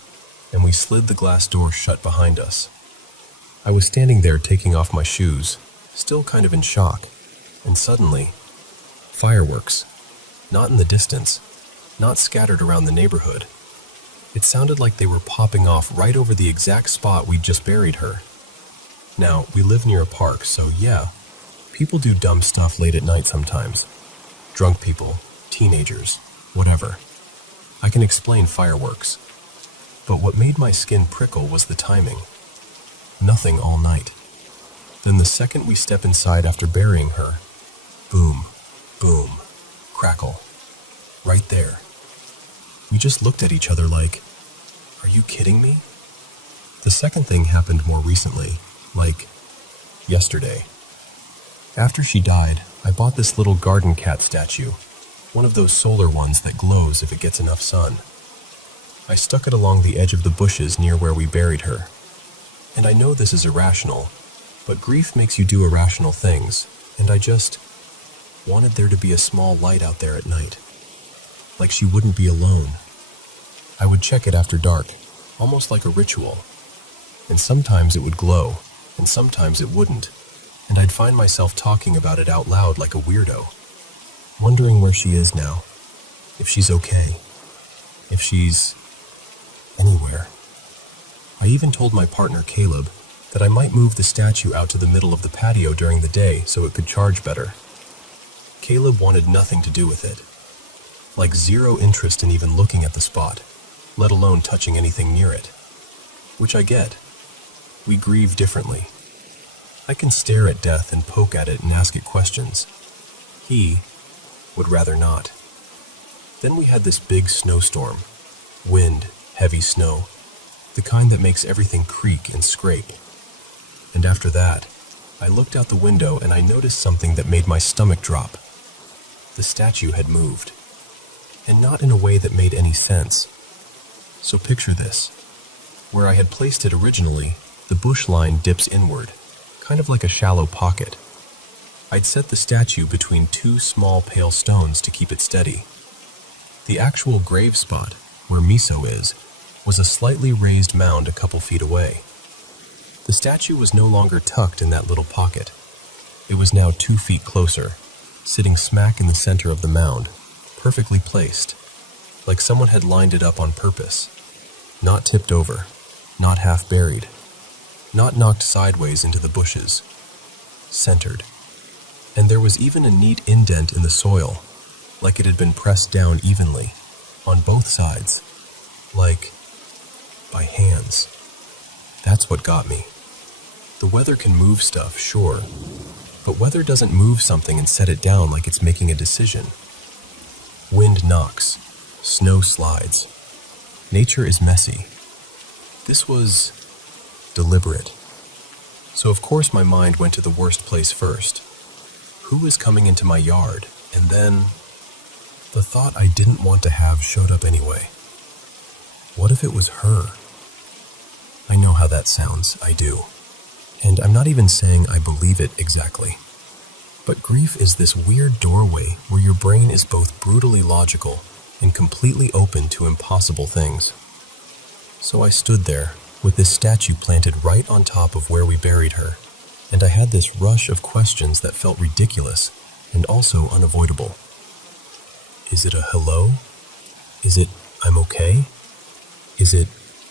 and we slid the glass door shut behind us. I was standing there taking off my shoes, still kind of in shock, and suddenly, fireworks. Not in the distance, not scattered around the neighborhood. It sounded like they were popping off right over the exact spot we'd just buried her. Now, we live near a park, so yeah, people do dumb stuff late at night sometimes. Drunk people, teenagers, whatever. I can explain fireworks. But what made my skin prickle was the timing. Nothing all night. Then the second we step inside after burying her, boom, boom, crackle. Right there. We just looked at each other like, are you kidding me? The second thing happened more recently, like yesterday. After she died, I bought this little garden cat statue, one of those solar ones that glows if it gets enough sun. I stuck it along the edge of the bushes near where we buried her. And I know this is irrational, but grief makes you do irrational things, and I just wanted there to be a small light out there at night. Like she wouldn't be alone. I would check it after dark, almost like a ritual. And sometimes it would glow, and sometimes it wouldn't, and I'd find myself talking about it out loud like a weirdo, wondering where she is now, if she's okay, if she's anywhere. I even told my partner Caleb that I might move the statue out to the middle of the patio during the day so it could charge better. Caleb wanted nothing to do with it, like zero interest in even looking at the spot, let alone touching anything near it, which I get. We grieve differently. I can stare at death and poke at it and ask it questions. He would rather not. Then we had this big snowstorm. Wind, heavy snow, the kind that makes everything creak and scrape. And after that, I looked out the window and I noticed something that made my stomach drop. The statue had moved, and not in a way that made any sense. So picture this. Where I had placed it originally, the bush line dips inward, kind of like a shallow pocket. I'd set the statue between two small pale stones to keep it steady. The actual grave spot, where Miso is, was a slightly raised mound a couple feet away. The statue was no longer tucked in that little pocket. It was now 2 feet closer, sitting smack in the center of the mound, perfectly placed, like someone had lined it up on purpose. Not tipped over, not half buried, not knocked sideways into the bushes. Centered. And there was even a neat indent in the soil, like it had been pressed down evenly, on both sides, like by hands. That's what got me. The weather can move stuff, sure, but weather doesn't move something and set it down like it's making a decision. Wind knocks, snow slides. Nature is messy. This was deliberate. So of course my mind went to the worst place first. Who is coming into my yard? And then the thought I didn't want to have showed up anyway. What if it was her? I know how that sounds, I do. And I'm not even saying I believe it exactly. But grief is this weird doorway where your brain is both brutally logical and completely open to impossible things. So I stood there, with this statue planted right on top of where we buried her, and I had this rush of questions that felt ridiculous and also unavoidable. Is it a hello? Is it, I'm okay? Is it,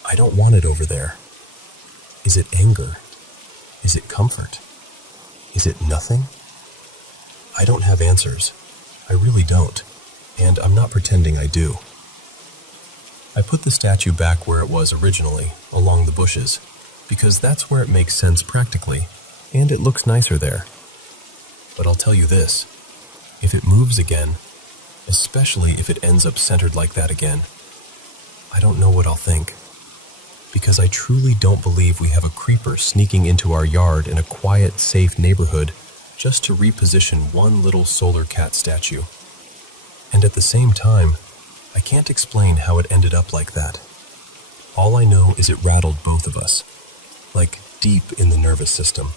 I don't want it over there? Is it anger? Is it comfort? Is it nothing? I don't have answers. I really don't, and I'm not pretending I do. I put the statue back where it was originally, along the bushes, because that's where it makes sense practically, and it looks nicer there. But I'll tell you this, if it moves again, especially if it ends up centered like that again, I don't know what I'll think. Because I truly don't believe we have a creeper sneaking into our yard in a quiet, safe neighborhood just to reposition one little solar cat statue. And at the same time, I can't explain how it ended up like that. All I know is it rattled both of us, like deep in the nervous system.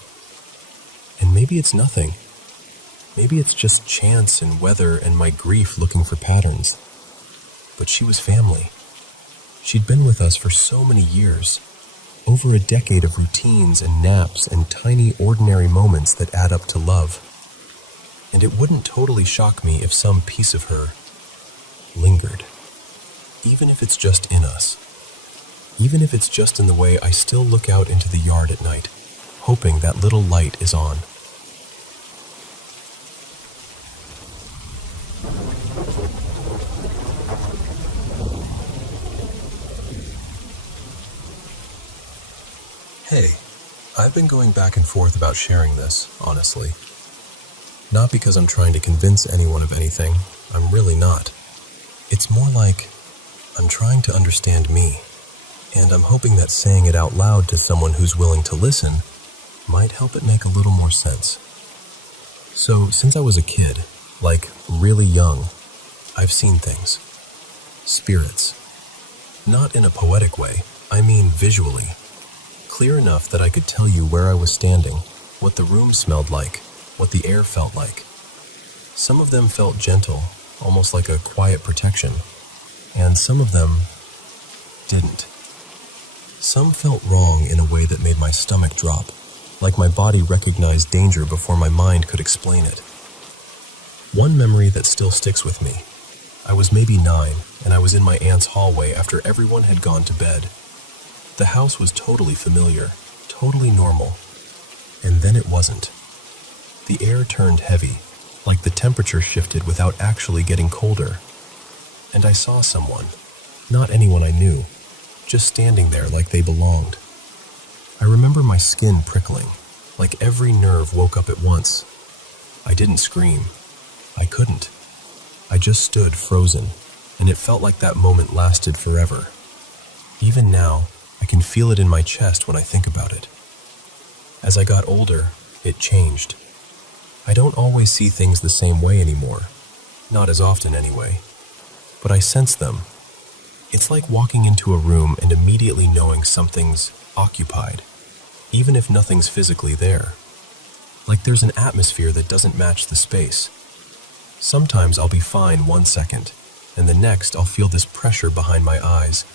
And maybe it's nothing. Maybe it's just chance and weather and my grief looking for patterns. But she was family. She'd been with us for so many years, over a decade of routines and naps and tiny ordinary moments that add up to love. And it wouldn't totally shock me if some piece of her lingered. Even if it's just in us. Even if it's just in the way I still look out into the yard at night, hoping that little light is on. Hey, I've been going back and forth about sharing this, honestly. Not because I'm trying to convince anyone of anything, I'm really not. It's more like I'm trying to understand me, and I'm hoping that saying it out loud to someone who's willing to listen might help it make a little more sense. So, since I was a kid, like really young, I've seen things. Spirits. Not in a poetic way, I mean visually. Clear enough that I could tell you where I was standing, what the room smelled like, what the air felt like. Some of them felt gentle, almost like a quiet protection, and some of them didn't. Some felt wrong in a way that made my stomach drop, like my body recognized danger before my mind could explain it. One memory that still sticks with me. I was maybe 9, and I was in my aunt's hallway after everyone had gone to bed. The house was totally familiar, totally normal, and then it wasn't. The air turned heavy, like the temperature shifted without actually getting colder. And I saw someone, not anyone I knew, just standing there like they belonged. I remember my skin prickling, like every nerve woke up at once. I didn't scream. I couldn't. I just stood frozen, and it felt like that moment lasted forever. Even now, I can feel it in my chest when I think about it. As I got older, it changed. I don't always see things the same way anymore. Not as often anyway. But I sense them. It's like walking into a room and immediately knowing something's occupied, even if nothing's physically there. Like there's an atmosphere that doesn't match the space. Sometimes I'll be fine 1 second, and the next I'll feel this pressure behind my eyes,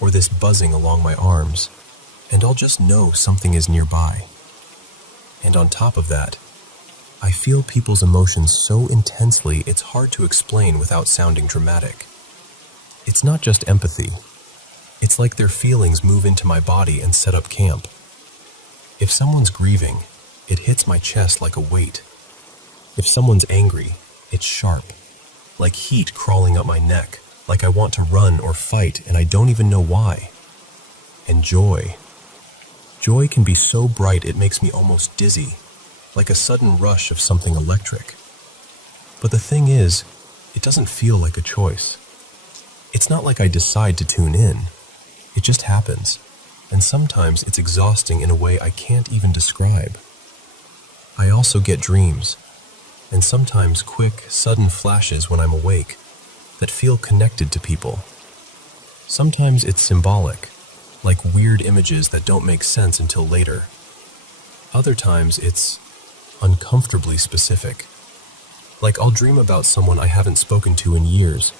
or this buzzing along my arms, and I'll just know something is nearby. And on top of that, I feel people's emotions so intensely it's hard to explain without sounding dramatic. It's not just empathy. It's like their feelings move into my body and set up camp. If someone's grieving, it hits my chest like a weight. If someone's angry, it's sharp, like heat crawling up my neck, like I want to run or fight and I don't even know why. And joy. Joy can be so bright it makes me almost dizzy, like a sudden rush of something electric. But the thing is, it doesn't feel like a choice. It's not like I decide to tune in. It just happens, and sometimes it's exhausting in a way I can't even describe. I also get dreams, and sometimes quick, sudden flashes when I'm awake that feel connected to people. Sometimes it's symbolic, like weird images that don't make sense until later. Other times it's uncomfortably specific. Like I'll dream about someone I haven't spoken to in years,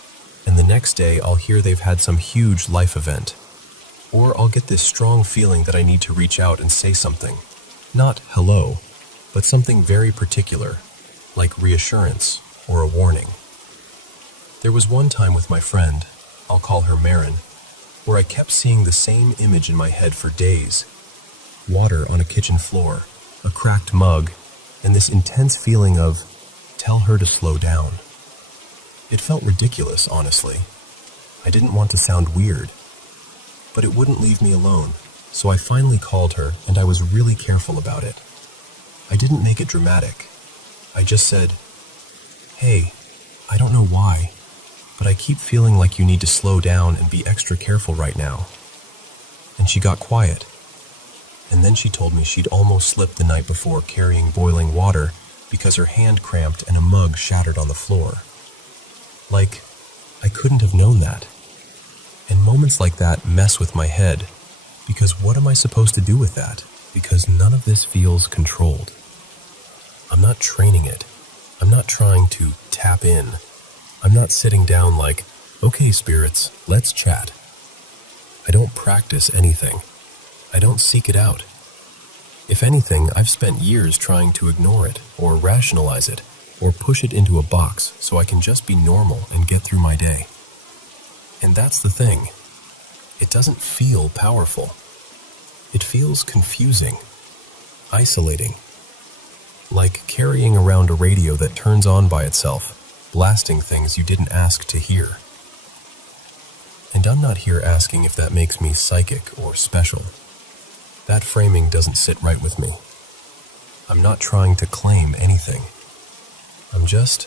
and the next day I'll hear they've had some huge life event. Or I'll get this strong feeling that I need to reach out and say something. Not hello, but something very particular, like reassurance or a warning. There was one time with my friend, I'll call her Marin, where I kept seeing the same image in my head for days. Water on a kitchen floor, a cracked mug, and this intense feeling of, tell her to slow down. It felt ridiculous, honestly. I didn't want to sound weird. But it wouldn't leave me alone, so I finally called her and I was really careful about it. I didn't make it dramatic. I just said, hey, I don't know why, but I keep feeling like you need to slow down and be extra careful right now. And she got quiet. And then she told me she'd almost slipped the night before carrying boiling water because her hand cramped and a mug shattered on the floor. Like, I couldn't have known that. And moments like that mess with my head, because what am I supposed to do with that? Because none of this feels controlled. I'm not training it. I'm not trying to tap in. I'm not sitting down like, okay, spirits, let's chat. I don't practice anything. I don't seek it out. If anything, I've spent years trying to ignore it, or rationalize it, or push it into a box so I can just be normal and get through my day. And that's the thing. It doesn't feel powerful. It feels confusing, isolating, like carrying around a radio that turns on by itself, blasting things you didn't ask to hear. And I'm not here asking if that makes me psychic or special. That framing doesn't sit right with me. I'm not trying to claim anything. I'm just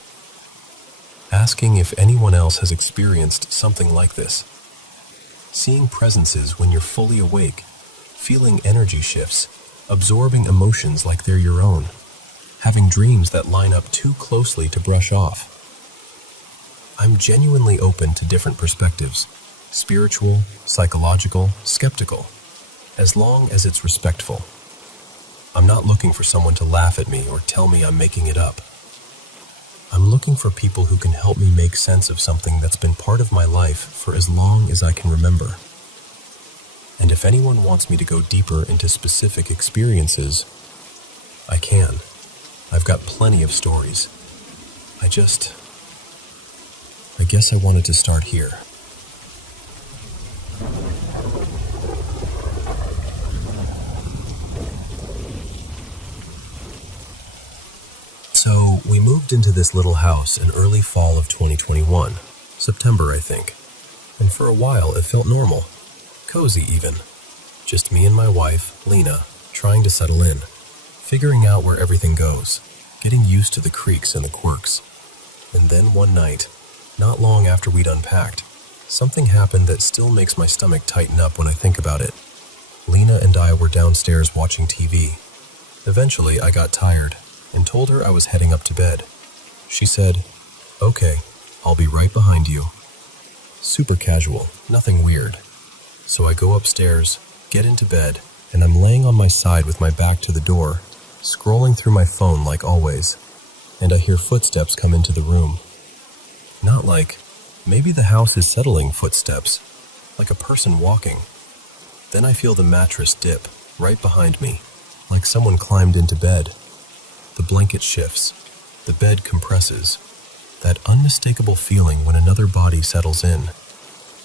asking if anyone else has experienced something like this. Seeing presences when you're fully awake, feeling energy shifts, absorbing emotions like they're your own, having dreams that line up too closely to brush off. I'm genuinely open to different perspectives, spiritual, psychological, skeptical, as long as it's respectful. I'm not looking for someone to laugh at me or tell me I'm making it up. I'm looking for people who can help me make sense of something that's been part of my life for as long as I can remember. And if anyone wants me to go deeper into specific experiences, I can. I've got plenty of stories. I guess I wanted to start here. So, we moved into this little house in early fall of 2021, September, I think. And for a while, it felt normal. Cozy, even. Just me and my wife, Lena, trying to settle in, figuring out where everything goes, getting used to the creaks and the quirks. And then one night, not long after we'd unpacked, something happened that still makes my stomach tighten up when I think about it. Lena and I were downstairs watching TV. Eventually, I got tired and told her I was heading up to bed. She said, "Okay, I'll be right behind you." Super casual, nothing weird. So I go upstairs, get into bed, and I'm laying on my side with my back to the door, scrolling through my phone like always, and I hear footsteps come into the room. Not like, maybe the house is settling footsteps, like a person walking. Then I feel the mattress dip right behind me, like someone climbed into bed. The blanket shifts, the bed compresses, that unmistakable feeling when another body settles in.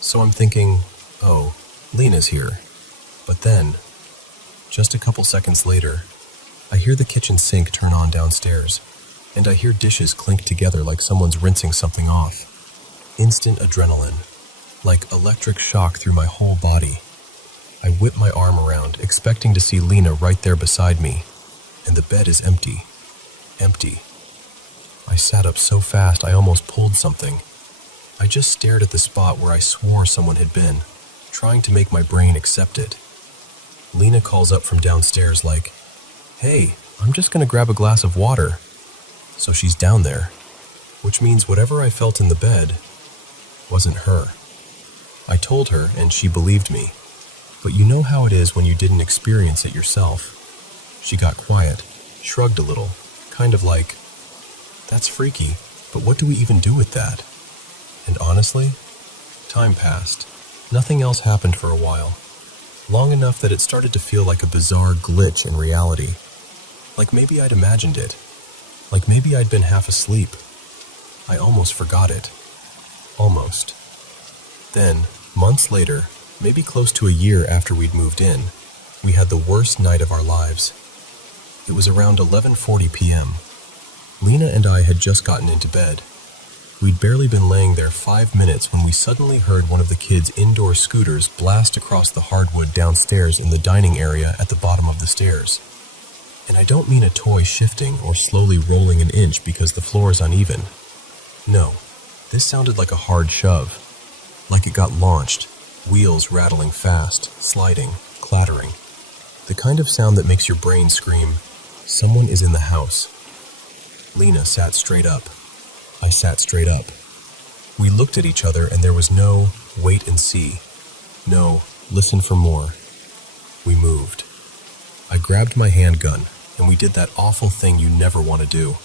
So I'm thinking, oh, Lena's here. But then, just a couple seconds later, I hear the kitchen sink turn on downstairs, and I hear dishes clink together like someone's rinsing something off. Instant adrenaline, like electric shock through my whole body. I whip my arm around, expecting to see Lena right there beside me, and the bed is empty. Empty. I sat up so fast I almost pulled something. I just stared at the spot where I swore someone had been, trying to make my brain accept it. Lena calls up from downstairs like, "Hey, I'm just gonna grab a glass of water." So she's down there, which means whatever I felt in the bed wasn't her. I told her and she believed me, but you know how it is when you didn't experience it yourself. She got quiet, shrugged a little, kind of like, "That's freaky, but what do we even do with that?" And honestly, time passed. Nothing else happened for a while. Long enough that it started to feel like a bizarre glitch in reality. Like maybe I'd imagined it. Like maybe I'd been half asleep. I almost forgot it. Almost. Then, months later, maybe close to a year after we'd moved in, we had the worst night of our lives. It was around 11:40 p.m. Lena and I had just gotten into bed. We'd barely been laying there 5 minutes when we suddenly heard one of the kids' indoor scooters blast across the hardwood downstairs in the dining area at the bottom of the stairs. And I don't mean a toy shifting or slowly rolling an inch because the floor is uneven. No, this sounded like a hard shove. Like it got launched, wheels rattling fast, sliding, clattering. The kind of sound that makes your brain scream, "Someone is in the house." Lena sat straight up. I sat straight up. We looked at each other and there was no wait and see. No, listen for more. We moved. I grabbed my handgun, and we did that awful thing you never want to do.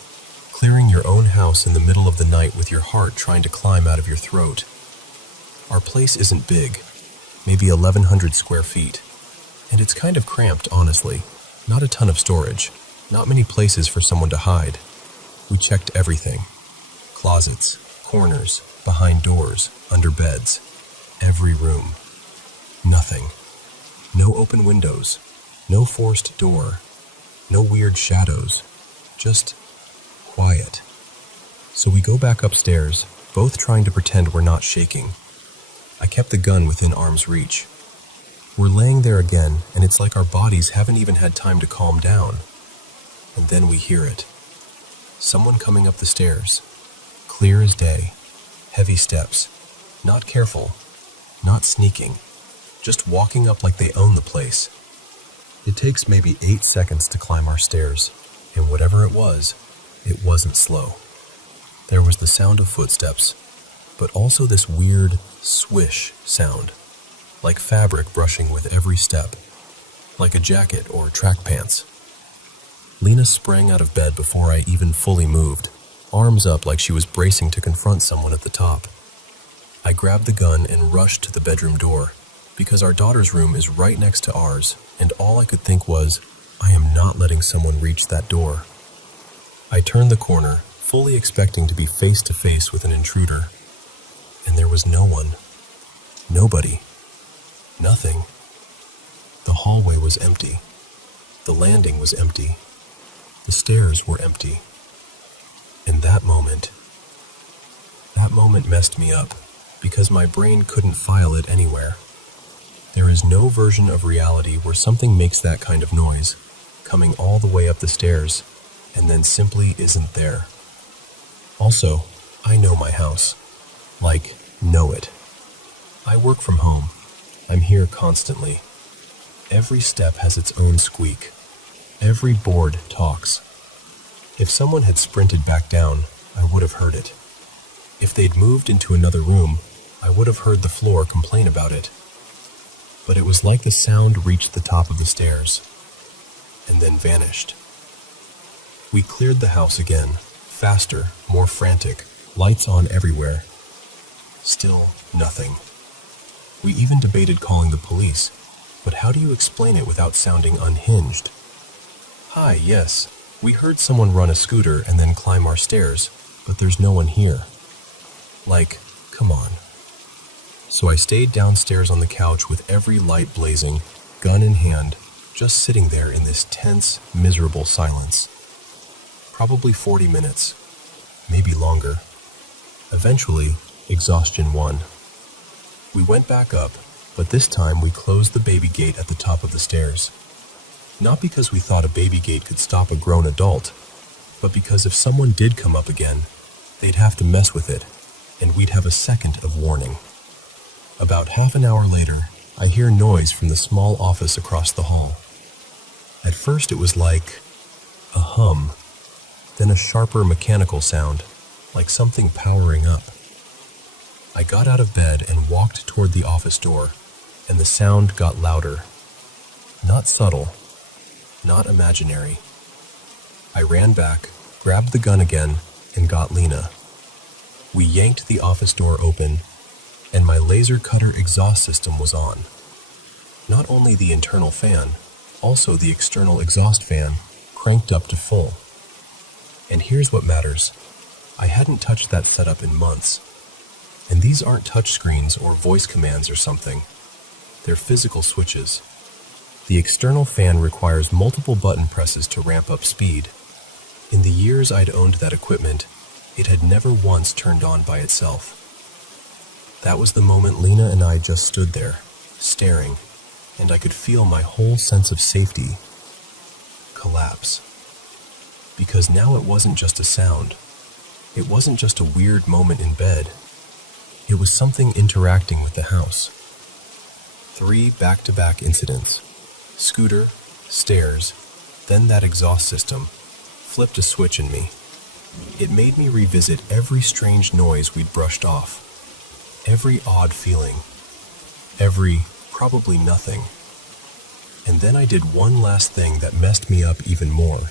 Clearing your own house in the middle of the night with your heart trying to climb out of your throat. Our place isn't big, maybe 1,100 square feet, and it's kind of cramped, honestly. Not a ton of storage, not many places for someone to hide. We checked everything. Closets, corners, behind doors, under beds, every room. Nothing. No open windows, no forced door, no weird shadows, just quiet. So we go back upstairs, both trying to pretend we're not shaking. I kept the gun within arm's reach. We're laying there again, and it's like our bodies haven't even had time to calm down. And then we hear it. Someone coming up the stairs. Clear as day. Heavy steps. Not careful. Not sneaking. Just walking up like they own the place. It takes maybe 8 seconds to climb our stairs, and whatever it wasn't slow. There was the sound of footsteps, but also this weird swish sound, like fabric brushing with every step, like a jacket or track pants. Lena sprang out of bed before I even fully moved, arms up like she was bracing to confront someone at the top. I grabbed the gun and rushed to the bedroom door, because our daughter's room is right next to ours, and all I could think was, I am not letting someone reach that door. I turned the corner, fully expecting to be face to face with an intruder, and there was no one. Nobody. Nothing. The hallway was empty. The landing was empty. The stairs were empty. And that moment messed me up, because my brain couldn't file it anywhere. There is no version of reality where something makes that kind of noise, coming all the way up the stairs, and then simply isn't there. Also, I know my house. Like, know it. I work from home. I'm here constantly. Every step has its own squeak. Every board talks. If someone had sprinted back down, I would have heard it. If they'd moved into another room, I would have heard the floor complain about it. But it was like the sound reached the top of the stairs, and then vanished. We cleared the house again, faster, more frantic, lights on everywhere. Still nothing. We even debated calling the police, but how do you explain it without sounding unhinged? Hi, yes, we heard someone run a scooter and then climb our stairs, but there's no one here. Like, come on. So I stayed downstairs on the couch with every light blazing, gun in hand, just sitting there in this tense, miserable silence. Probably 40 minutes, maybe longer. Eventually, exhaustion won. We went back up, but this time we closed the baby gate at the top of the stairs. Not because we thought a baby gate could stop a grown adult, but because if someone did come up again, they'd have to mess with it, and we'd have a second of warning. About half an hour later, I hear noise from the small office across the hall. At first it was like a hum, then a sharper mechanical sound, like something powering up. I got out of bed and walked toward the office door, and the sound got louder. Not subtle, not imaginary. I ran back, grabbed the gun again, and got Lena. We yanked the office door open, and my laser cutter exhaust system was on. Not only the internal fan, also the external exhaust fan, cranked up to full. And here's what matters. I hadn't touched that setup in months. And these aren't touch screens or voice commands or something. They're physical switches. The external fan requires multiple button presses to ramp up speed. In the years I'd owned that equipment, it had never once turned on by itself. That was the moment Lena and I just stood there, staring, and I could feel my whole sense of safety collapse. Because now it wasn't just a sound. It wasn't just a weird moment in bed. It was something interacting with the house. 3 back-to-back incidents. Scooter, stairs, then that exhaust system, flipped a switch in me. It made me revisit every strange noise we'd brushed off. Every odd feeling. Every probably nothing. And then I did one last thing that messed me up even more.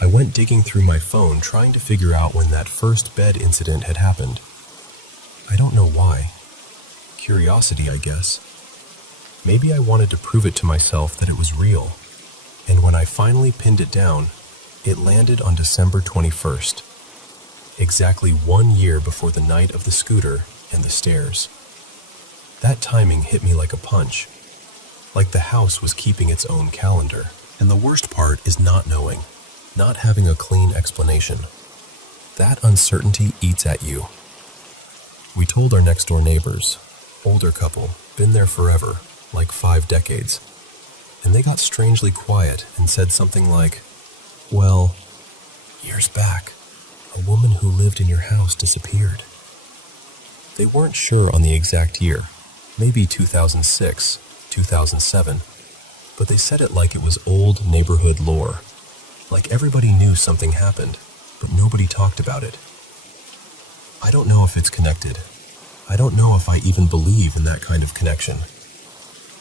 I went digging through my phone trying to figure out when that first bed incident had happened. I don't know why. Curiosity, I guess. Maybe I wanted to prove it to myself that it was real. And when I finally pinned it down, it landed on December 21st, exactly 1 year before the night of the scooter and the stairs. That timing hit me like a punch, like the house was keeping its own calendar. And the worst part is not knowing, not having a clean explanation. That uncertainty eats at you. We told our next-door neighbors, older couple, been there forever, like 5 decades, and they got strangely quiet and said something like, "Well, years back, a woman who lived in your house disappeared." They weren't sure on the exact year, maybe 2006, 2007, but they said it like it was old neighborhood lore, like everybody knew something happened, but nobody talked about it. I don't know if it's connected. I don't know if I even believe in that kind of connection,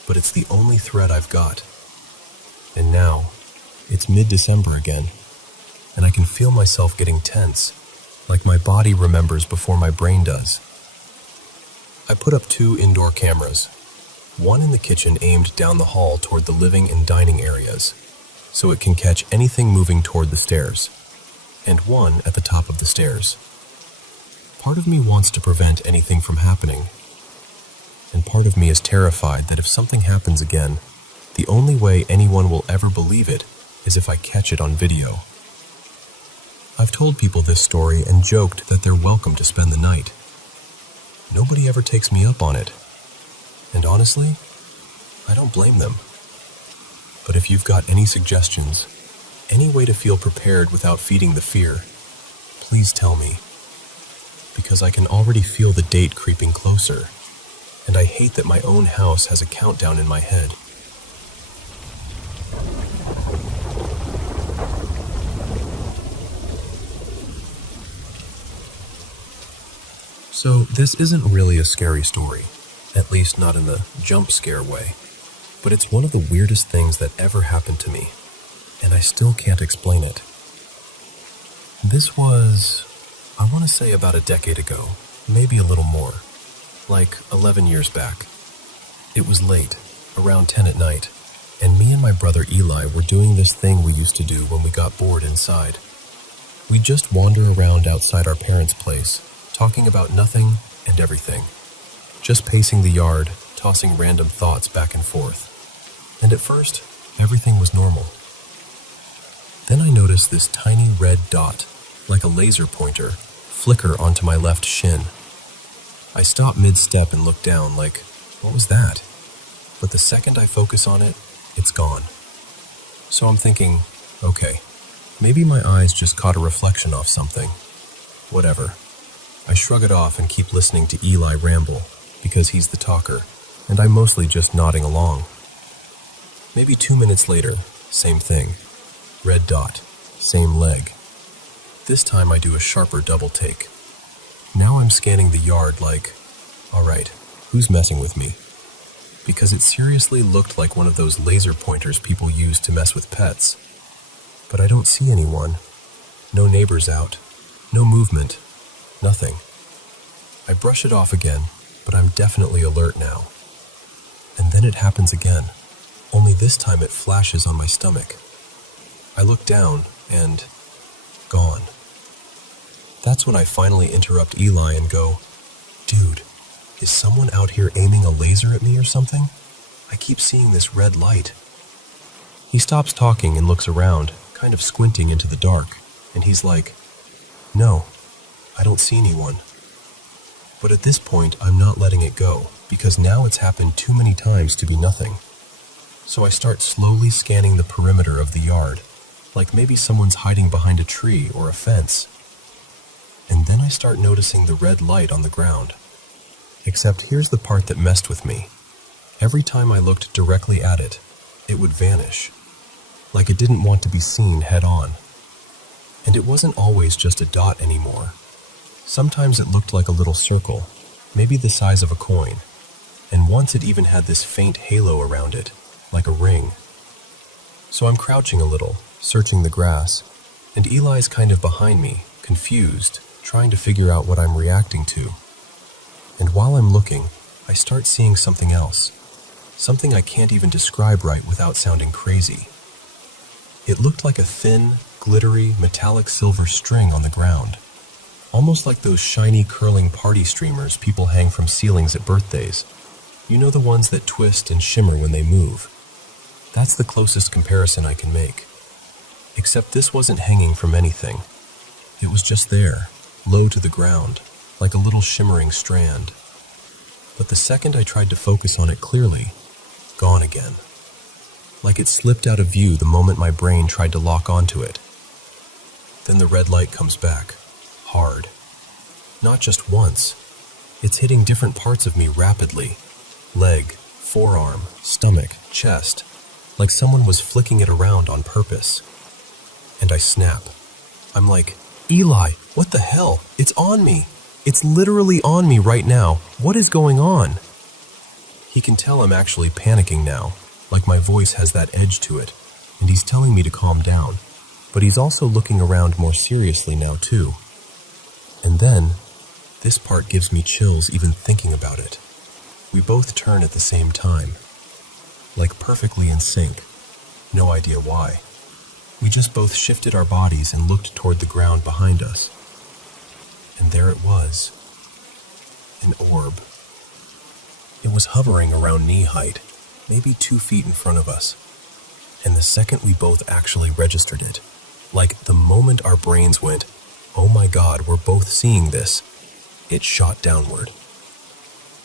but it's the only thread I've got. And now, it's mid-December again, and I can feel myself getting tense, like my body remembers before my brain does. I put up 2 indoor cameras, one in the kitchen aimed down the hall toward the living and dining areas, so it can catch anything moving toward the stairs, and one at the top of the stairs. Part of me wants to prevent anything from happening, and part of me is terrified that if something happens again, the only way anyone will ever believe it is if I catch it on video. I've told people this story and joked that they're welcome to spend the night. Nobody ever takes me up on it, and honestly, I don't blame them. But if you've got any suggestions, any way to feel prepared without feeding the fear, please tell me. Because I can already feel the date creeping closer, and I hate that my own house has a countdown in my head. So this isn't really a scary story, at least not in the jump scare way, but it's one of the weirdest things that ever happened to me, and I still can't explain it. This was, I want to say about a decade ago, maybe a little more, like 11 years back. It was late, around 10 at night, and me and my brother Eli were doing this thing we used to do when we got bored inside. We'd just wander around outside our parents' place, talking about nothing and everything, just pacing the yard, tossing random thoughts back and forth. And at first, everything was normal. Then I noticed this tiny red dot, like a laser pointer, flicker onto my left shin. I stopped mid-step and looked down like, what was that? But the second I focus on it, it's gone. So I'm thinking, okay, maybe my eyes just caught a reflection off something. Whatever. I shrug it off and keep listening to Eli ramble, because he's the talker, and I'm mostly just nodding along. Maybe 2 minutes later, same thing. Red dot, same leg. This time I do a sharper double take. Now I'm scanning the yard like, alright, who's messing with me? Because it seriously looked like one of those laser pointers people use to mess with pets. But I don't see anyone. No neighbors out. No movement. Nothing. I brush it off again, but I'm definitely alert now. And then it happens again, only this time it flashes on my stomach. I look down and gone. That's when I finally interrupt Eli and go, "Dude, is someone out here aiming a laser at me or something? I keep seeing this red light." He stops talking and looks around, kind of squinting into the dark, and he's like, "No, I don't see anyone." But at this point, I'm not letting it go, because now it's happened too many times to be nothing. So I start slowly scanning the perimeter of the yard, like maybe someone's hiding behind a tree or a fence. And then I start noticing the red light on the ground. Except here's the part that messed with me. Every time I looked directly at it, it would vanish, like it didn't want to be seen head on. And it wasn't always just a dot anymore. Sometimes it looked like a little circle, maybe the size of a coin, and once it even had this faint halo around it, like a ring. So I'm crouching a little, searching the grass, and Eli's kind of behind me, confused, trying to figure out what I'm reacting to. And while I'm looking, I start seeing something else, something I can't even describe right without sounding crazy. It looked like a thin, glittery, metallic silver string on the ground, almost like those shiny curling party streamers people hang from ceilings at birthdays. You know, the ones that twist and shimmer when they move. That's the closest comparison I can make. Except this wasn't hanging from anything. It was just there, low to the ground, like a little shimmering strand. But the second I tried to focus on it clearly, gone again. Like it slipped out of view the moment my brain tried to lock onto it. Then the red light comes back, hard. Not just once. It's hitting different parts of me rapidly. Leg, forearm, stomach, chest, like someone was flicking it around on purpose. And I snap. I'm like, Eli, what the hell? It's on me. It's literally on me right now. What is going on? He can tell I'm actually panicking now, like my voice has that edge to it, and he's telling me to calm down. But he's also looking around more seriously now too. And then, this part gives me chills even thinking about it. We both turn at the same time, like perfectly in sync. No idea why. We just both shifted our bodies and looked toward the ground behind us. And there it was. An orb. It was hovering around knee height, maybe 2 feet in front of us. And the second we both actually registered it, like the moment our brains went, oh my God, we're both seeing this, it shot downward.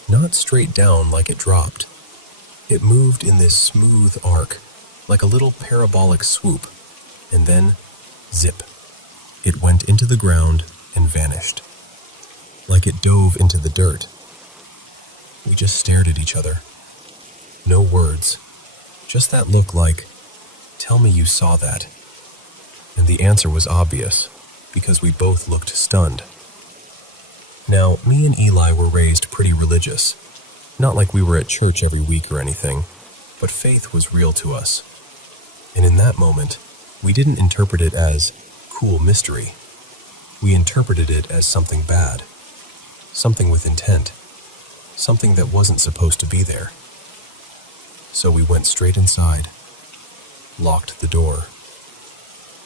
Not straight down like it dropped. It moved in this smooth arc, like a little parabolic swoop, and then, zip. It went into the ground and vanished. Like it dove into the dirt. We just stared at each other. No words. Just that look like, tell me you saw that. And the answer was obvious, because we both looked stunned. Now, me and Eli were raised pretty religious. Not like we were at church every week or anything, but faith was real to us. And in that moment, we didn't interpret it as cool mystery. We interpreted it as something bad. Something with intent. Something that wasn't supposed to be there. So we went straight inside, locked the door,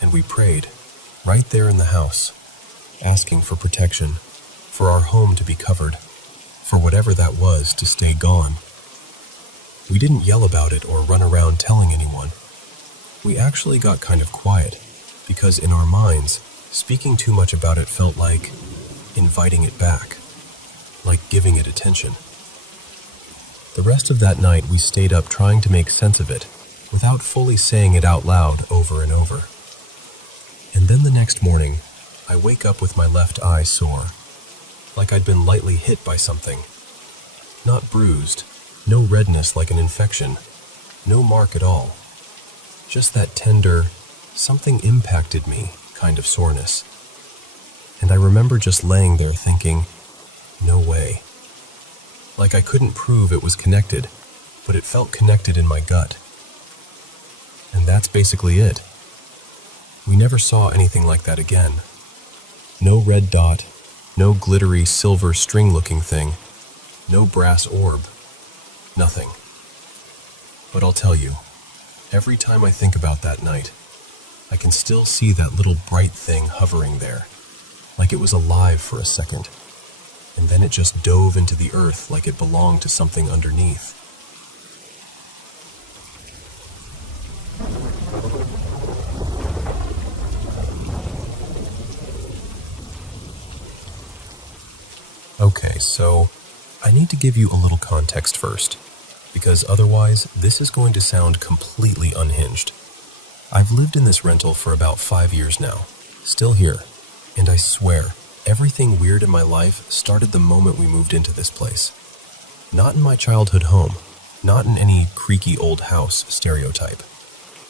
and we prayed, right there in the house, asking for protection, for our home to be covered, for whatever that was to stay gone. We didn't yell about it or run around telling anyone. We actually got kind of quiet, because in our minds, speaking too much about it felt like inviting it back, like giving it attention. The rest of that night we stayed up trying to make sense of it, without fully saying it out loud over and over. And then the next morning, I wake up with my left eye sore, like I'd been lightly hit by something. Not bruised, no redness like an infection, no mark at all. Just that tender, something impacted me kind of soreness. And I remember just laying there thinking, no way. Like I couldn't prove it was connected, but it felt connected in my gut. And that's basically it. We never saw anything like that again. No red dot, no glittery silver string-looking thing, no brass orb, nothing. But I'll tell you, every time I think about that night, I can still see that little bright thing hovering there, like it was alive for a second, and then it just dove into the earth like it belonged to something underneath. Okay, so I need to give you a little context first, because otherwise this is going to sound completely unhinged. I've lived in this rental for about 5 years now, still here, and I swear, everything weird in my life started the moment we moved into this place. Not in my childhood home, not in any creaky old house stereotype,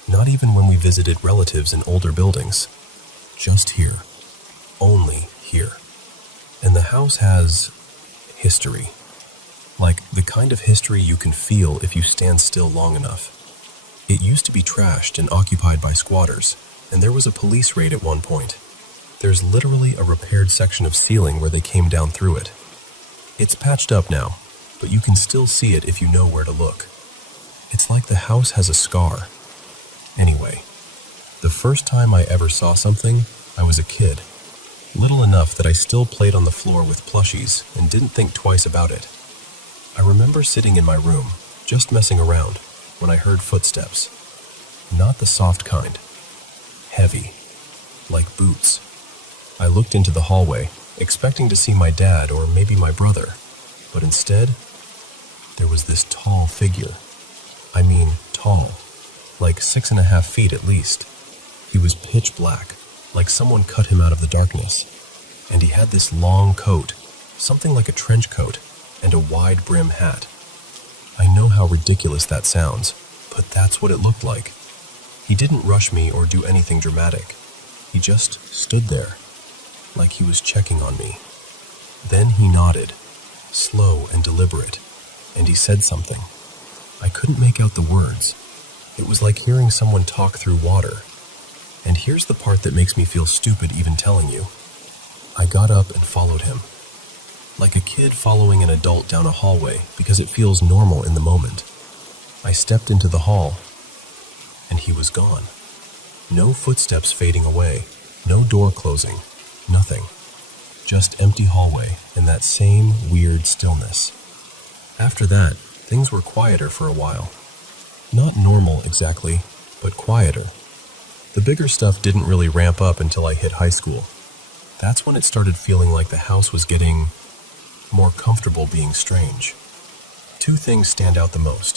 not even when we visited relatives in older buildings. Just here. Only here. And the house has history. Like the kind of history you can feel if you stand still long enough. It used to be trashed and occupied by squatters, and there was a police raid at one point. There's literally a repaired section of ceiling where they came down through it. It's patched up now, but you can still see it if you know where to look. It's like the house has a scar. Anyway, the first time I ever saw something, I was a kid. Little enough that I still played on the floor with plushies and didn't think twice about it. I remember sitting in my room, just messing around, when I heard footsteps. Not the soft kind. Heavy. Like boots. I looked into the hallway, expecting to see my dad or maybe my brother, but instead, there was this tall figure. I mean, tall. Like 6.5 feet at least. He was pitch black, like someone cut him out of the darkness. And he had this long coat, something like a trench coat, and a wide brim hat. I know how ridiculous that sounds, but that's what it looked like. He didn't rush me or do anything dramatic. He just stood there, like he was checking on me. Then he nodded, slow and deliberate, and he said something. I couldn't make out the words. It was like hearing someone talk through water. And here's the part that makes me feel stupid even telling you. I got up and followed him. Like a kid following an adult down a hallway because it feels normal in the moment. I stepped into the hall, and he was gone. No footsteps fading away, no door closing, nothing. Just empty hallway and that same weird stillness. After that, things were quieter for a while. Not normal exactly, but quieter. The bigger stuff didn't really ramp up until I hit high school. That's when it started feeling like the house was getting more comfortable being strange. Two things stand out the most.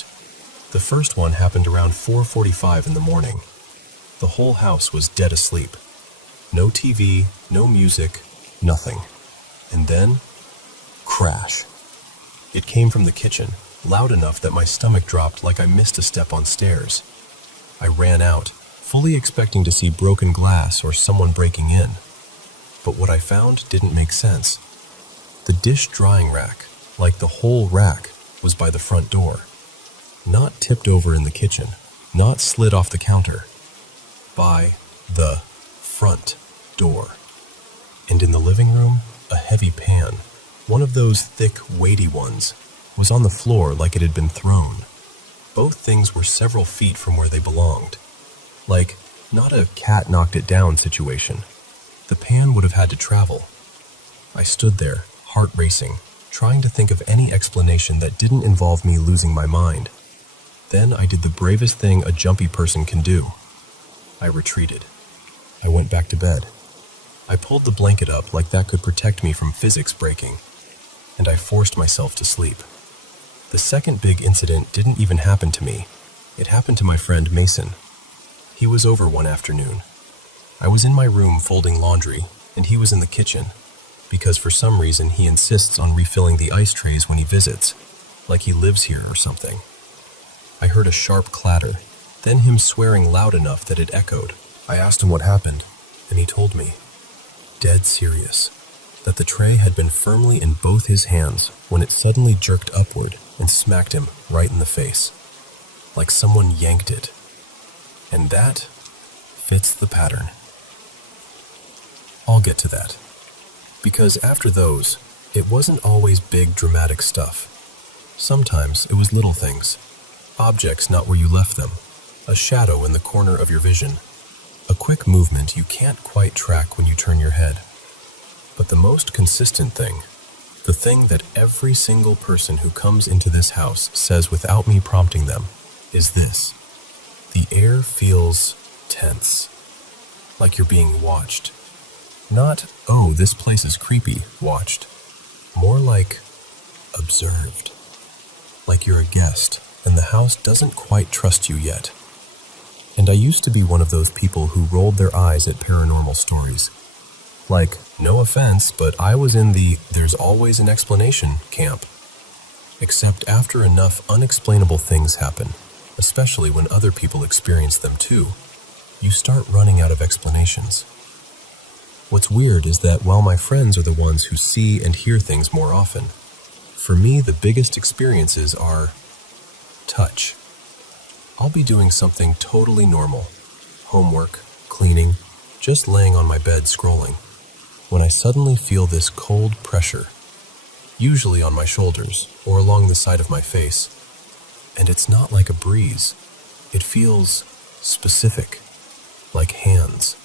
The first one happened around 4:45 in the morning. The whole house was dead asleep. No TV, no music, nothing. And then, crash. It came from the kitchen, loud enough that my stomach dropped like I missed a step on stairs. I ran out, fully expecting to see broken glass or someone breaking in. But what I found didn't make sense. The dish drying rack, like the whole rack, was by the front door. Not tipped over in the kitchen, not slid off the counter. By the front door. And in the living room, a heavy pan, one of those thick, weighty ones, was on the floor like it had been thrown. Both things were several feet from where they belonged. Like, not a cat knocked it down situation. The pan would have had to travel. I stood there, heart racing, trying to think of any explanation that didn't involve me losing my mind. Then I did the bravest thing a jumpy person can do. I retreated. I went back to bed. I pulled the blanket up like that could protect me from physics breaking, and I forced myself to sleep. The second big incident didn't even happen to me. It happened to my friend Mason. He was over one afternoon. I was in my room folding laundry, and he was in the kitchen, because for some reason he insists on refilling the ice trays when he visits, like he lives here or something. I heard a sharp clatter, then him swearing loud enough that it echoed. I asked him what happened, and he told me, dead serious, that the tray had been firmly in both his hands when it suddenly jerked upward and smacked him right in the face, like someone yanked it. And that fits the pattern. I'll get to that. Because after those, it wasn't always big dramatic stuff. Sometimes it was little things. Objects not where you left them. A shadow in the corner of your vision. A quick movement you can't quite track when you turn your head. But the most consistent thing, the thing that every single person who comes into this house says without me prompting them, is this. The air feels tense. Like you're being watched. Not, oh, this place is creepy, watched. More like observed. Like you're a guest, and the house doesn't quite trust you yet. And I used to be one of those people who rolled their eyes at paranormal stories. Like, no offense, but I was in the there's always an explanation camp. Except after enough unexplainable things happen, especially when other people experience them too, you start running out of explanations. What's weird is that while my friends are the ones who see and hear things more often, for me the biggest experiences are touch. I'll be doing something totally normal. Homework, cleaning, just laying on my bed scrolling, when I suddenly feel this cold pressure, usually on my shoulders or along the side of my face. And it's not like a breeze. It feels specific, like hands.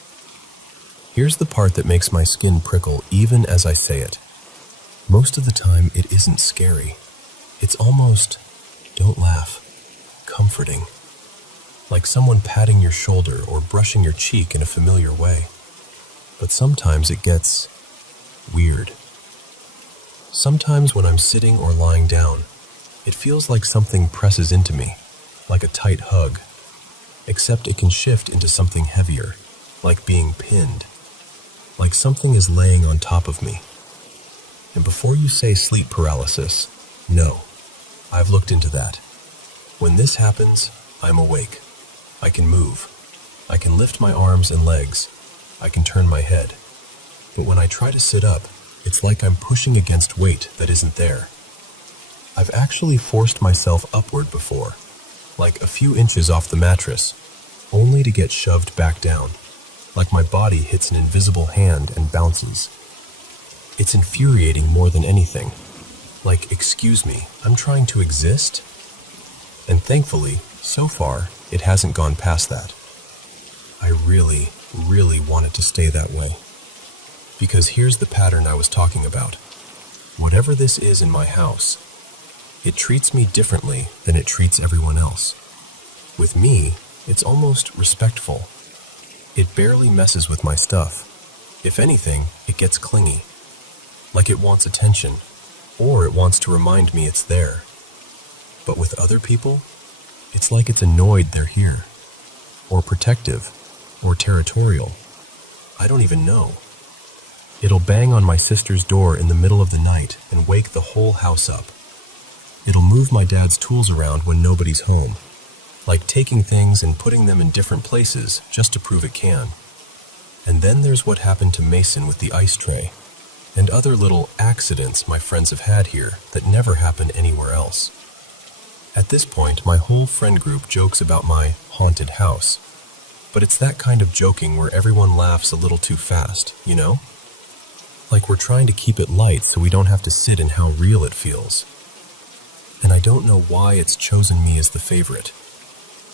Here's the part that makes my skin prickle even as I say it. Most of the time, it isn't scary. It's almost, don't laugh, comforting. Like someone patting your shoulder or brushing your cheek in a familiar way. But sometimes it gets weird. Sometimes when I'm sitting or lying down, it feels like something presses into me, like a tight hug. Except it can shift into something heavier, like being pinned. Like something is laying on top of me. And before you say sleep paralysis, no, I've looked into that. When this happens, I'm awake. I can move. I can lift my arms and legs. I can turn my head. But when I try to sit up, it's like I'm pushing against weight that isn't there. I've actually forced myself upward before, like a few inches off the mattress, only to get shoved back down, like my body hits an invisible hand and bounces. It's infuriating more than anything. Like, excuse me, I'm trying to exist? And thankfully, so far, it hasn't gone past that. I really, really want it to stay that way. Because here's the pattern I was talking about. Whatever this is in my house, it treats me differently than it treats everyone else. With me, it's almost respectful. It barely messes with my stuff. If anything, it gets clingy. Like it wants attention, or it wants to remind me it's there. But with other people, it's like it's annoyed they're here, or protective, or territorial. I don't even know. It'll bang on my sister's door in the middle of the night and wake the whole house up. It'll move my dad's tools around when nobody's home, like taking things and putting them in different places just to prove it can. And then there's what happened to Mason with the ice tray, and other little accidents my friends have had here that never happen anywhere else. At this point, my whole friend group jokes about my haunted house, but it's that kind of joking where everyone laughs a little too fast, you know? Like we're trying to keep it light so we don't have to sit in how real it feels. And I don't know why it's chosen me as the favorite.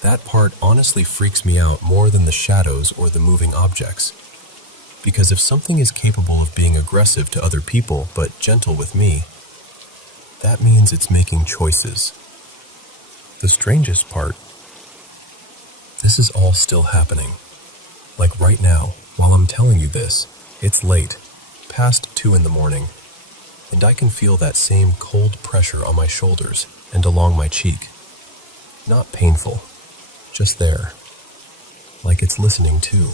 That part honestly freaks me out more than the shadows or the moving objects. Because if something is capable of being aggressive to other people but gentle with me, that means it's making choices. The strangest part, this is all still happening. Like right now, while I'm telling you this, it's late, past 2 in the morning, and I can feel that same cold pressure on my shoulders and along my cheek. Not painful, just there, like it's listening too.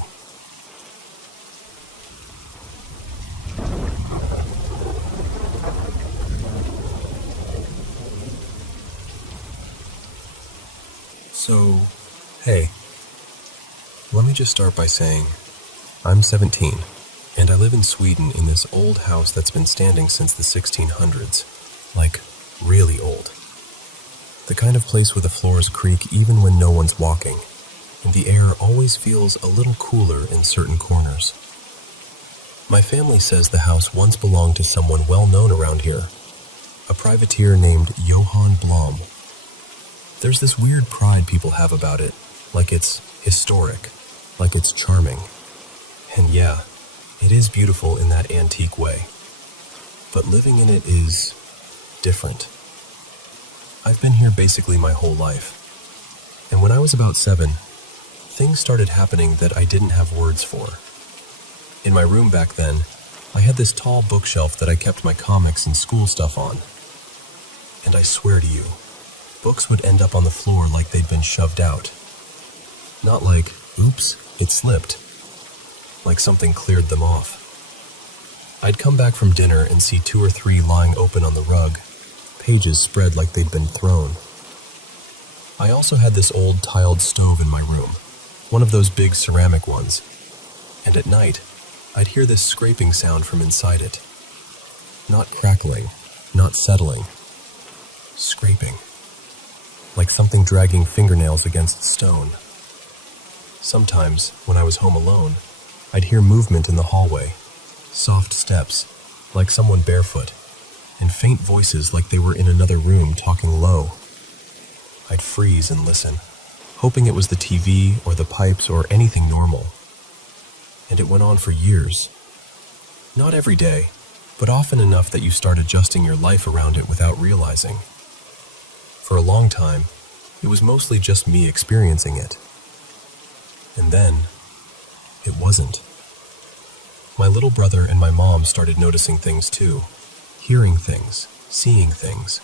So, hey, let me just start by saying, I'm 17, and I live in Sweden in this old house that's been standing since the 1600s, like really old. The kind of place where the floors creak even when no one's walking, and the air always feels a little cooler in certain corners. My family says the house once belonged to someone well known around here, a privateer named Johann Blom. There's this weird pride people have about it, like it's historic, like it's charming. And yeah, it is beautiful in that antique way. But living in it is different. I've been here basically my whole life. And when I was about 7, things started happening that I didn't have words for. In my room back then, I had this tall bookshelf that I kept my comics and school stuff on. And I swear to you, books would end up on the floor like they'd been shoved out. Not like, oops, it slipped. Like something cleared them off. I'd come back from dinner and see 2 or 3 lying open on the rug, pages spread like they'd been thrown. I also had this old tiled stove in my room, one of those big ceramic ones. And at night, I'd hear this scraping sound from inside it. Not crackling, not settling. Scraping. like something dragging fingernails against stone. Sometimes, when I was home alone, I'd hear movement in the hallway, soft steps, like someone barefoot, and faint voices like they were in another room talking low. I'd freeze and listen, hoping it was the TV or the pipes or anything normal. And it went on for years. Not every day, but often enough that you start adjusting your life around it without realizing. For a long time, it was mostly just me experiencing it. And then, it wasn't. My little brother and my mom started noticing things too, hearing things, seeing things.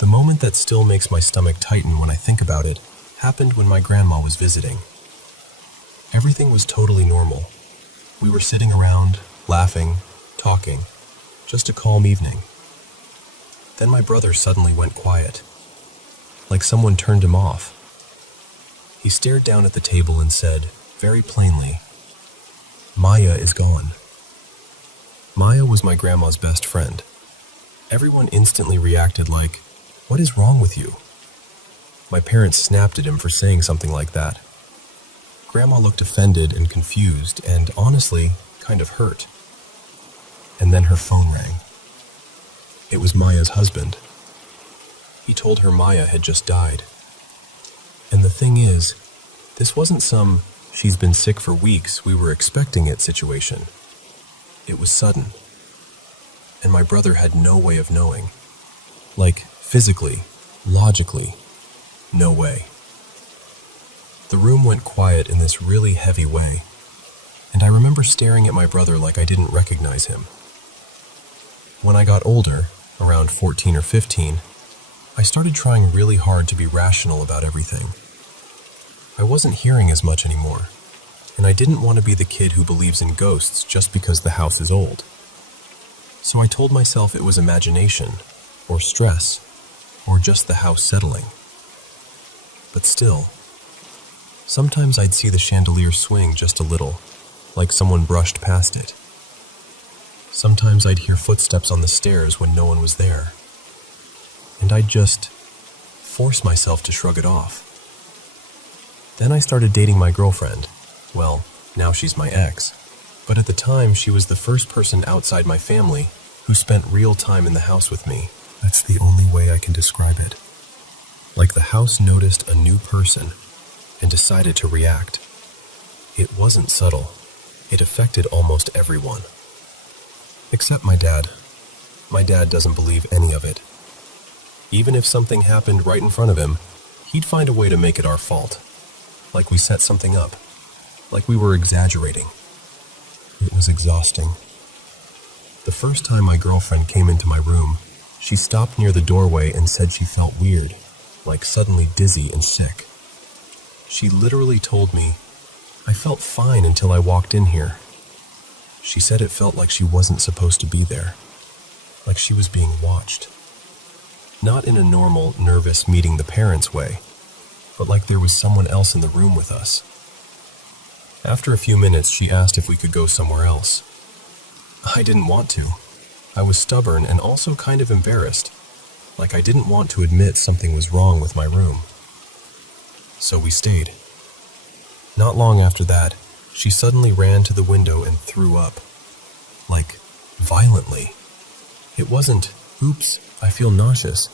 The moment that still makes my stomach tighten when I think about it happened when my grandma was visiting. Everything was totally normal. We were sitting around, laughing, talking, just a calm evening. Then my brother suddenly went quiet, like someone turned him off. He stared down at the table and said, very plainly, "Maya is gone." Maya was my grandma's best friend. Everyone instantly reacted like, "What is wrong with you?" My parents snapped at him for saying something like that. Grandma looked offended and confused and, honestly, kind of hurt. And then her phone rang. It was Maya's husband. He told her Maya had just died. And the thing is, this wasn't some "she's been sick for weeks, we were expecting it" situation. It was sudden. And my brother had no way of knowing. Like, physically, logically, no way. The room went quiet in this really heavy way, and I remember staring at my brother like I didn't recognize him. When I got older, around 14 or 15, I started trying really hard to be rational about everything. I wasn't hearing as much anymore, and I didn't want to be the kid who believes in ghosts just because the house is old. So I told myself it was imagination, or stress, or just the house settling. But still, sometimes I'd see the chandelier swing just a little, like someone brushed past it. Sometimes I'd hear footsteps on the stairs when no one was there, and I'd just force myself to shrug it off. Then I started dating my girlfriend. Well, now she's my ex, but at the time she was the first person outside my family who spent real time in the house with me. That's the only way I can describe it. Like the house noticed a new person and decided to react. It wasn't subtle. It affected almost everyone. Except my dad. My dad doesn't believe any of it. Even if something happened right in front of him, he'd find a way to make it our fault. Like we set something up. Like we were exaggerating. It was exhausting. The first time my girlfriend came into my room, she stopped near the doorway and said she felt weird, like suddenly dizzy and sick. She literally told me, "I felt fine until I walked in here." She said it felt like she wasn't supposed to be there, like she was being watched. Not in a normal, nervous meeting the parents way, but like there was someone else in the room with us. After a few minutes, she asked if we could go somewhere else. I didn't want to. I was stubborn and also kind of embarrassed, like I didn't want to admit something was wrong with my room. So we stayed. Not long after that, she suddenly ran to the window and threw up. Like, violently. It wasn't, "Oops, I feel nauseous."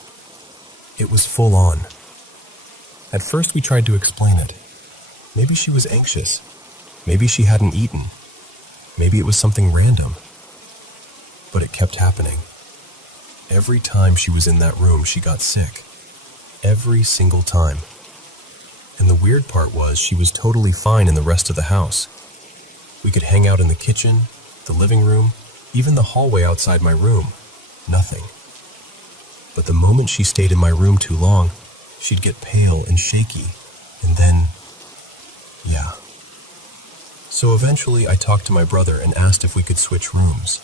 It was full on. At first we tried to explain it. Maybe she was anxious. Maybe she hadn't eaten. Maybe it was something random. But it kept happening. Every time she was in that room, she got sick. Every single time. And the weird part was she was totally fine in the rest of the house. We could hang out in the kitchen, the living room, even the hallway outside my room. Nothing. But the moment she stayed in my room too long, she'd get pale and shaky, and then, yeah. So eventually I talked to my brother and asked if we could switch rooms.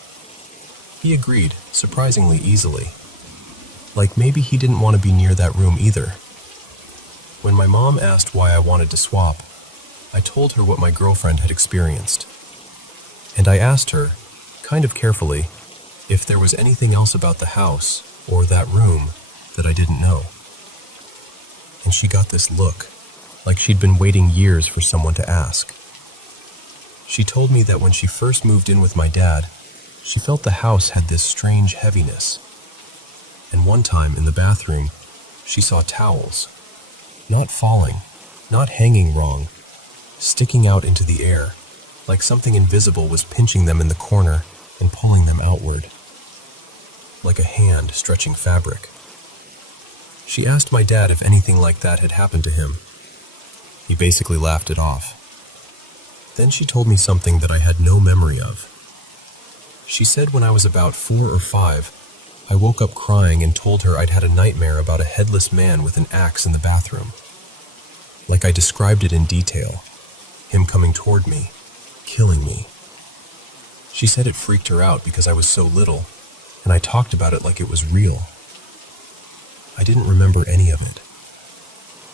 He agreed, surprisingly easily. Like maybe he didn't want to be near that room either. When my mom asked why I wanted to swap, I told her what my girlfriend had experienced. And I asked her, kind of carefully, if there was anything else about the house or that room that I didn't know. and she got this look, like she'd been waiting years for someone to ask. She told me that when she first moved in with my dad, she felt the house had this strange heaviness. And one time in the bathroom, she saw towels, not falling, not hanging wrong, sticking out into the air, like something invisible was pinching them in the corner and pulling them outward, like a hand stretching fabric. She asked my dad if anything like that had happened to him. He basically laughed it off. Then she told me something that I had no memory of. She said when I was about 4 or 5, I woke up crying and told her I'd had a nightmare about a headless man with an axe in the bathroom. Like I described it in detail, him coming toward me, killing me. She said it freaked her out because I was so little, and I talked about it like it was real. I didn't remember any of it.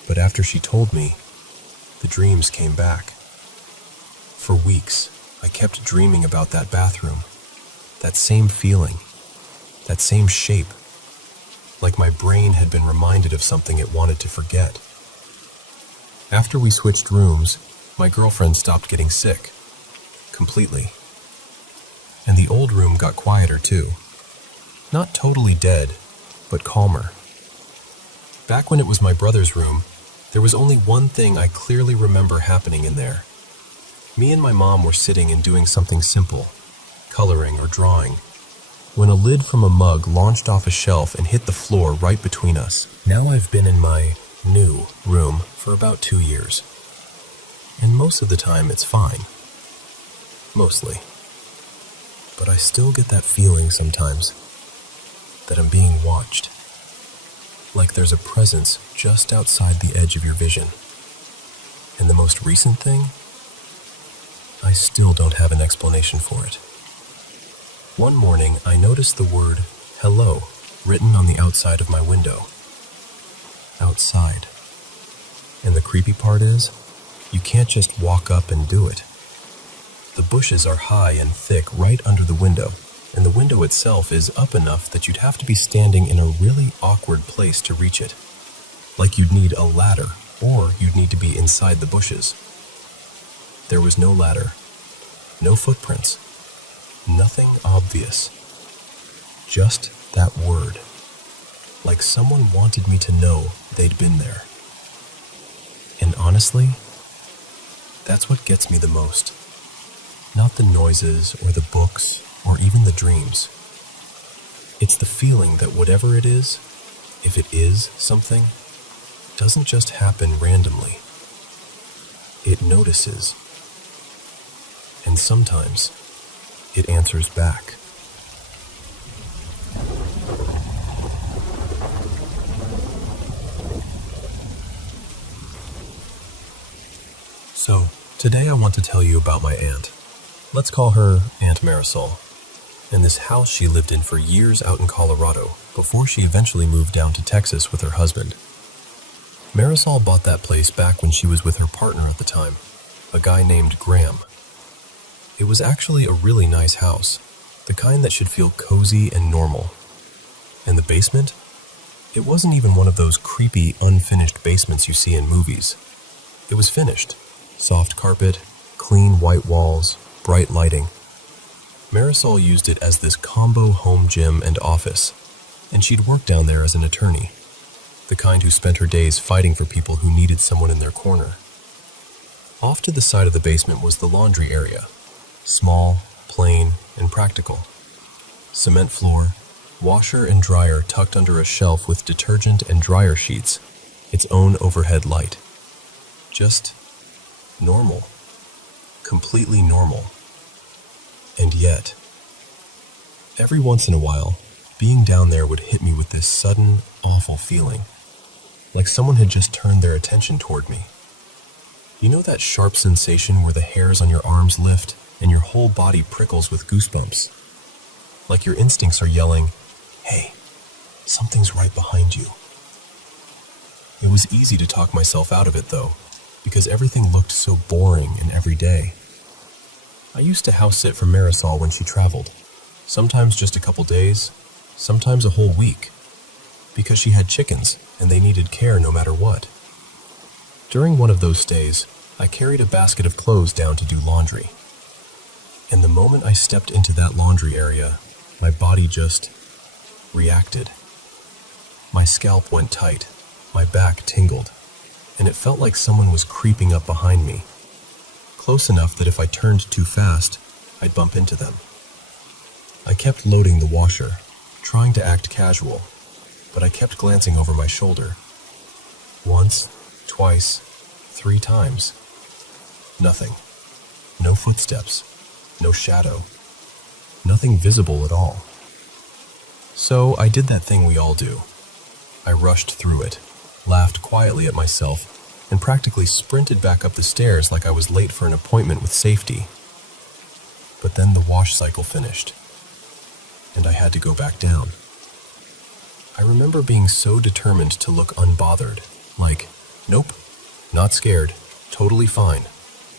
But after she told me, the dreams came back. For weeks, I kept dreaming about that bathroom, that same feeling, that same shape, like my brain had been reminded of something it wanted to forget. After we switched rooms, my girlfriend stopped getting sick, completely. And the old room got quieter too. Not totally dead, but calmer. Back when it was my brother's room, there was only one thing I clearly remember happening in there. Me and my mom were sitting and doing something simple, coloring or drawing, when a lid from a mug launched off a shelf and hit the floor right between us. Now I've been in my new room for about 2 years, and most of the time it's fine. Mostly. But I still get that feeling sometimes that I'm being watched. Like there's a presence just outside the edge of your vision. And the most recent thing, I still don't have an explanation for it. One morning, I noticed the word hello written on the outside of my window. Outside. And the creepy part is, you can't just walk up and do it. The bushes are high and thick right under the window, and the window itself is up enough that you'd have to be standing in a really awkward place to reach it. Like you'd need a ladder, or you'd need to be inside the bushes. There was no ladder, no footprints, nothing obvious. Just that word. Like someone wanted me to know they'd been there. And honestly, that's what gets me the most. Not the noises or the books or even the dreams. It's the feeling that whatever it is, if it is something, doesn't just happen randomly. It notices. And sometimes it answers back. So, today I want to tell you about my aunt. Let's call her Aunt Marisol, and this house she lived in for years out in Colorado before she eventually moved down to Texas with her husband. Marisol bought that place back when she was with her partner at the time, a guy named Graham. It was actually a really nice house, the kind that should feel cozy and normal. And the basement? It wasn't even one of those creepy, unfinished basements you see in movies. It was finished. Soft carpet, clean white walls, bright lighting. Marisol used it as this combo home gym and office, and she'd worked down there as an attorney, the kind who spent her days fighting for people who needed someone in their corner. Off to the side of the basement was the laundry area, small, plain, and practical. Cement floor, washer and dryer tucked under a shelf with detergent and dryer sheets, its own overhead light. Just normal. Completely normal. And yet, every once in a while, being down there would hit me with this sudden, awful feeling, like someone had just turned their attention toward me. You know that sharp sensation where the hairs on your arms lift and your whole body prickles with goosebumps? Like your instincts are yelling, "Hey, something's right behind you." It was easy to talk myself out of it though, because everything looked so boring and everyday. I used to house sit for Marisol when she traveled, sometimes just a couple days, sometimes a whole week, because she had chickens and they needed care no matter what. During one of those stays, I carried a basket of clothes down to do laundry. And the moment I stepped into that laundry area, my body just reacted. My scalp went tight, my back tingled, and it felt like someone was creeping up behind me, close enough that if I turned too fast, I'd bump into them. I kept loading the washer, trying to act casual, but I kept glancing over my shoulder. Once, twice, 3 times. Nothing. No footsteps. No shadow. Nothing visible at all. So I did that thing we all do. I rushed through it, laughed quietly at myself, and practically sprinted back up the stairs like I was late for an appointment with safety. But then the wash cycle finished, and I had to go back down. I remember being so determined to look unbothered, like, nope, not scared, totally fine,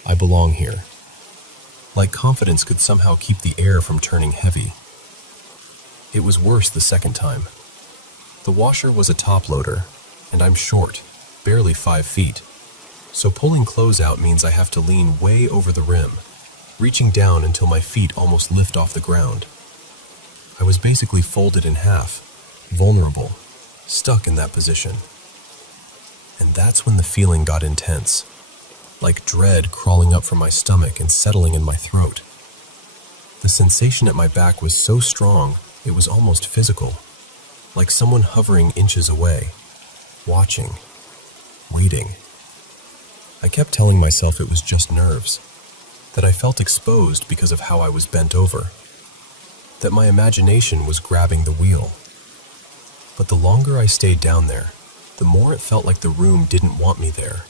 I belong here. Like confidence could somehow keep the air from turning heavy. It was worse the second time. The washer was a top loader, and I'm short, barely 5 feet. So pulling clothes out means I have to lean way over the rim, reaching down until my feet almost lift off the ground. I was basically folded in half, vulnerable, stuck in that position. And that's when the feeling got intense, like dread crawling up from my stomach and settling in my throat. The sensation at my back was so strong, it was almost physical, like someone hovering inches away, watching, waiting. I kept telling myself it was just nerves, that I felt exposed because of how I was bent over, that my imagination was grabbing the wheel. But the longer I stayed down there, the more it felt like the room didn't want me there.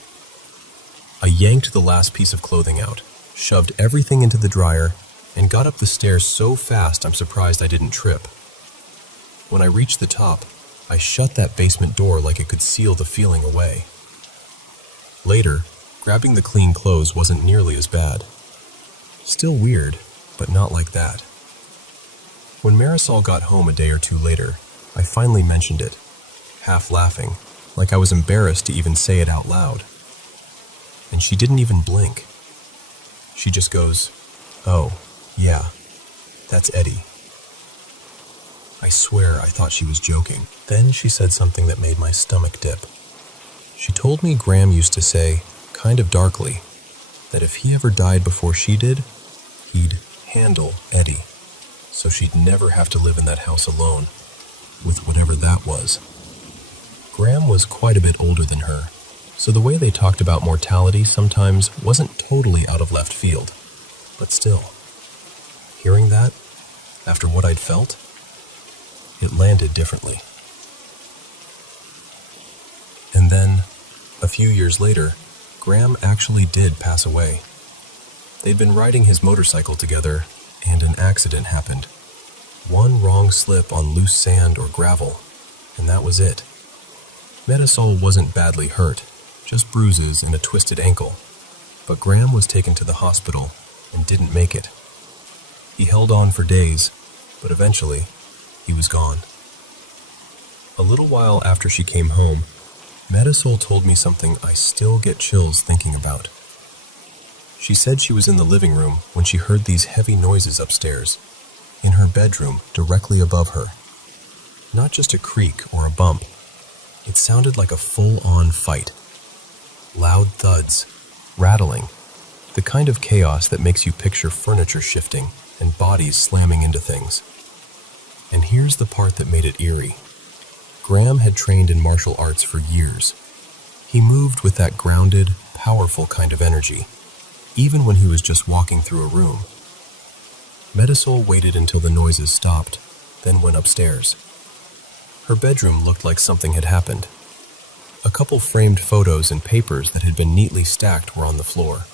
I yanked the last piece of clothing out, shoved everything into the dryer, and got up the stairs so fast I'm surprised I didn't trip. When I reached the top, I shut that basement door like it could seal the feeling away. Later, grabbing the clean clothes wasn't nearly as bad. Still weird, but not like that. When Marisol got home a day or two later, I finally mentioned it, half laughing, like I was embarrassed to even say it out loud. And she didn't even blink. She just goes, "Oh, yeah, that's Eddie." I swear I thought she was joking. Then she said something that made my stomach dip. She told me Graham used to say, kind of darkly, that if he ever died before she did, he'd handle Eddie, so she'd never have to live in that house alone, with whatever that was. Graham was quite a bit older than her, so the way they talked about mortality sometimes wasn't totally out of left field. But still, hearing that, after what I'd felt, it landed differently. And then, a few years later, Graham actually did pass away. They'd been riding his motorcycle together, and an accident happened. One wrong slip on loose sand or gravel, and that was it. Marisol wasn't badly hurt, just bruises and a twisted ankle, but Graham was taken to the hospital and didn't make it. He held on for days, but eventually, he was gone. A little while after she came home, Marisol told me something I still get chills thinking about. She said she was in the living room when she heard these heavy noises upstairs, in her bedroom directly above her. Not just a creak or a bump. It sounded like a full-on fight. Loud thuds, rattling, the kind of chaos that makes you picture furniture shifting and bodies slamming into things. And here's the part that made it eerie. Graham had trained in martial arts for years. He moved with that grounded, powerful kind of energy, even when he was just walking through a room. Marisol waited until the noises stopped, then went upstairs. Her bedroom looked like something had happened. A couple framed photos and papers that had been neatly stacked were on the floor.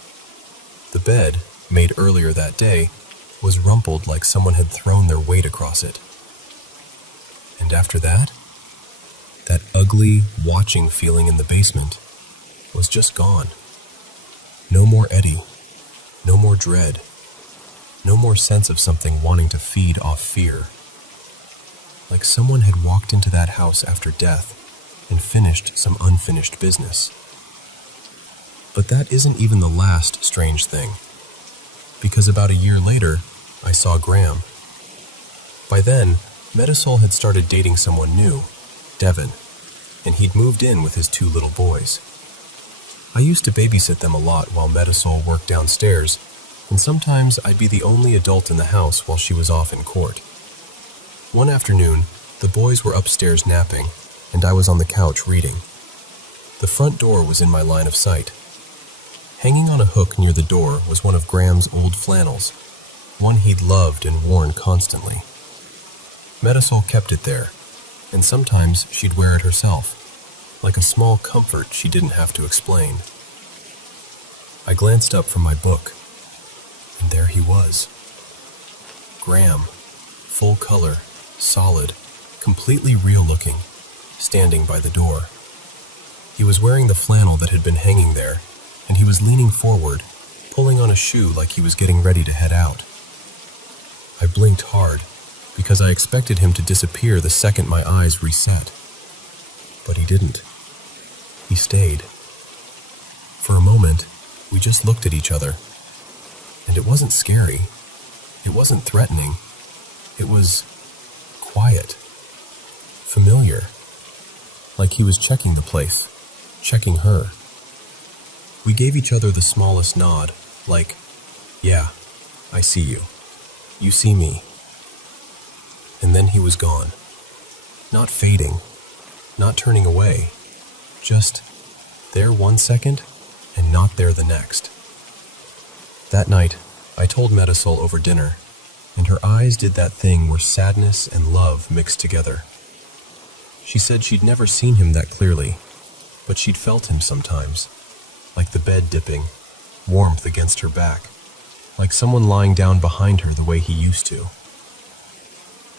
The bed, made earlier that day, was rumpled like someone had thrown their weight across it. And after that ugly, watching feeling in the basement was just gone. No more Eddie, no more dread, no more sense of something wanting to feed off fear. Like someone had walked into that house after death and finished some unfinished business. But that isn't even the last strange thing. Because about a year later, I saw Graham. By then, Metasol had started dating someone new, Devin, and he'd moved in with his 2 little boys. I used to babysit them a lot while Metasol worked downstairs, and sometimes I'd be the only adult in the house while she was off in court. One afternoon, the boys were upstairs napping, and I was on the couch reading. The front door was in my line of sight. Hanging on a hook near the door was one of Graham's old flannels, one he'd loved and worn constantly. Metasol kept it there, and sometimes she'd wear it herself, like a small comfort she didn't have to explain. I glanced up from my book, and there he was. Graham, full color, solid, completely real-looking, standing by the door. He was wearing the flannel that had been hanging there, and he was leaning forward, pulling on a shoe like he was getting ready to head out. I blinked hard, because I expected him to disappear the second my eyes reset. But he didn't. He stayed. For a moment, we just looked at each other. And it wasn't scary. It wasn't threatening. It was quiet. Familiar. Like he was checking the place. Checking her. We gave each other the smallest nod, like, yeah, I see you. You see me. And then he was gone. Not fading. Not turning away. Just there one second and not there the next. That night, I told Metasol over dinner, and her eyes did that thing where sadness and love mixed together. She said she'd never seen him that clearly, but she'd felt him sometimes, like the bed dipping, warmth against her back, like someone lying down behind her the way he used to.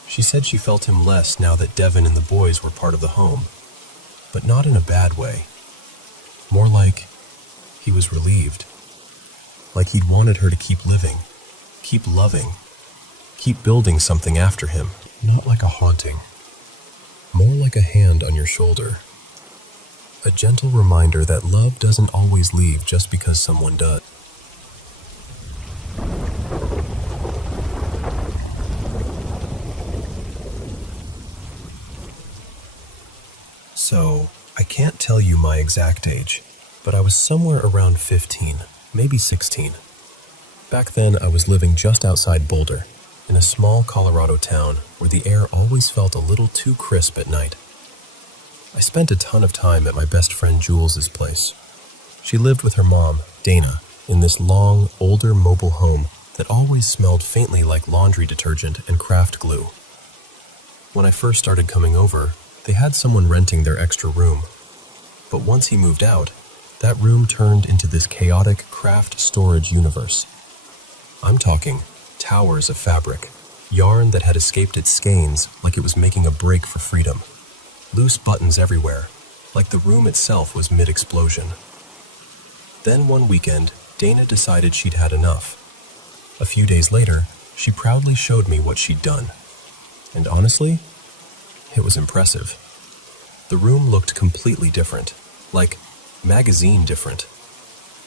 She said she felt him less now that Devin and the boys were part of the home, but not in a bad way. More like he was relieved. Like he'd wanted her to keep living, keep loving, keep building something after him. Not like a haunting. More like a hand on your shoulder. A gentle reminder that love doesn't always leave just because someone does. So, I can't tell you my exact age, but I was somewhere around 15, maybe 16. Back then, I was living just outside Boulder, in a small Colorado town where the air always felt a little too crisp at night. I spent a ton of time at my best friend Jules's place. She lived with her mom, Dana, in this long, older mobile home that always smelled faintly like laundry detergent and craft glue. When I first started coming over, they had someone renting their extra room. But once he moved out, that room turned into this chaotic craft storage universe. I'm talking towers of fabric, yarn that had escaped its skeins like it was making a break for freedom. Loose buttons everywhere, like the room itself was mid-explosion. Then one weekend, Dana decided she'd had enough. A few days later, she proudly showed me what she'd done. And honestly, it was impressive. The room looked completely different, like magazine different.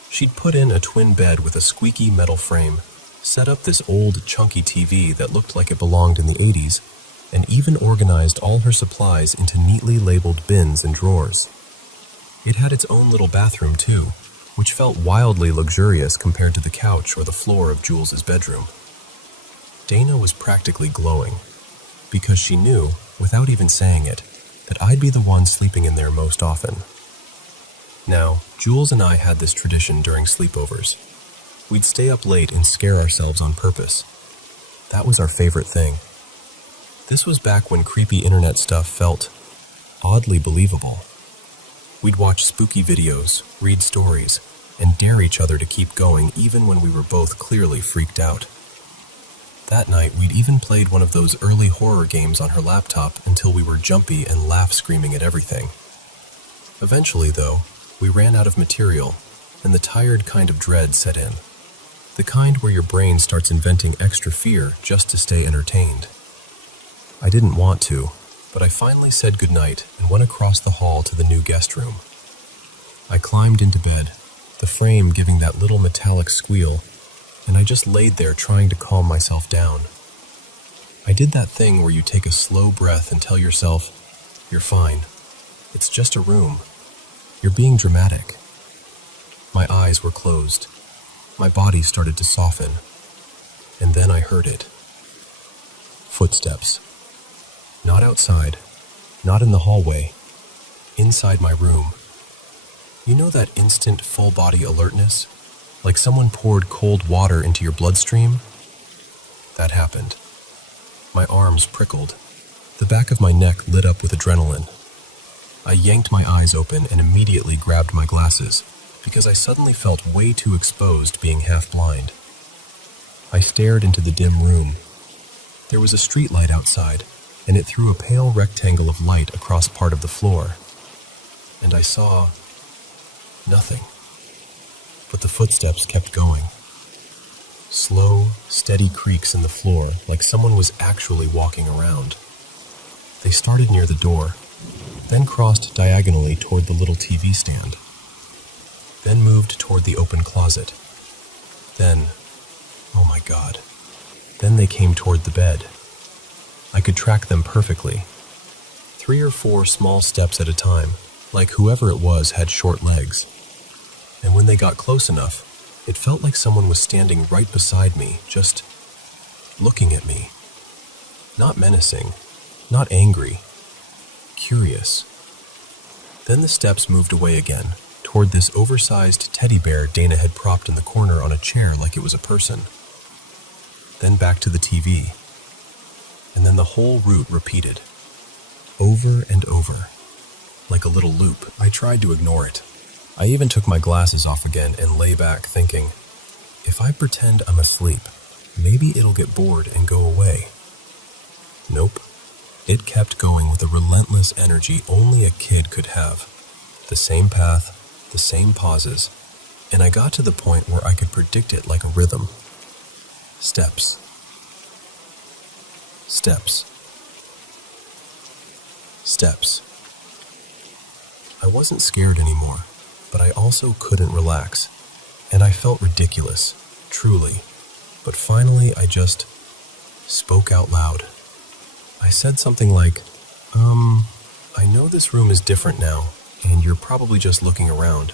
She'd put in a twin bed with a squeaky metal frame, set up this old chunky TV that looked like it belonged in the 80s, and even organized all her supplies into neatly labeled bins and drawers. It had its own little bathroom too, which felt wildly luxurious compared to the couch or the floor of Jules's bedroom. Dana was practically glowing, because she knew, without even saying it, that I'd be the one sleeping in there most often. Now, Jules and I had this tradition during sleepovers. We'd stay up late and scare ourselves on purpose. That was our favorite thing. This was back when creepy internet stuff felt oddly believable. We'd watch spooky videos, read stories, and dare each other to keep going even when we were both clearly freaked out. That night, we'd even played one of those early horror games on her laptop until we were jumpy and laugh-screaming at everything. Eventually, though, we ran out of material, and the tired kind of dread set in. The kind where your brain starts inventing extra fear just to stay entertained. I didn't want to, but I finally said goodnight and went across the hall to the new guest room. I climbed into bed, the frame giving that little metallic squeal, and I just laid there trying to calm myself down. I did that thing where you take a slow breath and tell yourself, "You're fine. It's just a room. You're being dramatic." My eyes were closed. My body started to soften. And then I heard it. Footsteps. Not outside, not in the hallway, inside my room. You know that instant full-body alertness? Like someone poured cold water into your bloodstream? That happened. My arms prickled. The back of my neck lit up with adrenaline. I yanked my eyes open and immediately grabbed my glasses because I suddenly felt way too exposed being half blind. I stared into the dim room. There was a streetlight outside, and it threw a pale rectangle of light across part of the floor. And I saw nothing. But the footsteps kept going. Slow, steady creaks in the floor, like someone was actually walking around. They started near the door, then crossed diagonally toward the little TV stand, then moved toward the open closet. Then, oh my God, then they came toward the bed. I could track them perfectly. 3 or 4 small steps at a time, like whoever it was had short legs. And when they got close enough, it felt like someone was standing right beside me, just looking at me. Not menacing, not angry, curious. Then the steps moved away again, toward this oversized teddy bear Dana had propped in the corner on a chair like it was a person. Then back to the TV. And then the whole route repeated, over and over, like a little loop. I tried to ignore it. I even took my glasses off again and lay back thinking, if I pretend I'm asleep, maybe it'll get bored and go away. Nope. It kept going with a relentless energy only a kid could have. The same path, the same pauses, and I got to the point where I could predict it like a rhythm. Steps. Steps. Steps. I wasn't scared anymore, but I also couldn't relax, and I felt ridiculous, truly. But finally, I just spoke out loud. I said something like, I know this room is different now, and you're probably just looking around,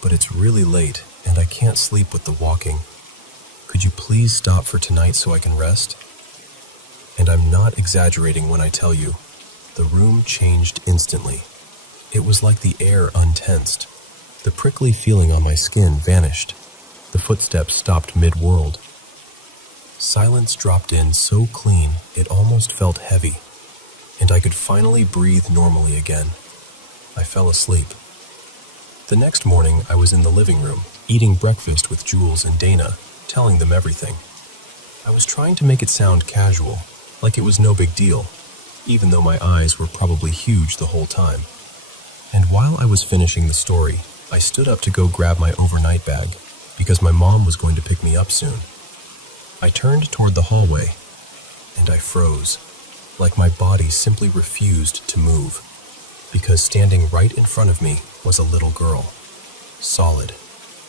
but it's really late, and I can't sleep with the walking. Could you please stop for tonight so I can rest? And I'm not exaggerating when I tell you, the room changed instantly. It was like the air untensed. The prickly feeling on my skin vanished. The footsteps stopped mid-world. Silence dropped in so clean it almost felt heavy, and I could finally breathe normally again. I fell asleep. The next morning, I was in the living room, eating breakfast with Jules and Dana, telling them everything. I was trying to make it sound casual, like it was no big deal, even though my eyes were probably huge the whole time. And while I was finishing the story, I stood up to go grab my overnight bag, because my mom was going to pick me up soon. I turned toward the hallway, and I froze, like my body simply refused to move, because standing right in front of me was a little girl. Solid,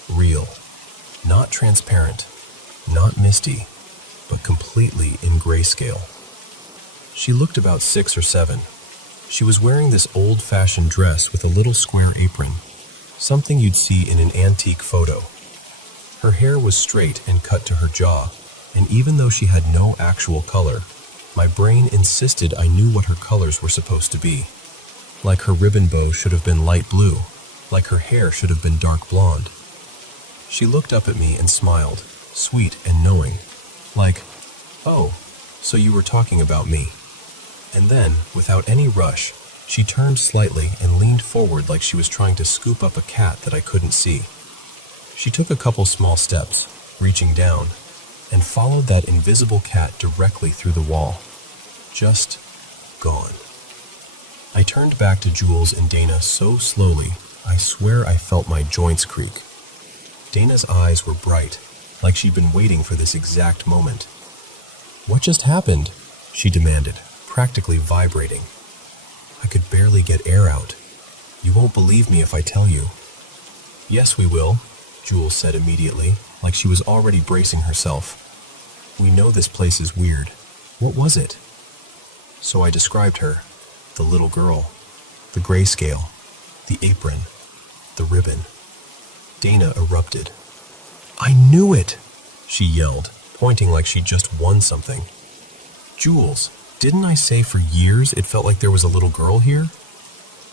real, not transparent, not misty, but completely in grayscale. She looked about 6 or 7. She was wearing this old-fashioned dress with a little square apron, something you'd see in an antique photo. Her hair was straight and cut to her jaw, and even though she had no actual color, my brain insisted I knew what her colors were supposed to be. Like her ribbon bow should have been light blue, like her hair should have been dark blonde. She looked up at me and smiled, sweet and knowing, like, "Oh, so you were talking about me." And then, without any rush, she turned slightly and leaned forward like she was trying to scoop up a cat that I couldn't see. She took a couple small steps, reaching down, and followed that invisible cat directly through the wall. Just gone. I turned back to Jules and Dana so slowly, I swear I felt my joints creak. Dana's eyes were bright, like she'd been waiting for this exact moment. "What just happened?" she demanded, practically vibrating. I could barely get air out. "You won't believe me if I tell you." "Yes, we will. Jules said immediately, like she was already bracing herself. "We know this place is weird. What was it?" So I described her, the little girl, the grayscale, the apron, the ribbon. Dana erupted. "I knew it!" she yelled, pointing like she'd just won something. "Jules, didn't I say for years it felt like there was a little girl here?"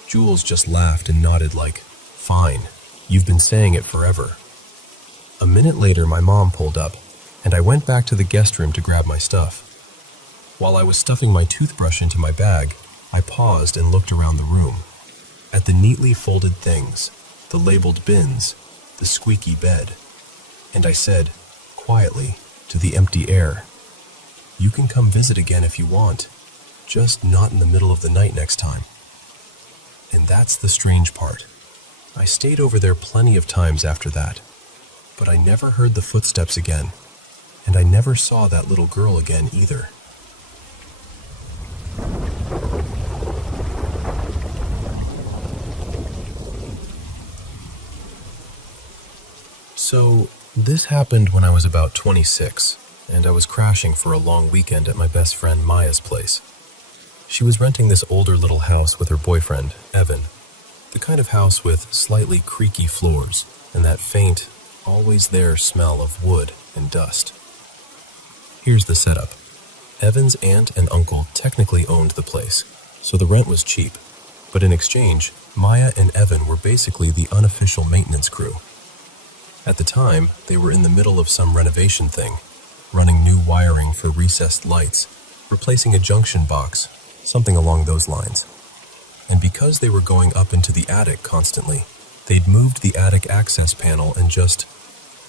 Jules just laughed and nodded like, "Fine, you've been saying it forever." A minute later, my mom pulled up, and I went back to the guest room to grab my stuff. While I was stuffing my toothbrush into my bag, I paused and looked around the room. At the neatly folded things, the labeled bins, the squeaky bed. And I said, quietly, to the empty air, "You can come visit again if you want, just not in the middle of the night next time." And that's the strange part. I stayed over there plenty of times after that, but I never heard the footsteps again, and I never saw that little girl again either. So, this happened when I was about 26, and I was crashing for a long weekend at my best friend Maya's place. She was renting this older little house with her boyfriend, Evan, the kind of house with slightly creaky floors and that faint, always there smell of wood and dust. Here's the setup. Evan's aunt and uncle technically owned the place, so the rent was cheap, but in exchange, Maya and Evan were basically the unofficial maintenance crew. At the time, they were in the middle of some renovation thing, running new wiring for recessed lights, replacing a junction box, something along those lines. And because they were going up into the attic constantly, they'd moved the attic access panel and just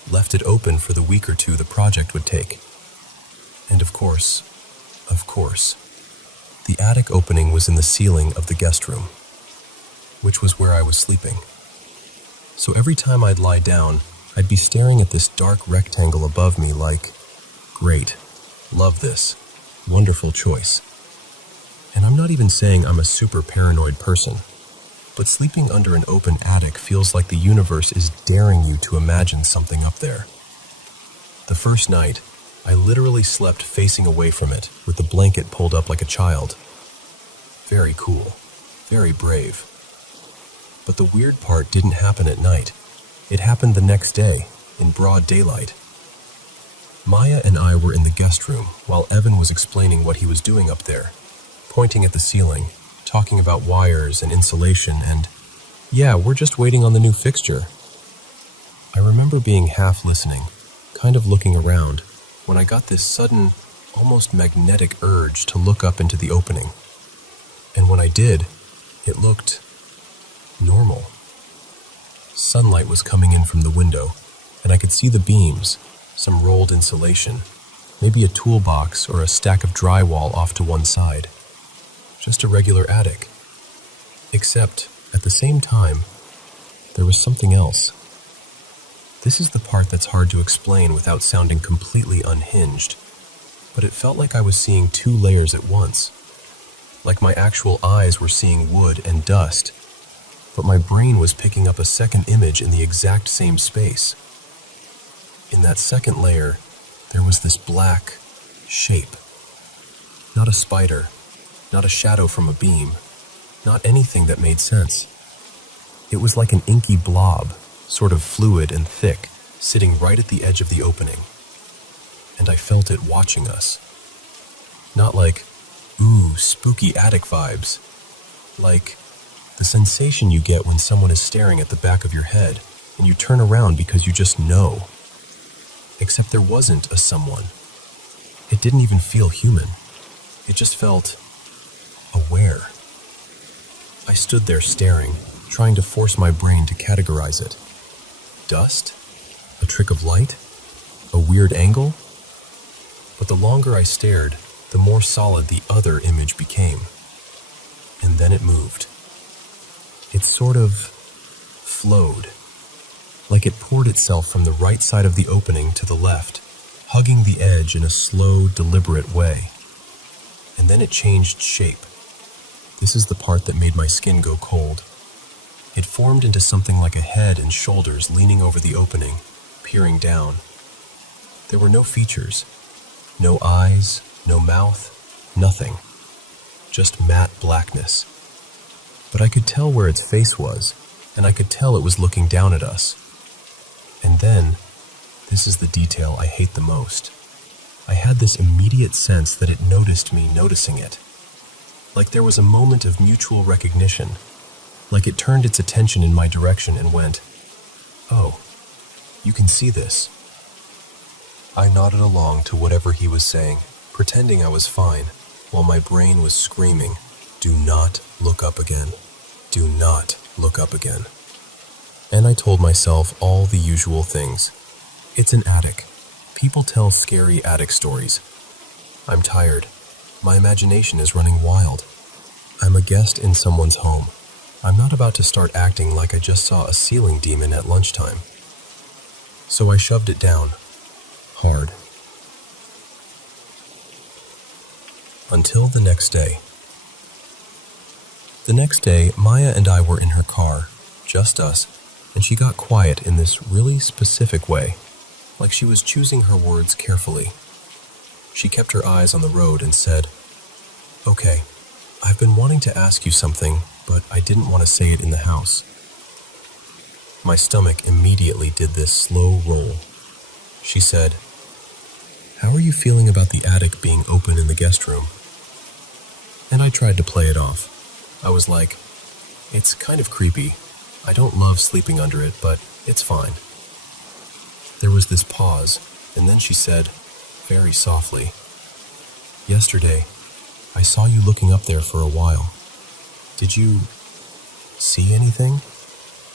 left it open for the week or two the project would take. And of course, the attic opening was in the ceiling of the guest room, which was where I was sleeping. So every time I'd lie down, I'd be staring at this dark rectangle above me like, great, love this, wonderful choice. And I'm not even saying I'm a super paranoid person, but sleeping under an open attic feels like the universe is daring you to imagine something up there. The first night, I literally slept facing away from it with the blanket pulled up like a child. Very cool, very brave. But the weird part didn't happen at night. It happened the next day, in broad daylight. Maya and I were in the guest room while Evan was explaining what he was doing up there, pointing at the ceiling, talking about wires and insulation, and, yeah, we're just waiting on the new fixture. I remember being half listening, kind of looking around, when I got this sudden, almost magnetic urge to look up into the opening. And when I did, it looked normal. Sunlight was coming in from the window, and I could see the beams, some rolled insulation, maybe a toolbox or a stack of drywall off to one side. Just a regular attic. Except, at the same time, there was something else. This is the part that's hard to explain without sounding completely unhinged, but it felt like I was seeing two layers at once. Like my actual eyes were seeing wood and dust, but my brain was picking up a second image in the exact same space. In that second layer, there was this black shape. Not a spider, not a shadow from a beam, not anything that made sense. It was like an inky blob, sort of fluid and thick, sitting right at the edge of the opening. And I felt it watching us. Not like, ooh, spooky attic vibes. Like the sensation you get when someone is staring at the back of your head and you turn around because you just know. Except there wasn't a someone. It didn't even feel human. It just felt aware. I stood there staring, trying to force my brain to categorize it. Dust? A trick of light? A weird angle? But the longer I stared, the more solid the other image became. And then it moved. It sort of flowed, like it poured itself from the right side of the opening to the left, hugging the edge in a slow, deliberate way. And then it changed shape. This is the part that made my skin go cold. It formed into something like a head and shoulders leaning over the opening, peering down. There were no features, no eyes, no mouth, nothing. Just matte blackness. But I could tell where its face was, and I could tell it was looking down at us. And then, this is the detail I hate the most. I had this immediate sense that it noticed me noticing it. Like there was a moment of mutual recognition. Like it turned its attention in my direction and went, "Oh, you can see this." I nodded along to whatever he was saying, pretending I was fine, while my brain was screaming, "Do not look up again. Do not look up again." And I told myself all the usual things. It's an attic. People tell scary attic stories. I'm tired. My imagination is running wild. I'm a guest in someone's home. I'm not about to start acting like I just saw a ceiling demon at lunchtime. So I shoved it down. Hard. Until the next day. The next day, Maya and I were in her car, just us, and she got quiet in this really specific way, like she was choosing her words carefully. She kept her eyes on the road and said, "Okay, I've been wanting to ask you something, but I didn't want to say it in the house." My stomach immediately did this slow roll. She said, "How are you feeling about the attic being open in the guest room?" And I tried to play it off. I was like, "It's kind of creepy. I don't love sleeping under it, but it's fine." There was this pause, and then she said, very softly, "Yesterday, I saw you looking up there for a while. Did you see anything?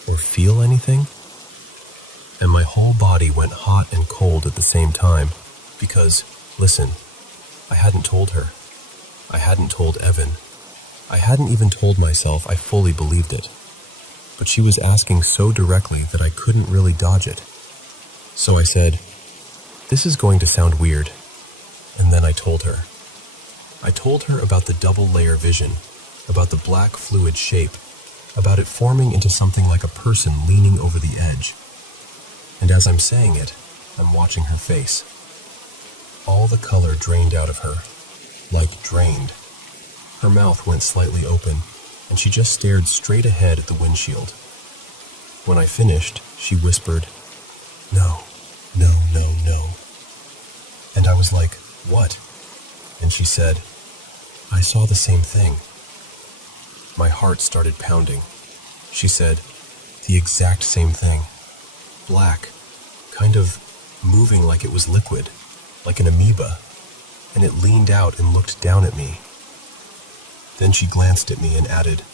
Or feel anything?" And my whole body went hot and cold at the same time, because, listen, I hadn't told her. I hadn't told Evan. I hadn't even told myself I fully believed it. But she was asking so directly that I couldn't really dodge it. So I said, "This is going to sound weird." And then I told her. I told her about the double-layer vision, about the black fluid shape, about it forming into something like a person leaning over the edge. And as I'm saying it, I'm watching her face. All the color drained out of her, like drained. Her mouth went slightly open, and she just stared straight ahead at the windshield. When I finished, she whispered, "No, no, no, no." And I was like, "What?" And she said, "I saw the same thing." My heart started pounding. She said, "The exact same thing. Black, kind of moving like it was liquid, like an amoeba, and it leaned out and looked down at me." Then she glanced at me and added,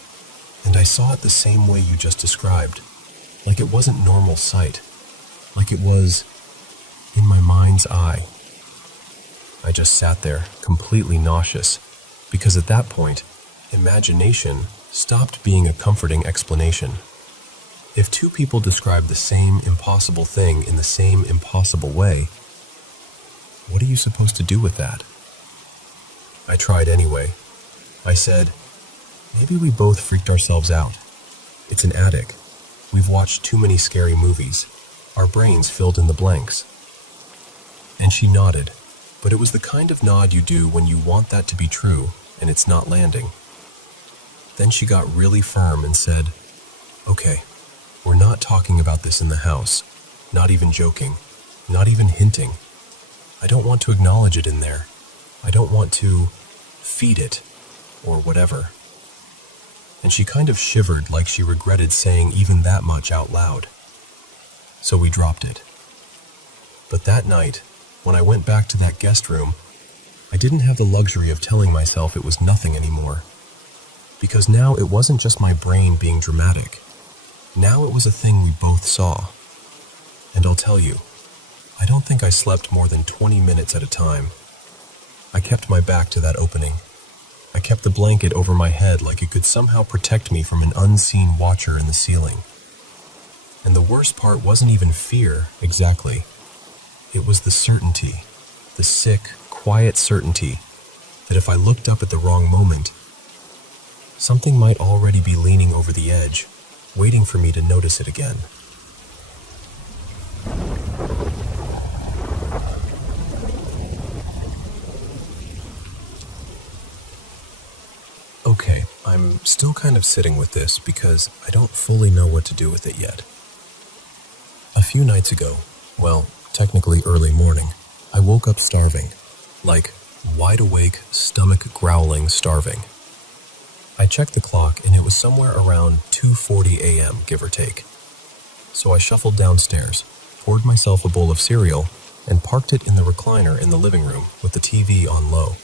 "And I saw it the same way you just described, like it wasn't normal sight, like it was in my mind's eye." I just sat there, completely nauseous, because at that point, imagination stopped being a comforting explanation. If two people describe the same impossible thing in the same impossible way, what are you supposed to do with that? I tried anyway. I said, "Maybe we both freaked ourselves out. It's an attic. We've watched too many scary movies. Our brains filled in the blanks." And she nodded, but it was the kind of nod you do when you want that to be true and it's not landing. Then she got really firm and said, "Okay, we're not talking about this in the house, not even joking, not even hinting. I don't want to acknowledge it in there. I don't want to feed it, or whatever." And she kind of shivered like she regretted saying even that much out loud. So we dropped it. But that night, when I went back to that guest room, I didn't have the luxury of telling myself it was nothing anymore. Because now it wasn't just my brain being dramatic. Now it was a thing we both saw. And I'll tell you, I don't think I slept more than 20 minutes at a time. I kept my back to that opening. I kept the blanket over my head like it could somehow protect me from an unseen watcher in the ceiling. And the worst part wasn't even fear, exactly. It was the certainty, the sick, quiet certainty that if I looked up at the wrong moment, something might already be leaning over the edge, waiting for me to notice it again. Okay, I'm still kind of sitting with this because I don't fully know what to do with it yet. A few nights ago, well, technically early morning, I woke up starving. Like, wide awake, stomach growling, starving. I checked the clock and it was somewhere around 2:40 a.m., give or take. So I shuffled downstairs, poured myself a bowl of cereal, and parked it in the recliner in the living room with the TV on low.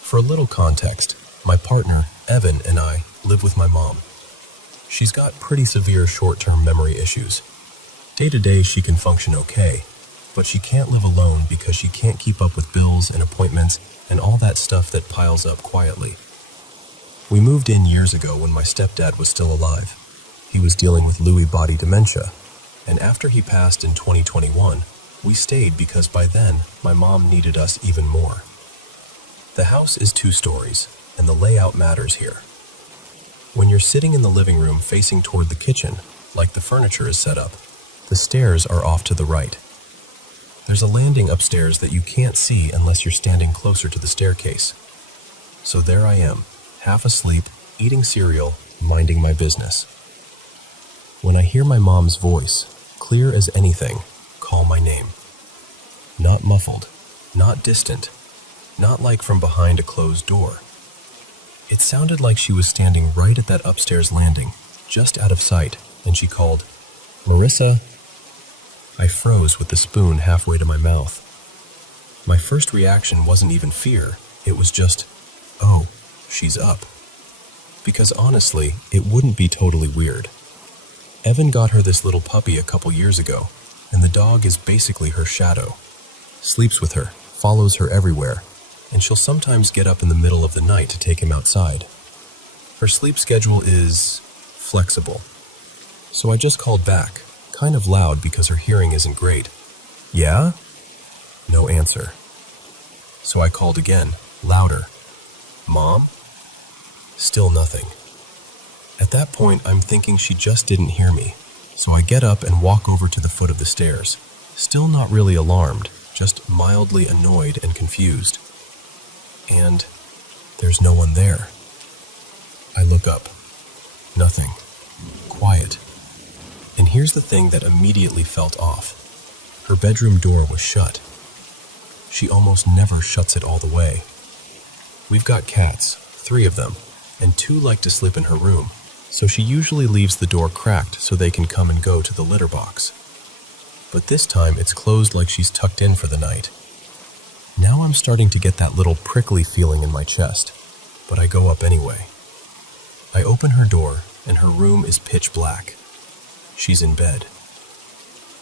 For a little context, my partner, Evan, and I live with my mom. She's got pretty severe short-term memory issues. Day to day she can function okay, but she can't live alone because she can't keep up with bills and appointments and all that stuff that piles up quietly. We moved in years ago when my stepdad was still alive. He was dealing with Lewy body dementia, and after he passed in 2021, we stayed because by then my mom needed us even more. The house is 2 stories, and the layout matters here. When you're sitting in the living room facing toward the kitchen, like the furniture is set up, the stairs are off to the right. There's a landing upstairs that you can't see unless you're standing closer to the staircase. So there I am, half asleep, eating cereal, minding my business. When I hear my mom's voice, clear as anything, call my name. Not muffled, not distant, not like from behind a closed door. It sounded like she was standing right at that upstairs landing, just out of sight, and she called, "Marissa." I froze with the spoon halfway to my mouth. My first reaction wasn't even fear, it was just, oh, she's up. Because honestly, it wouldn't be totally weird. Evan got her this little puppy a couple years ago, and the dog is basically her shadow. Sleeps with her, follows her everywhere, and she'll sometimes get up in the middle of the night to take him outside. Her sleep schedule is flexible. So I just called back, kind of loud because her hearing isn't great. "Yeah?" No answer. So I called again, louder. "Mom?" Still nothing. At that point, I'm thinking she just didn't hear me, so I get up and walk over to the foot of the stairs, still not really alarmed, just mildly annoyed and confused. And there's no one there. I look up. Nothing. Quiet. And here's the thing that immediately felt off. Her bedroom door was shut. She almost never shuts it all the way. We've got cats, 3 of them, and 2 like to sleep in her room, so she usually leaves the door cracked so they can come and go to the litter box. But this time it's closed like she's tucked in for the night. Now I'm starting to get that little prickly feeling in my chest, but I go up anyway. I open her door, and her room is pitch black. She's in bed.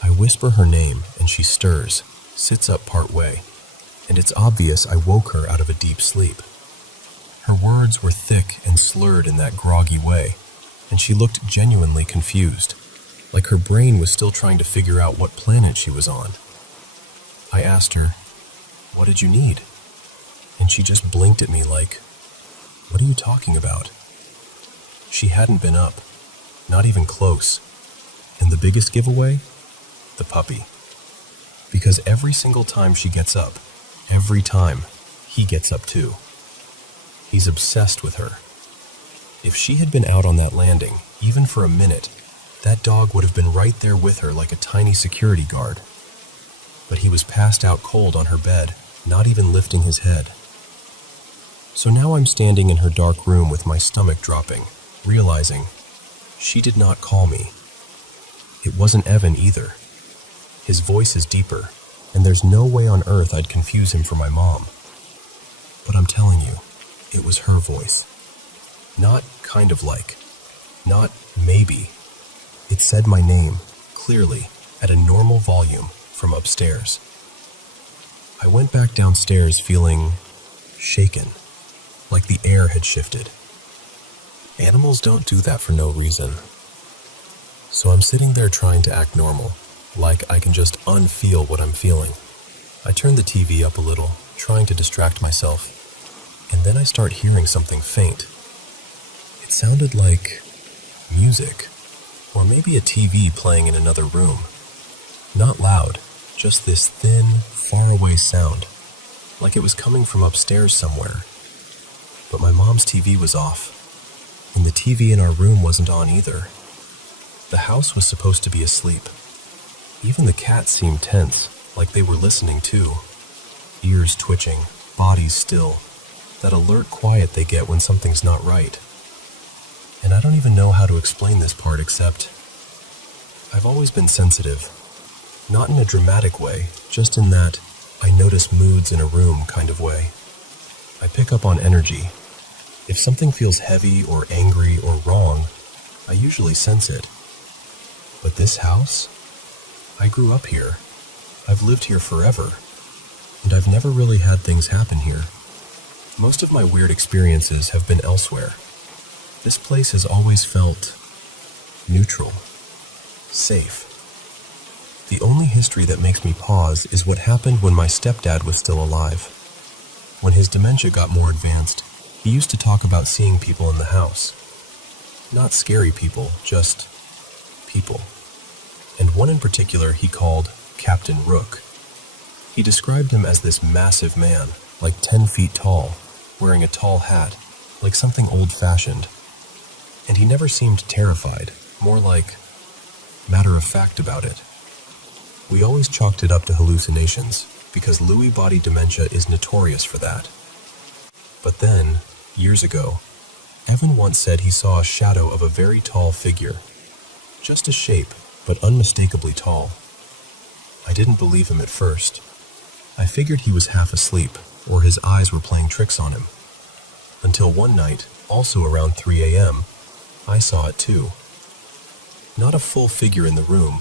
I whisper her name, and she stirs, sits up part way, and it's obvious I woke her out of a deep sleep. Her words were thick and slurred in that groggy way, and she looked genuinely confused, like her brain was still trying to figure out what planet she was on. I asked her, "What did you need?" And she just blinked at me like, "What are you talking about?" She hadn't been up, not even close. And the biggest giveaway? The puppy. Because every single time she gets up, every time, he gets up too. He's obsessed with her. If she had been out on that landing, even for a minute, that dog would have been right there with her like a tiny security guard. But he was passed out cold on her bed, not even lifting his head. So now I'm standing in her dark room with my stomach dropping, realizing she did not call me. It wasn't Evan either. His voice is deeper, and there's no way on earth I'd confuse him for my mom. But I'm telling you, it was her voice. Not kind of like, not maybe. It said my name, clearly, at a normal volume from upstairs. I went back downstairs feeling shaken, like the air had shifted. Animals don't do that for no reason. So I'm sitting there trying to act normal, like I can just unfeel what I'm feeling. I turn the TV up a little, trying to distract myself, and then I start hearing something faint. It sounded like music, or maybe a TV playing in another room. Not loud, just this thin, faraway sound, like it was coming from upstairs somewhere. But my mom's TV was off, and the TV in our room wasn't on either. The house was supposed to be asleep. Even the cats seemed tense, like they were listening too. Ears twitching, bodies still. That alert quiet they get when something's not right. And I don't even know how to explain this part except I've always been sensitive. Not in a dramatic way, just in that I notice moods in a room kind of way. I pick up on energy. If something feels heavy or angry or wrong, I usually sense it. But this house? I grew up here. I've lived here forever. And I've never really had things happen here. Most of my weird experiences have been elsewhere. This place has always felt neutral, safe. The only history that makes me pause is what happened when my stepdad was still alive. When his dementia got more advanced, he used to talk about seeing people in the house. Not scary people, just people. And one in particular he called Captain Rook. He described him as this massive man, like 10 feet tall, wearing a tall hat, like something old-fashioned. And he never seemed terrified, more like matter-of-fact about it. We always chalked it up to hallucinations, because Lewy body dementia is notorious for that. But then, years ago, Evan once said he saw a shadow of a very tall figure. Just a shape, but unmistakably tall. I didn't believe him at first. I figured he was half asleep, or his eyes were playing tricks on him. Until one night, also around 3 a.m., I saw it too. Not a full figure in the room,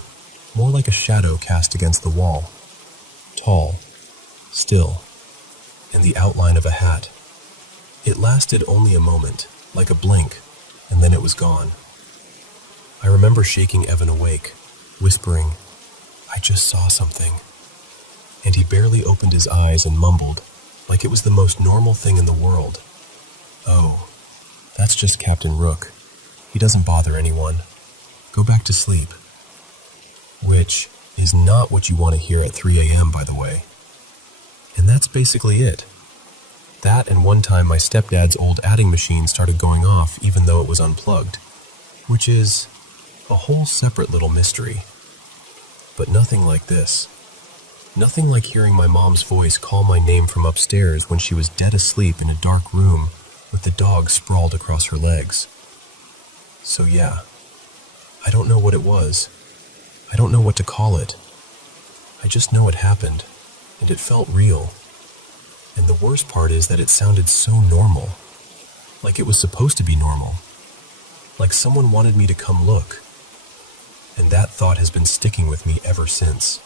more like a shadow cast against the wall. Tall, still, and the outline of a hat. It lasted only a moment, like a blink, and then it was gone. I remember shaking Evan awake, whispering, "I just saw something." And he barely opened his eyes and mumbled, like it was the most normal thing in the world. "Oh, that's just Captain Rook. He doesn't bother anyone. Go back to sleep." Which is not what you want to hear at 3 a.m., by the way. And that's basically it. That and one time my stepdad's old adding machine started going off even though it was unplugged, which is a whole separate little mystery. But nothing like this. Nothing like hearing my mom's voice call my name from upstairs when she was dead asleep in a dark room with the dog sprawled across her legs. So yeah, I don't know what it was. I don't know what to call it. I just know it happened, and it felt real. And the worst part is that it sounded so normal. Like it was supposed to be normal. Like someone wanted me to come look. And that thought has been sticking with me ever since.